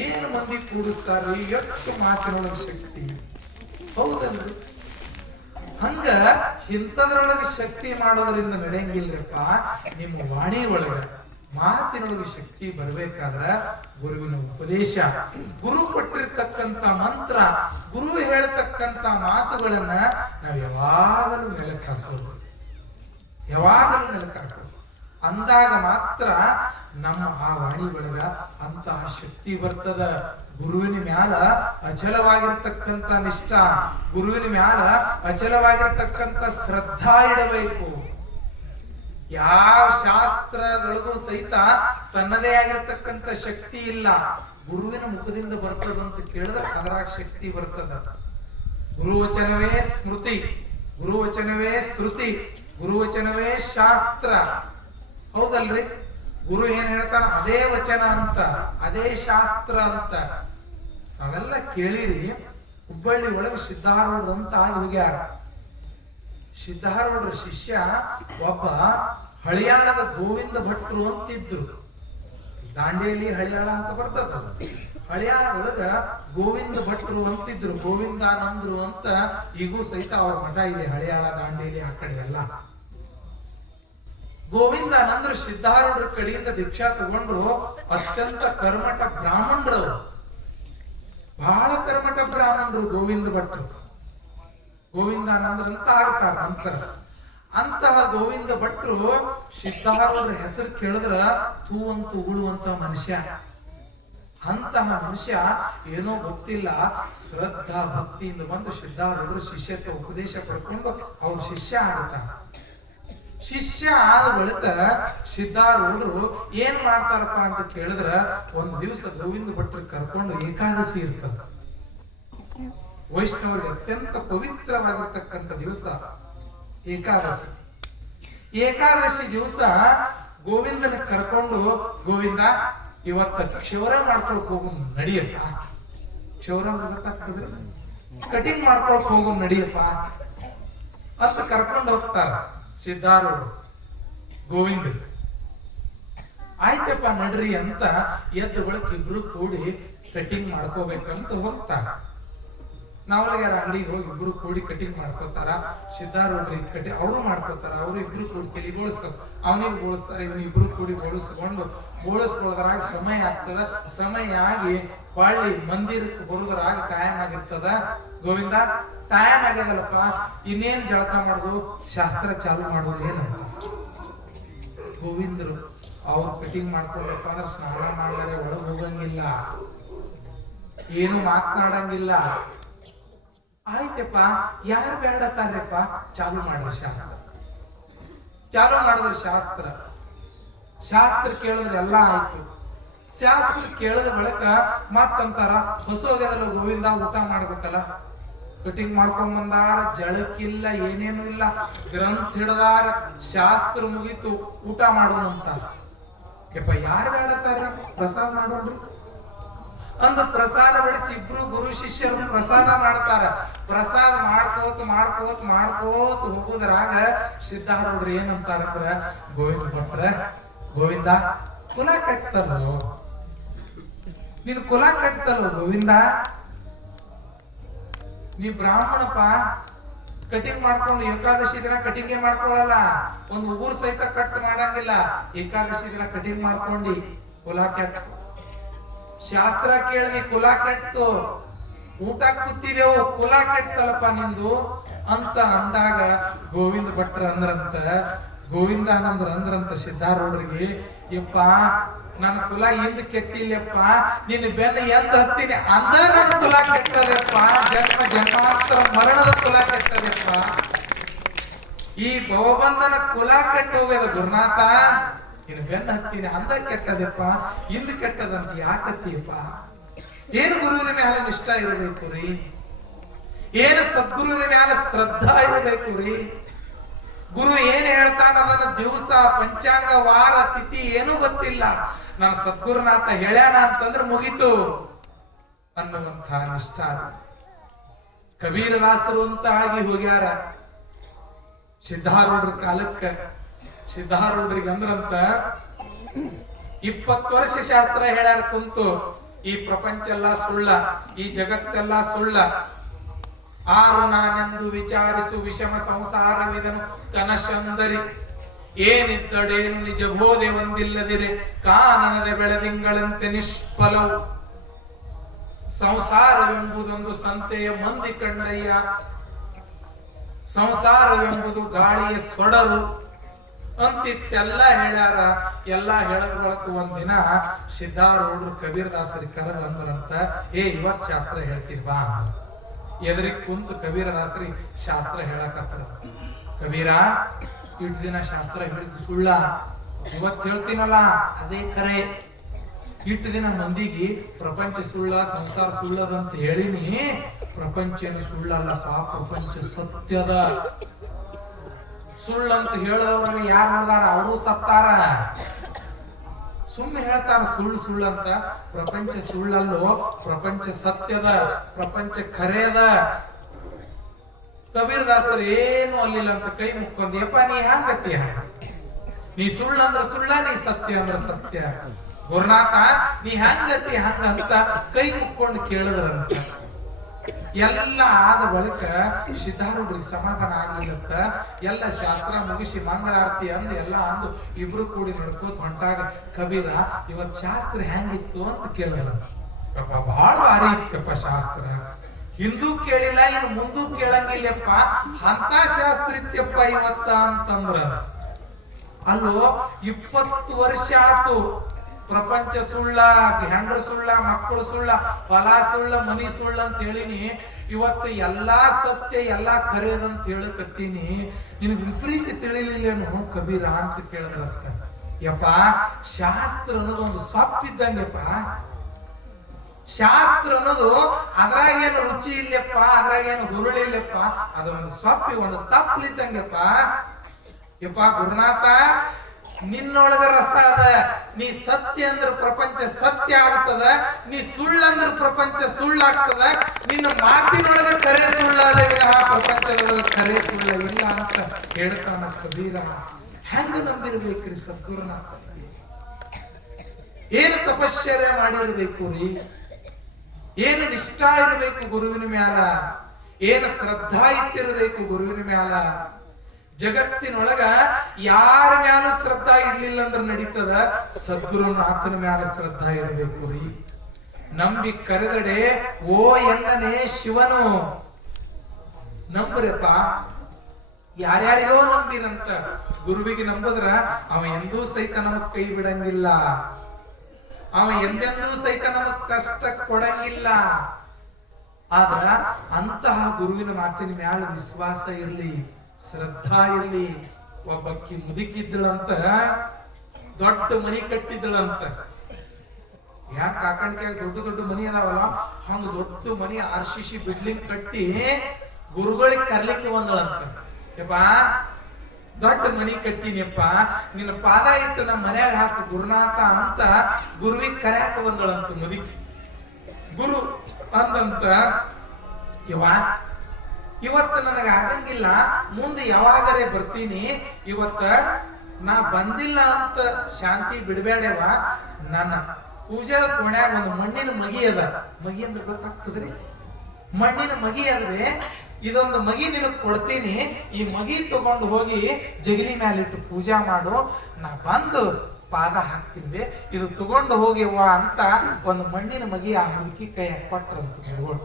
ಏನು ಮಂದಿ ಕೂಡಿಸ್ತಾರ್ರಿ, ಎಷ್ಟು ಮಾತಿನೊಳಗ ಶಕ್ತಿ, ಹೌದಲ್ರಿ? ಹಂಗ ಇಂಥದ್ರೊಳಗ ಶಕ್ತಿ ಮಾಡೋದ್ರಿಂದ ನಡೆಯಂಗಿಲ್ರಪ್ಪ. ನಿಮ್ಮ ವಾಣಿ ಒಳಗ ಮಾತಿನೊಳಗೆ ಶಕ್ತಿ ಬರ್ಬೇಕಾದ್ರ ಗುರುವಿನ ಉಪದೇಶ, ಗುರು ಕೊಟ್ಟಿರ್ತಕ್ಕಂತ ಮಂತ್ರ, ಗುರು ಹೇಳ್ತಕ್ಕಂತ ಮಾತುಗಳನ್ನ ನಾವು ಯಾವಾಗಲೂ ನೆಲಕ್ಕೆ ಹಾಕೋದು, ಯಾವಾಗಲೂ ನೆಲಕ್ಕೆ ಹಾಕೋದು. ಅಂದಾಗ ಮಾತ್ರ ನಮ್ಮ ಆ ವಾಣಿ ಒಳಗ ಅಂತಹ ಶಕ್ತಿ ಬರ್ತದ. ಗುರುವಿನ ಮ್ಯಾಲ ಅಚಲವಾಗಿರ್ತಕ್ಕಂಥ ನಿಷ್ಠ, ಗುರುವಿನ ಮ್ಯಾಲ ಅಚಲವಾಗಿರ್ತಕ್ಕಂಥ ಶ್ರದ್ಧಾ ಇಡಬೇಕು. ಯಾವ ಶಾಸ್ತ್ರದೊಳಗೂ ಸಹಿತ ತನ್ನದೇ ಆಗಿರ್ತಕ್ಕಂಥ ಶಕ್ತಿ ಇಲ್ಲ. ಗುರುವಿನ ಮುಖದಿಂದ ಬರ್ತದಂತ ಕೇಳಿದ್ರೆ ಅದರಾಗ ಶಕ್ತಿ ಬರ್ತದ. ಗುರುವಚನವೇ ಸ್ಮೃತಿ, ಗುರುವಚನವೇ ಶ್ರುತಿ, ಗುರುವಚನವೇ ಶಾಸ್ತ್ರ, ಹೌದಲ್ರಿ? ಗುರು ಏನ್ ಹೇಳ್ತಾನ ಅದೇ ವಚನ ಅಂತ, ಅದೇ ಶಾಸ್ತ್ರ ಅಂತ ನಾವೆಲ್ಲ ಕೇಳಿರಿ. ಹುಬ್ಬಳ್ಳಿ ಒಳಗೆ ಸಿದ್ಧಾರೂಢ ಅಂತ ಆಗಿ ಹೋಗ್ಯಾರ. ಸಿದ್ಧಾರೂಢರ ಶಿಷ್ಯ ಒಬ್ಬ ಹಳಿಯಾಳದ ಗೋವಿಂದ ಭಟ್ರು ಅಂತಿದ್ರು. ದಾಂಡೇಲಿ ಹಳಿಯಾಳ ಅಂತ ಬರ್ತದ. ಹಳಿಯಾಳ ಒಳಗ ಗೋವಿಂದ ಭಟ್ರು ಅಂತಿದ್ರು, ಗೋವಿಂದಾನಂದ್ರು ಅಂತ ಈಗೂ ಸಹಿತ ಅವ್ರ ಮಠ ಇದೆ. ಹಳಿಯಾಳ, ದಾಂಡೇಲಿ ಆ ಕಡೆ ಎಲ್ಲ. ಗೋವಿಂದಾನಂದ್ರ ಸಿದ್ಧಾರೂಢರ ಕಡೆಯಿಂದ ದೀಕ್ಷಾ ತಗೊಂಡ್ರು. ಅತ್ಯಂತ ಕರ್ಮಠ ಬ್ರಾಹ್ಮಣರು, ಬಹಳ ಕರ್ಮಠ ಬ್ರಾಹ್ಮಣರು ಗೋವಿಂದ ಭಟ್ರು. ಗೋವಿಂದಾನಂದ್ರ ಅಂತ ಆಗ್ತಾರ ನಂತರ. ಅಂತಹ ಗೋವಿಂದ ಭಟ್ರು ಸಿದ್ಧಾರೂಢರ ಹೆಸರು ಕೇಳಿದ್ರ ತೂ ಅಂತ ಉಗುಳುವಂತ ಮನುಷ್ಯ. ಅಂತಹ ಮನುಷ್ಯ ಏನೋ ಗೊತ್ತಿಲ್ಲ ಶ್ರದ್ಧಾ ಭಕ್ತಿಯಿಂದ ಬಂದು ಸಿದ್ಧಾರೂಢರ ಶಿಷ್ಯತ್ವ ಉಪದೇಶ ಪಡ್ಕೊಂಡು ಅವ್ರ ಶಿಷ್ಯ ಆಗ್ತಾರ. ಶಿಷ್ಯ ಆದ ಬಳಿಕ ಸಿದ್ಧಾರೂಢರು ಏನ್ ಮಾಡ್ತಾರಪ್ಪ ಅಂತ ಕೇಳಿದ್ರ, ಒಂದ್ ದಿವಸ ಗೋವಿಂದ ಭಟ್ರು ಕರ್ಕೊಂಡು ಏಕಾದಶಿ ಇರ್ತದ. ವೈಷ್ಣವರಿಗೆ ಅತ್ಯಂತ ಪವಿತ್ರವಾಗಿರ್ತಕ್ಕಂಥ ದಿವಸ ಏಕಾದಶಿ. ಏಕಾದಶಿ ದಿವಸ ಗೋವಿಂದನ ಕರ್ಕೊಂಡು, ಗೋವಿಂದ ಇವತ್ತ ಕ್ಷೌರ ಮಾಡ್ಕೊಳಕ್ ಹೋಗು ನಡಿಯಪ್ಪ, ಕ್ಷೌರ ಕಟಿಂಗ್ ಮಾಡ್ಕೊಳಕ್ ಹೋಗು ನಡಿಯಪ್ಪ ಅಂತ ಕರ್ಕೊಂಡು ಹೋಗ್ತಾರ ಸಿದ್ಧಾರೂಢರು ಗೋವಿಂದ. ಆಯ್ತಪ್ಪ ನಡ್ರಿ ಅಂತ ಎದ್ದ ಬಳಿಕ ಇಬ್ರು ಕೂಡಿ ಕಟಿಂಗ್ ಮಾಡ್ಕೋಬೇಕಂತ ಹೋಗ್ತಾರ. ನಾವಲ್ಲಿಗಾರ ಅಂಗಡಿಗೆ ಹೋಗಿ ಇಬ್ರು ಕೂಡಿ ಕಟಿಂಗ್ ಮಾಡ್ಕೋತಾರ. ಸಿದ್ಧಾರೂಢರಿಗೆ ಕಟಿಂಗ್ ಅವರು ಮಾಡ್ಕೋತಾರ. ಅವ್ರು ಇಬ್ರು ಕೂಡಿ ತಲೆ ಬೋಳಿಸ್ಕೊ, ಅವನಿಗೆ ಬೋಳಿಸ್ತಾರ, ಇವನು ಇಬ್ರು ಕೂಡಿ ಬೋಳಿಸ್ಕೊಂಡು ಬೋಳಿಸ್ಕೊಳ್ಳೋದ್ರಾಗ ಸಮಯ ಆಗ್ತದ. ಸಮಯ ಆಗಿ ಹೊಳ್ಳಿ ಮಂದಿರಕ್ಕೆ ಬರುದ್ರಾಗ ಟೈಮ್ ಆಗಿರ್ತದ. ಗೋವಿಂದ ಟೈಮ್ ಆಗ್ಯದಲ್ಲಪ್ಪ, ಇನ್ನೇನ್ ಜಳಕ ಮಾಡುದು, ಶಾಸ್ತ್ರ ಚಾಲು ಮಾಡೋದು ಏನಂತ. ಗೋವಿಂದರು ಅವ್ರು ಕಟಿಂಗ್ ಮಾಡ್ಕೊಳ್ಬೇಕ ಅಂದ್ರೆ ಸ್ನಾನ ಮಾಡಿದರೆ ಒಳಗೆ ಹೋಗಂಗಿಲ್ಲ, ಏನು ಮಾತನಾಡಂಗಿಲ್ಲ. ಆಯ್ತಪ್ಪ, ಯಾರು ಬೇಡತಾರ್ರಪ್ಪ, ಚಾಲು ಮಾಡ್ರಿ ಶಾಸ್ತ್ರ. ಚಾಲು ಮಾಡಿದ್ರೆ ಶಾಸ್ತ್ರ, ಶಾಸ್ತ್ರ ಕೇಳಿದ್ರೆ ಎಲ್ಲ ಆಯ್ತು. ಶಾಸ್ತ್ರ ಕೇಳಿದ ಬಳಿಕ ಮತ್ತಂತಾರ ಹೊಸೋಗ್ಯದಲ್ಲ ಗೋವಿಂದ, ಊಟ ಮಾಡ್ಬೇಕಲ್ಲ. ಕಟಿಂಗ್ ಮಾಡ್ಕೊಂಡ್ ಬಂದಾರ, ಜಳಕ್ಕಿಲ್ಲ, ಏನೇನು ಇಲ್ಲ, ಗ್ರಂಥ ಹಿಡದಾರ, ಶಾಸ್ತ್ರ ಮುಗೀತು, ಊಟ ಮಾಡೋಣ ಅಂತ. ಯಪ್ಪ ಯಾರು ಬೇಡತಾರ, ಪ್ರಸಾದ ಮಾಡೋಣ್ರಿ ಅಂದ ಪ್ರಸಾದ ಬಡಿಸಿ ಇಬ್ರು ಗುರು ಶಿಷ್ಯರು ಪ್ರಸಾದ ಮಾಡ್ತಾರ. ಪ್ರಸಾದ ಮಾಡ್ಕೋತ ಮಾಡ್ಕೋತ ಮಾಡ್ಕೋತ ಹೋಗುದ್ರಾಗ ಸಿದ್ಧಾರೂಢರು ಏನಂತಾರಂದ್ರ, ಗೋವಿಂದ ಭಟ್ರ, ಗೋವಿಂದ ಕುಲ ಕಟ್ತಲ್ಲೋ, ನೀನ್ ಕುಲ ಕಟ್ತಲ್ಲೋ ಗೋವಿಂದ, ನೀ ಬ್ರಾಹ್ಮಣಪ್ಪ, ಕಟಿಂಗ್ ಮಾಡ್ಕೊಂಡು ಏಕಾದಶಿ ದಿನ ಕಟಿಂಗ್ ಮಾಡ್ಕೊಳ್ಳಲ್ಲ, ಒಂದು ಊರ್ ಸಹಿತ ಕಟ್ ಮಾಡಂಗಿಲ್ಲ. ಏಕಾದಶಿ ದಿನ ಕಟಿಂಗ್ ಮಾಡ್ಕೊಂಡು ಕುಲ ಕೆಟ್ಟ, ಶಾಸ್ತ್ರ ಕೇಳಿದಿ ಕುಲ ಕೆಟ್ಟು, ಊಟ ಕೂತಿದೆವು ಕುಲ ಕೆಟ್ಟಲ್ಲಪ್ಪ ನಿಂದು ಅಂತ ಅಂದಾಗ ಗೋವಿಂದ ಭಟ್ರ ಅಂದ್ರಂತ, ಗೋವಿಂದಾನಂದ್ರ ಅಂದ್ರಂತ ಸಿದ್ಧಾರೂಢರಿಗೆ, ಯಪ್ಪ ನನ್ನ ಕುಲ ಹಿಂದ್ ಕೆಟ್ಟಿಲ್ಲಪ್ಪ, ನಿನ್ನ ಬೆನ್ನ ಎಂದ ಹತ್ತೀನಿ ಅಂದ ನನ್ನ ಕುಲ ಕೆಟ್ಟದಪ್ಪ, ಜನ್ಮ ಜನ್ಮಾಂತರ ಮರಣದ ಕುಲ ಕೆಟ್ಟದಪ್ಪ, ಈ ಭವಬಂಧನ ಕುಲ ಕೆಟ್ಟ ಹೋಗ್ಯದ ಗುರುನಾಥ, ನಿನ್ನ ಬೆನ್ನ ಹತ್ತೀನಿ ಅಂದ ಕೆಟ್ಟದಪ್ಪ, ಹಿಂದ್ ಕೆಟ್ಟದಂತ ಯಾಕತ್ತೀಯಪ್ಪ? ಏನು ಗುರುವಿನ ಮ್ಯಾಲ ನಿಷ್ಠ ಇರಬೇಕು ರೀ, ಏನು ಸದ್ಗುರುವಿನ ಮ್ಯಾಲ ಶ್ರದ್ಧಾ ಇರಬೇಕು ರೀ. ಗುರು ಏನ್ ಹೇಳ್ತಾನ ಅದನ್ನ ದಿವಸ ಪಂಚಾಂಗ ವಾರ ತಿಥಿ ಏನೂ ಗೊತ್ತಿಲ್ಲ, ನನ್ನ ಸದ್ಗುರುನಾಥ ಹೇಳ್ಯಾನ ಅಂತಂದ್ರೆ ಮುಗೀತು ಅನ್ನುವಂತಹ ನಿಷ್ಠ. ಕಬೀರದಾಸರು ಅಂತ ಆಗಿ ಹೋಗ್ಯಾರ ಸಿದ್ಧಾರೂಢರ ಕಾಲಕ್ಕ. ಸಿದ್ಧಾರೂಢರಿಗೆ ಅಂದ್ರಂತ 20 ವರ್ಷ ಶಾಸ್ತ್ರ ಹೇಳ್ಯಾರ ಕುಂತು, ಈ ಪ್ರಪಂಚ ಎಲ್ಲ ಸುಳ್ಳ, ಈ ಜಗತ್ತೆಲ್ಲ ಸುಳ್ಳ, ಆರು ನಾನೆಂದು ವಿಚಾರಿಸು ವಿಷಮ ಸಂಸಾರವಿದನು ಕನಶಂದರಿ, ಏನಿದ್ದಡೇನು ನಿಜ ಬೋಧೆ ಒಂದಿಲ್ಲದಿರೆ ಕಾನನದ ಬೆಳದಿಂಗಳಂತೆ ನಿಷ್ಫಲವು, ಸಂಸಾರವೆಂಬುದೊಂದು ಸಂತೆಯ ಮಂದಿ ಕಣ್ಣಯ್ಯ, ಸಂಸಾರವೆಂಬುದು ಗಾಳಿಯ ಸೊಡರು ಅಂತಿಟ್ಟೆಲ್ಲ ಹೇಳ್ಯಾರ. ಎಲ್ಲಾ ಹೇಳದ ಬಳಕ ಒಂದಿನ ಸಿದ್ಧಾರೂಢರು ಕಬೀರದಾಸರಿ ಕರೆದ ಅಂದ್ರಂತ, ಇವತ್ ಶಾಸ್ತ್ರ ಹೇಳ್ತೀವಿ ಬಾ. ಎದುರಿಗೆ ಕುಂತು ಕಬೀರದಾಸರಿ ಶಾಸ್ತ್ರ ಹೇಳಕತ್ತಾರ. ಕಬೀರ, ಇಟ್ಟು ದಿನ ಶಾಸ್ತ್ರ ಹೇಳಿದ್ದು ಸುಳ್ಳ, ಇವತ್ತು ಹೇಳ್ತೀನಲ್ಲ ಅದೇ ಖರೆ. ಇಟ್ಟು ದಿನ ಮಂದಿಗೆ ಪ್ರಪಂಚ ಸುಳ್ಳ, ಸಂಸಾರ ಸುಳ್ಳದಂತ ಹೇಳಿನಿ, ಪ್ರಪಂಚ ಏನು ಸುಳ್ಳಲ್ಲಪ್ಪ, ಪ್ರಪಂಚ ಸತ್ಯದ. ಸುಳ್ಳಂತ ಹೇಳದವ್ರಲ್ಲಿ ಯಾರು ನೋಡ್ದಾರ, ಅವರು ಸತ್ತಾರ. ಸುಮ್ಮನೆ ಹೇಳ್ತಾರ ಸುಳ್ಳು ಸುಳ್ಳು ಅಂತ, ಪ್ರಪಂಚ ಸುಳ್ಳಲ್ಲೋ, ಪ್ರಪಂಚ ಸತ್ಯದ, ಪ್ರಪಂಚ ಖರೇದ. ಕಬೀರದಾಸರು ಏನು ಅಲ್ಲಿಲ್ಲ ಅಂತ ಕೈ ಮುಕ್ಕೊಂಡ್, ಯಪ್ಪ ನೀ ಹಂಗತ್ತೀಯ, ನೀ ಸುಳ್ಳು ಅಂದ್ರ ಸುಳ್ಳ, ನೀ ಸತ್ಯ ಅಂದ್ರ ಸತ್ಯ, ಗುರುನಾಥ ನೀ ಹಂಗತಿ ಹಂಗ ಅಂತ ಕೈ ಮುಕ್ಕೊಂಡು ಕೇಳಿದ್ರಂತ. ಎಲ್ಲ ಆದ ಬಳಿಕ ಸಿದ್ಧಾರೂಢರಿಗೆ ಸಮಾಧಾನ ಆಗ್ಲಿಲ್ಲಂತ, ಎಲ್ಲ ಶಾಸ್ತ್ರ ಮುಗಿಸಿ ಮಂಗಳಾರತಿ ಅಂದ್ ಎಲ್ಲ ಅಂದು ಇಬ್ರು ಕೂಡಿ ನಡ್ಕೋತ ಹೊಂಟಾಗ, ಕಬೀರ ಇವತ್ ಶಾಸ್ತ್ರ ಹೆಂಗಿತ್ತು ಅಂತ ಕೇಳಿದ್ರ. ಬಹಳ ಭಾರಿ ಇತ್ತಪ್ಪ ಶಾಸ್ತ್ರ, ಹಿಂದೂ ಕೇಳಿಲ್ಲ ಇನ್ನು ಮುಂದೂ ಕೇಳಂಗಿಲ್ಲಪ್ಪ, ಅಂತ ಶಾಸ್ತ್ರ ಇತ್ತಪ್ಪ ಇವತ್ತ ಅಂತಂದ್ರ. ಅಲ್ಲೋ 20 ವರ್ಷ ಆತು, ಪ್ರಪಂಚ ಸುಳ್ಳ, ಹೆಂಡ್ರ ಸುಳ್ಳ, ಮಕ್ಕಳು ಸುಳ್ಳ, ಹೊಲ ಸುಳ್ಳ, ಮನಿ ಸುಳ್ಳ ಅಂತ ಹೇಳಿನಿ, ಇವತ್ತು ಎಲ್ಲಾ ಸತ್ಯ ಎಲ್ಲಾ ಖರೇದಂತ ಹೇಳಕತ್ತೀನಿ, ನಿನಗೆ ವಿಪರೀತ ತಿಳಿಲಿಲ್ಲೇನು ಕಬೀರ ಅಂತ ಕೇಳಿದ್ರಂತ. ಯಪ್ಪ ಶಾಸ್ತ್ರ ಅನ್ನೋದು ಒಂದು ಸೊಪ್ಪಿದ್ದಂಗೆಪ್ಪ, ಶಾಸ್ತ್ರ ಅನ್ನೋದು ಅದ್ರಾಗೇನು ರುಚಿ ಇಲ್ಲಪ್ಪ, ಅದ್ರಾಗೇನು ಹುರುಳಿಲ್ಲಪ್ಪ, ಅದು ಒಂದು ಸೊಪ್ಪಿ ಒಂದು ತಪ್ಪಲಿದ್ದಂಗೆಪ್ಪ. ಯಪ್ಪ ಗುರುನಾಥ ನಿನ್ನೊಳಗ ರಸ ಅದ, ನೀ ಸತ್ಯ ಅಂದ್ರ ಪ್ರಪಂಚ ಸತ್ಯ ಆಗ್ತದ, ನೀ ಸುಳ್ಳಂದ್ರ ಪ್ರಪಂಚ ಸುಳ್ಳಾಗ್ತದ, ನಿನ್ನ ಮಾತಿನೊಳಗ ಕರೆ ಸುಳ್ಳಾದ ವಿನಃ ಪ್ರಪಂಚದೊಳಗ ಕರೆ ಸುಳ್ಳ ಇಲ್ಲ ಅಂತ ಹೇಳ್ತಾನ ಕಬೀರ. ಹೆಂಗ ನಂಬಿರ್ಬೇಕ್ರಿ ಸದ್ಗುರುನಾಥ? ಏನು ತಪಶ್ಚರ್ಯ ಮಾಡಿರ್ಬೇಕು ರೀ, ಏನು ನಿಷ್ಠ ಇರಬೇಕು ಗುರುವಿನ ಮ್ಯಾಲ, ಏನು ಶ್ರದ್ಧಾ ಇಟ್ಟಿರ್ಬೇಕು ಗುರುವಿನ ಮ್ಯಾಲ. ಜಗತ್ತಿನೊಳಗ ಯಾರ ಮ್ಯಾಲ ಶ್ರದ್ಧಾ ಇಡ್ಲಿಲ್ಲ ಅಂದ್ರೆ ನಡೀತದ, ಸದ್ಗುರುನಾಥನ ಮ್ಯಾಲ ಶ್ರದ್ಧಾ ಇರಬೇಕು ರೀ. ನಂಬಿ ಕರೆದಡೆ ಓ ಎನ್ನನೇ ಶಿವನು, ನಂಬ್ರಪ್ಪ. ಯಾರ್ಯಾರಿಗೋ ನಂಬಿರಂತ, ಗುರುವಿಗೆ ನಂಬದ್ರ ಅವ ಎಂದೂ ಸಹಿತ ನಮಗ್ ಕೈ ಬಿಡಂಗಿಲ್ಲ, ಅವ ಎಂದೆಂದೂ ಸಹಿತ ನಮಗ್ ಕಷ್ಟ ಕೊಡಂಗಿಲ್ಲ. ಆದ್ರ ಅಂತಹ ಗುರುವಿನ ಮಾತಿನ ಮ್ಯಾಲ ವಿಶ್ವಾಸ ಇರ್ಲಿ, ಶ್ರದ್ಧಾ ಇರ್ಲಿ. ಒಬ್ಬಕ್ಕಿ ಮುದುಕಿದ್ದಳಂತ, ದೊಡ್ಡ ಮನಿ ಕಟ್ಟಿದ್ದಳಂತ. ಯಾಕೆ ಕಾಕಣಿಕೆ ದೊಡ್ಡ ದೊಡ್ಡ ಮನಿ ಅದಾವಲ್ಲ, ಹಂಗ ದೊಡ್ಡ ಮನಿ RCC ಬಿಲ್ಡಿಂಗ್ ಕಟ್ಟಿ ಗುರುಗಳಿಗೆ ಕರ್ಲಿಕ್ಕೆ ಬಂದಳಂತ. ಯಪ್ಪ ದೊಡ್ಡ ಮನಿ ಕಟ್ಟಿನಿಯಪ್ಪ, ನಿನ್ನ ಪಾದ ಇಟ್ಟು ನಮ್ಮ ಮನ್ಯಾಗ ಹಾಕು ಗುರುನಾಥ ಅಂತ ಗುರುವಿಗೆ ಕರ್ಯಾಕ ಬಂದಳಂತ ಮುದುಕಿ. ಗುರು ಅಂದಂತ, ಇವತ್ತು ನನಗ ಆಗಂಗಿಲ್ಲ, ಮುಂದೆ ಯಾವಾಗರೇ ಬರ್ತೀನಿ, ಇವತ್ತ ನಾ ಬಂದಿಲ್ಲ ಅಂತ ಶಾಂತಿ ಬಿಡಬೇಡವ. ನನ್ನ ಪೂಜೆದ ಕೋಣ್ಯಾಗ ಒಂದು ಮಣ್ಣಿನ ಮಗಿ ಅದ, ಮಗಿ ಅಂದ್ರೆ ಗೊತ್ತಾಗ್ತದ್ರಿ, ಮಣ್ಣಿನ ಮಗಿ ಅದ್ರಿ, ಇದೊಂದು ಮಗಿ ನಿನಗ್ ಕೊಡ್ತೀನಿ, ಈ ಮಗಿ ತಗೊಂಡು ಹೋಗಿ ಜಗಲಿ ಮ್ಯಾಲಿಟ್ಟು ಪೂಜಾ ಮಾಡು, ನಾ ಬಂದು ಪಾದ ಹಾಕ್ತೀನಿ, ಇದು ತಗೊಂಡು ಹೋಗಿವ ಅಂತ ಒಂದು ಮಣ್ಣಿನ ಮಗಿ ಆ ಮುದುಕಿ ಕೈ ಕೊಟ್ರಂತ ಗುರುಗಳು.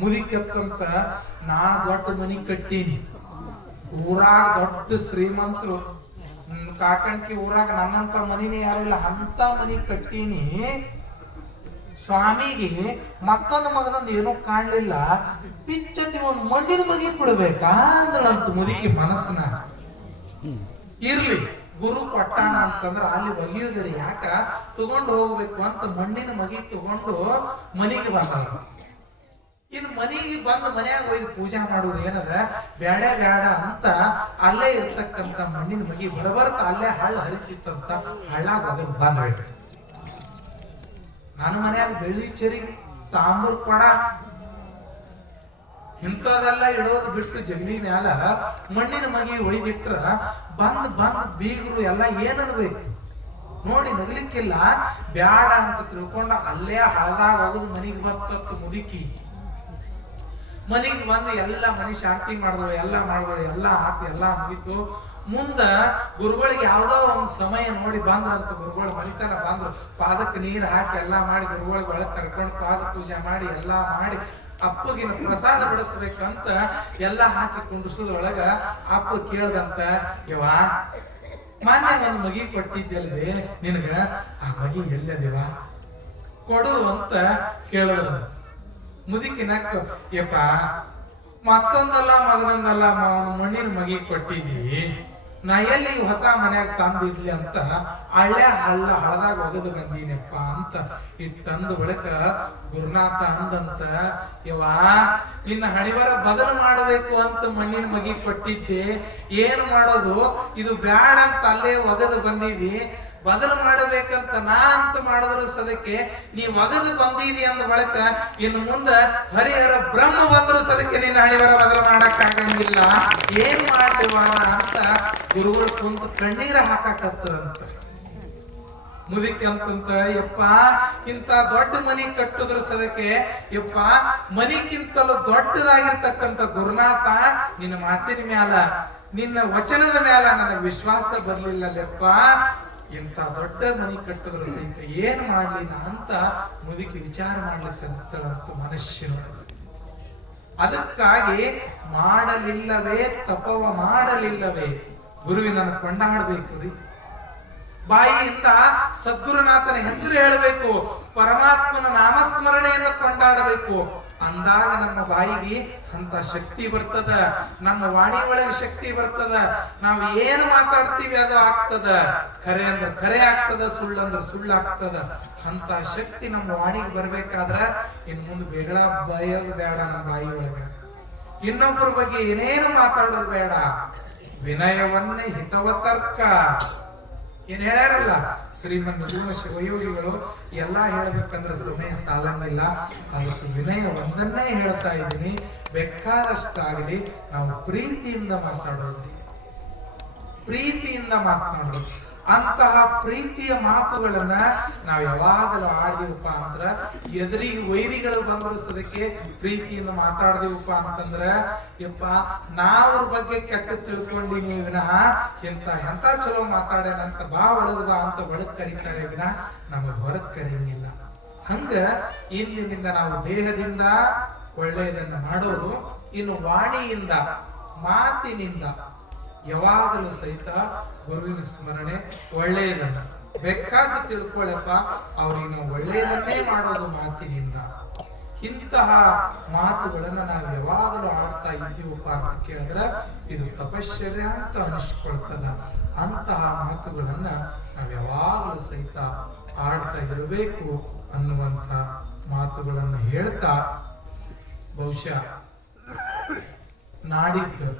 ಮುದುಕಂತ ನಾ ದೊಡ್ಡ ಮನಿ ಕಟ್ಟೀನಿ, ಊರಾಗ ದೊಡ್ಡ ಶ್ರೀಮಂತರು, ಕಾಕಂಕಿ ಊರಾಗ ನನ್ನಂತ ಮನಿನೇ ಯಾರಿಲ್ಲ ಅಂತ ಮನಿ ಕಟ್ಟೀನಿ, ಸ್ವಾಮಿಗೆ ಮತ್ತೊಂದು ಮಗದೊಂದು ಏನೋ ಕಾಣ್ಲಿಲ್ಲ, ಪಿಚ್ಚತಿ ಒಂದು ಮಣ್ಣಿನ ಮಗಿ ಕೊಡ್ಬೇಕಾ ಅಂದ್ರಂತ ಮುದುಕಿ ಮನಸ್ಸನ್ನ. ಇರ್ಲಿ ಗುರು ಕೊಟ್ಟಾನ ಅಂತಂದ್ರ ಅಲ್ಲಿ ಒಲಿಯುದ್ರಿ, ಯಾಕ ತಗೊಂಡು ಹೋಗ್ಬೇಕು ಅಂತ ಮಣ್ಣಿನ ಮಗಿ ತಗೊಂಡು ಮನೆಗೆ ಬಂದ. ಇನ್ನು ಮನೆಗೆ ಬಂದು ಮನ್ಯಾಗ ಒಯ್ದು ಪೂಜಾ ಮಾಡುವುದು ಏನದ, ಬ್ಯಾಡ ಬ್ಯಾಡ ಅಂತ ಅಲ್ಲೇ ಇರ್ತಕ್ಕಂತ ಮಣ್ಣಿನ ಮಗಿ ಬರಬರ್ತ ಅಲ್ಲೇ ಹಳ್ಳ ಹರಿತಿತ್ತಂತ ಹಳ್ಳಾಗ ಹೋಗೋದು ಬಂದ್ಬಿಡ್ರಿ. ನನ್ನ ಮನ್ಯಾಗ ಬೆಳ್ಳಿ ಚೆರಿಗೆ ತಾಂಬೂರ್ ಕೊಡ ಇಂಥದೆಲ್ಲ ಇಡೋದು ಬಿಟ್ಟು ಜಗಲಿ ಮ್ಯಾಲ ಮಣ್ಣಿನ ಮಗಿ ಒಯ್ದಿಟ್ರ ಬಂದ್ ಬೀಗರು ಎಲ್ಲ ಏನನ್ಬೇಕು ನೋಡಿ ನಗಲಿಕ್ಕಿಲ್ಲ, ಬ್ಯಾಡ ಅಂತ ತಿಳ್ಕೊಂಡ ಅಲ್ಲೇ ಹಳದಾಗ ಹೋಗುದು ಮನಿಗೆ ಬರ್ತತ್ತು ಮುದುಕಿ. ಮನಿಗೆ ಬಂದು ಎಲ್ಲ ಮನಿ ಶಾಂತಿ ಮಾಡಿದ್ರು, ಎಲ್ಲ ಮಾಡಿದ್ರು, ಎಲ್ಲ ಹಾಕಿ ಎಲ್ಲ ಮುಗಿತು. ಮುಂದ ಗುರುಗಳಿಗೆ ಯಾವ್ದೋ ಒಂದ್ ಸಮಯ ನೋಡಿ ಬಂದ್ರಂತ ಗುರುಗಳು ಮನಿತನ ಬಂದ್ರು, ಪಾದಕ್ಕೆ ನೀರು ಹಾಕಿ ಎಲ್ಲಾ ಮಾಡಿ ಗುರುಗಳಿಗೆ ಒಳಗೆ ಕರ್ಕೊಂಡು ಪಾದ ಪೂಜೆ ಮಾಡಿ ಎಲ್ಲಾ ಮಾಡಿ ಅಪ್ಪಗಿನ ಪ್ರಸಾದ ಬಿಡಿಸ್ಬೇಕಂತ ಎಲ್ಲಾ ಹಾಕಿ ಕುಂಡ್ರಸದೊಳಗ ಅಪ್ಪ ಕೇಳ್ದಂತ, ಯವ್ವ ಮೊನ್ನೆ ಒಂದ್ ಮಗಿ ಕೊಟ್ಟಿದ್ದಲ್ವೇ ನಿನಗ, ಆ ಮಗಿ ಎಲ್ಲದಿವ ಕೊಡು ಅಂತ ಕೇಳಿದ. ಮುದುಕಿ ನಕ್ಕ, ಯಪ್ಪ ಮತ್ತೊಂದಲ್ಲ ಮಗನೊಂದಲ್ಲ ಮಣ್ಣಿನ ಮಗಿ ಕೊಟ್ಟಿದ್ದಿ, ನಾ ಎಲ್ಲಿ ಹೊಸ ಮನ್ಯಾಗ ತಂದು ಇಡ್ಲಿ ಅಂತ ಹಳದಾಗ ಒಗದು ಬಂದೀನಪ್ಪ ಅಂತ ತಂದು ಬಳಿಕ ಗುರುನಾಥ ಅಂದಂತ, ಯವ್ವ ನಿನ್ನ ಹಣಿವರ ಬದಲು ಮಾಡಬೇಕು ಅಂತ ಮಣ್ಣಿನ ಮಗಿ ಕೊಟ್ಟಿದ್ದೆ, ಏನ್ ಮಾಡೋದು ಇದು ಬ್ಯಾಡ ಅಂತ ಅಲ್ಲೇ ಒಗದು ಬಂದೀವಿ, ಬದಲು ಮಾಡಬೇಕಂತ ನಾ ಅಂತ ಮಾಡಿದ್ರು ಸದಕ್ಕೆ ನೀ ಒಗದು ಬಂದೀದಿ ಅಂದ ಬಳಿಕ ಇನ್ನು ಮುಂದ ಹರಿಹರ ಬ್ರಹ್ಮ ಬಂದ್ರು ಸದಕ್ಕೆ ನಿನ್ನ ಹಣಿವರ ಬದಲು ಮಾಡಕ್ ಆಗಂಗಿಲ್ಲ, ಏನ್ ಮಾಡ್ತೀವ ಅಂತ ಗುರುಗಳು ಕುಂತ ಕಣ್ಣೀರ ಹಾಕಕತ್ತರಂತ. ಮುದುಕಿ ಅಂತಂತ, ಯಪ್ಪ ಇಂತ ದೊಡ್ಡ ಮನಿ ಕಟ್ಟುದ್ರ ಸದಕ್ಕೆ ಯಪ್ಪ ಮನಿಗಿಂತಲೂ ದೊಡ್ಡದಾಗಿರ್ತಕ್ಕಂಥ ಗುರುನಾಥ ನಿನ್ನ ಮಾತಿನ ಮ್ಯಾಲ ನಿನ್ನ ವಚನದ ಮ್ಯಾಲ ನನಗೆ ವಿಶ್ವಾಸ ಬರ್ಲಿಲ್ಲಪ್ಪ, ಇಂತ ದೊಡ್ಡ ಮನಿ ಕಟ್ಟಿದ್ರು ಸಹಿತ ಏನ್ ಮಾಡ್ಲಿಲ್ಲ ಅಂತ ಮುದುಕಿ ವಿಚಾರ ಮಾಡ್ಲಿಕ್ಕಂತ ಮನುಷ್ಯನು. ಅದಕ್ಕಾಗಿ ಮಾಡಲಿಲ್ಲವೇ ತಪವ ಮಾಡಲಿಲ್ಲವೇ ಗುರುವಿನನ್ನು ಕೊಂಡಾಡಬೇಕು ರೀ, ಬಾಯಿಯಿಂದ ಸದ್ಗುರುನಾಥನ ಹೆಸರು ಹೇಳಬೇಕು, ಪರಮಾತ್ಮನ ನಾಮಸ್ಮರಣೆಯನ್ನು ಕೊಂಡಾಡಬೇಕು. ಅಂದಾಗ ನಮ್ಮ ಬಾಯಿಗೆ ಅಂತ ಶಕ್ತಿ ಬರ್ತದ, ನಮ್ಮ ವಾಣಿ ಒಳಗೆ ಶಕ್ತಿ ಬರ್ತದ, ನಾವು ಏನು ಮಾತಾಡ್ತೀವಿ ಅದು ಆಗ್ತದ, ಖರೆ ಅಂದ್ರೆ ಖರೆ ಆಗ್ತದ, ಸುಳ್ಳು ಅಂದ್ರೆ ಸುಳ್ಳು ಆಗ್ತದ. ಅಂತ ಶಕ್ತಿ ನಮ್ಮ ವಾಣಿಗೆ ಬರ್ಬೇಕಾದ್ರ ಇನ್ ಮುಂದೆ ಬೇಡ ಬಯೋದು ಬೇಡ, ನಮ್ಮ ಬಾಯಿ ಒಳಗೆ ಇನ್ನೊಬ್ಬರ ಬಗ್ಗೆ ಏನೇನು ಮಾತಾಡೋದು ಬೇಡ, ವಿನಯವನ್ನೇ ಹಿತವತರ್ಕ ಏನ್ ಹೇಳ್ಯಾರಲ್ಲ ಶ್ರೀಮನ್ ಶಿವಯೋಗಿಗಳು, ಎಲ್ಲಾ ಹೇಳ್ಬೇಕಂದ್ರೆ ಸಮಯ ಸಾಲಂಗಿಲ್ಲ, ಅದಕ್ಕೆ ವಿನಯ ಒಂದನ್ನೇ ಹೇಳ್ತಾ ಇದ್ದೀನಿ, ಬೇಕಾದಷ್ಟಾಗಲಿ ನಾವು ಪ್ರೀತಿಯಿಂದ ಮಾತಾಡೋದು, ಪ್ರೀತಿಯಿಂದ ಮಾತನಾಡೋದು. ಅಂತಹ ಪ್ರೀತಿಯ ಮಾತುಗಳನ್ನ ನಾವು ಯಾವಾಗಲೂ ಆಡಿದೀವಪ್ಪ ಅಂದ್ರ, ಎದುರಿಗೆ ವೈರಿಗಳು ಬಂದ್ರು ಸದಕ್ಕೆ ಪ್ರೀತಿಯಿಂದ ಮಾತಾಡ್ದೇವಪ್ಪ ಅಂತಂದ್ರ, ಯಪ್ಪ ನಾವ್ರ ಬಗ್ಗೆ ಕೆಟ್ಟ ತಿಳ್ಕೊಂಡಿನಿ ವಿನಃ ಎಂತ ಚಲೋ ಮಾತಾಡ್ಯಾನಂತ ಬಾ ಒಳಗ್ ಬಾ ಅಂತ ಒಳಗ್ ಕರೀತಾರೆ ವಿನಃ ನಮಗ್ ಹೊರಗ್ ಕರೀಂಗಿಲ್ಲ. ಹಂಗ ಇಂದಿನಿಂದ ನಾವು ದೇಹದಿಂದ ಒಳ್ಳೆಯದನ್ನ ಮಾಡೋದು, ಇನ್ನು ವಾಣಿಯಿಂದ ಮಾತಿನಿಂದ ಯಾವಾಗಲೂ ಸಹಿತ ಗುರುವಿನ ಸ್ಮರಣೆ ಒಳ್ಳೆಯದನ್ನ ಬೇಕಾದ ತಿಳ್ಕೊಳ್ಳಪ್ಪ, ಅವ್ರಿಗೆ ನಾವು ಒಳ್ಳೆಯದನ್ನೇ ಮಾಡೋದು ಮಾತಿನಿಂದ. ಇಂತಹ ಮಾತುಗಳನ್ನ ನಾವು ಯಾವಾಗಲೂ ಆಡ್ತಾ ಇದ್ದೀವಪ್ಪ ಅಂತ ಕೇಳಿದ್ರೆ ಇದು ತಪಶ್ಚರ್ಯ ಅಂತ ಅನಿಸ್ಕೊಳ್ತದ. ಅಂತಹ ಮಾತುಗಳನ್ನ ನಾವು ಯಾವಾಗಲೂ ಸಹಿತ ಆಡ್ತಾ ಇರಬೇಕು ಅನ್ನುವಂತ ಮಾತುಗಳನ್ನು ಹೇಳ್ತಾ, ಬಹುಶಃ ನಾಡಿದ್ದು